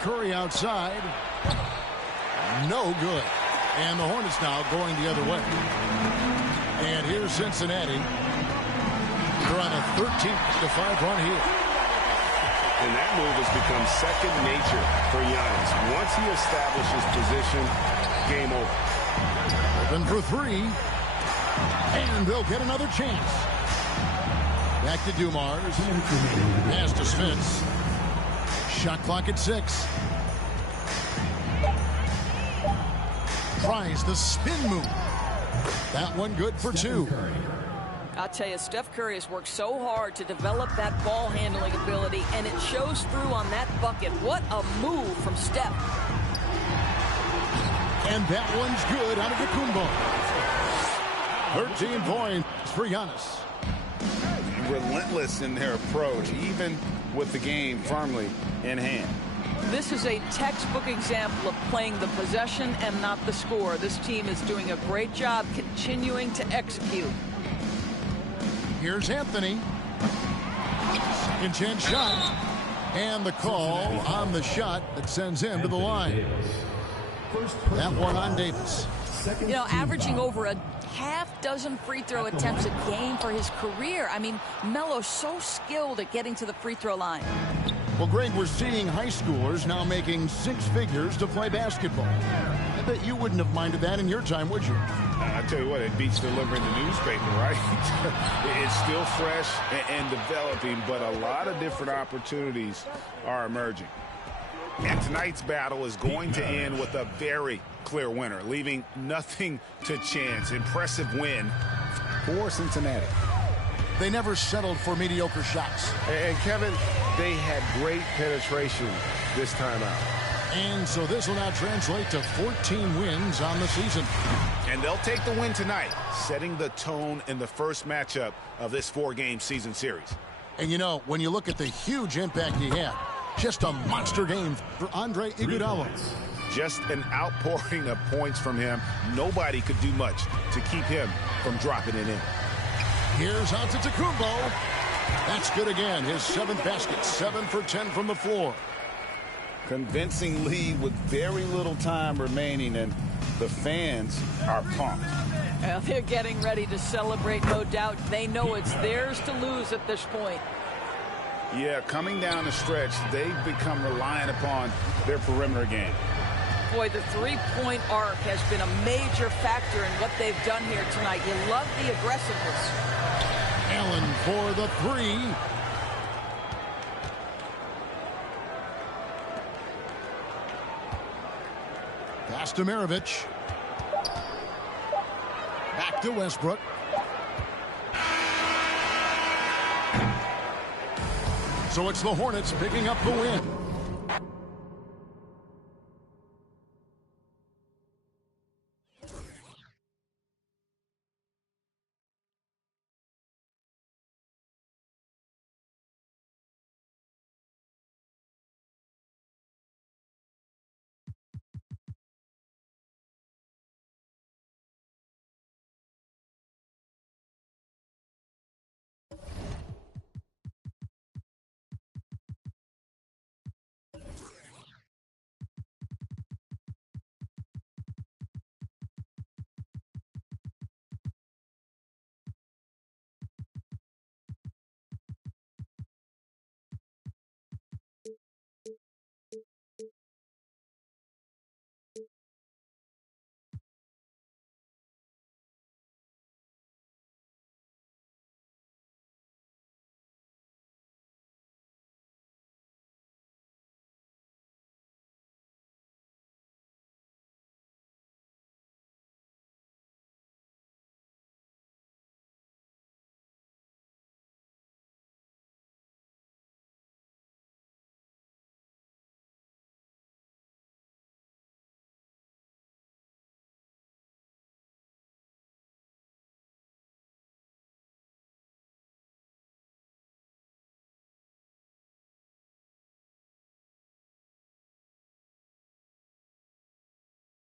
Curry outside. No good. And the Hornets now going the other way. And here's Cincinnati. They're on a 13-5 run here. And that move has become second nature for Giannis. Once he establishes position, game over. Open for three. And they'll get another chance. Back to Dumars. Pass to Spence. Shot clock at 6. Tries the spin move. That one good for 2. I'll tell you, Steph Curry has worked so hard to develop that ball handling ability, and it shows through on that bucket. What a move from Steph. And that one's good out of the Kumbo. 13 points for Giannis. Relentless in their approach, even with the game firmly in hand. This is a textbook example of playing the possession and not the score. This team is doing a great job continuing to execute. Here's Anthony. Second chance shot. And the call on the shot that sends him to the line. That one on Davis. You know, averaging over a half dozen free throw attempts a game for his career. I mean, Melo's so skilled at getting to the free throw line. Well, Greg, we're seeing high schoolers now making 6 figures to play basketball. I bet you wouldn't have minded that in your time, would you? I tell you what, it beats delivering the newspaper, right? It's still fresh and developing, but a lot of different opportunities are emerging. And tonight's battle is going to end with a very clear winner, leaving nothing to chance. Impressive win for Cincinnati. They never settled for mediocre shots. And Kevin, they had great penetration this time out. And so this will now translate to 14 wins on the season. And they'll take the win tonight, setting the tone in the first matchup of this 4-game season series. And you know, when you look at the huge impact he had, just a monster game for Andre Iguodala. Just an outpouring of points from him. Nobody could do much to keep him from dropping it in. Here's Antetokounmpo. That's good again. His 7th basket, 7 for 10 from the floor. Convincing lead with very little time remaining, and the fans are pumped. Well, they're getting ready to celebrate, no doubt. They know it's theirs to lose at this point. Yeah, coming down the stretch, they've become reliant upon their perimeter game. Boy, the three-point arc has been a major factor in what they've done here tonight. You love the aggressiveness. Allen for the 3. Pass to Maravich. Back to Westbrook. So it's the Hornets picking up the win.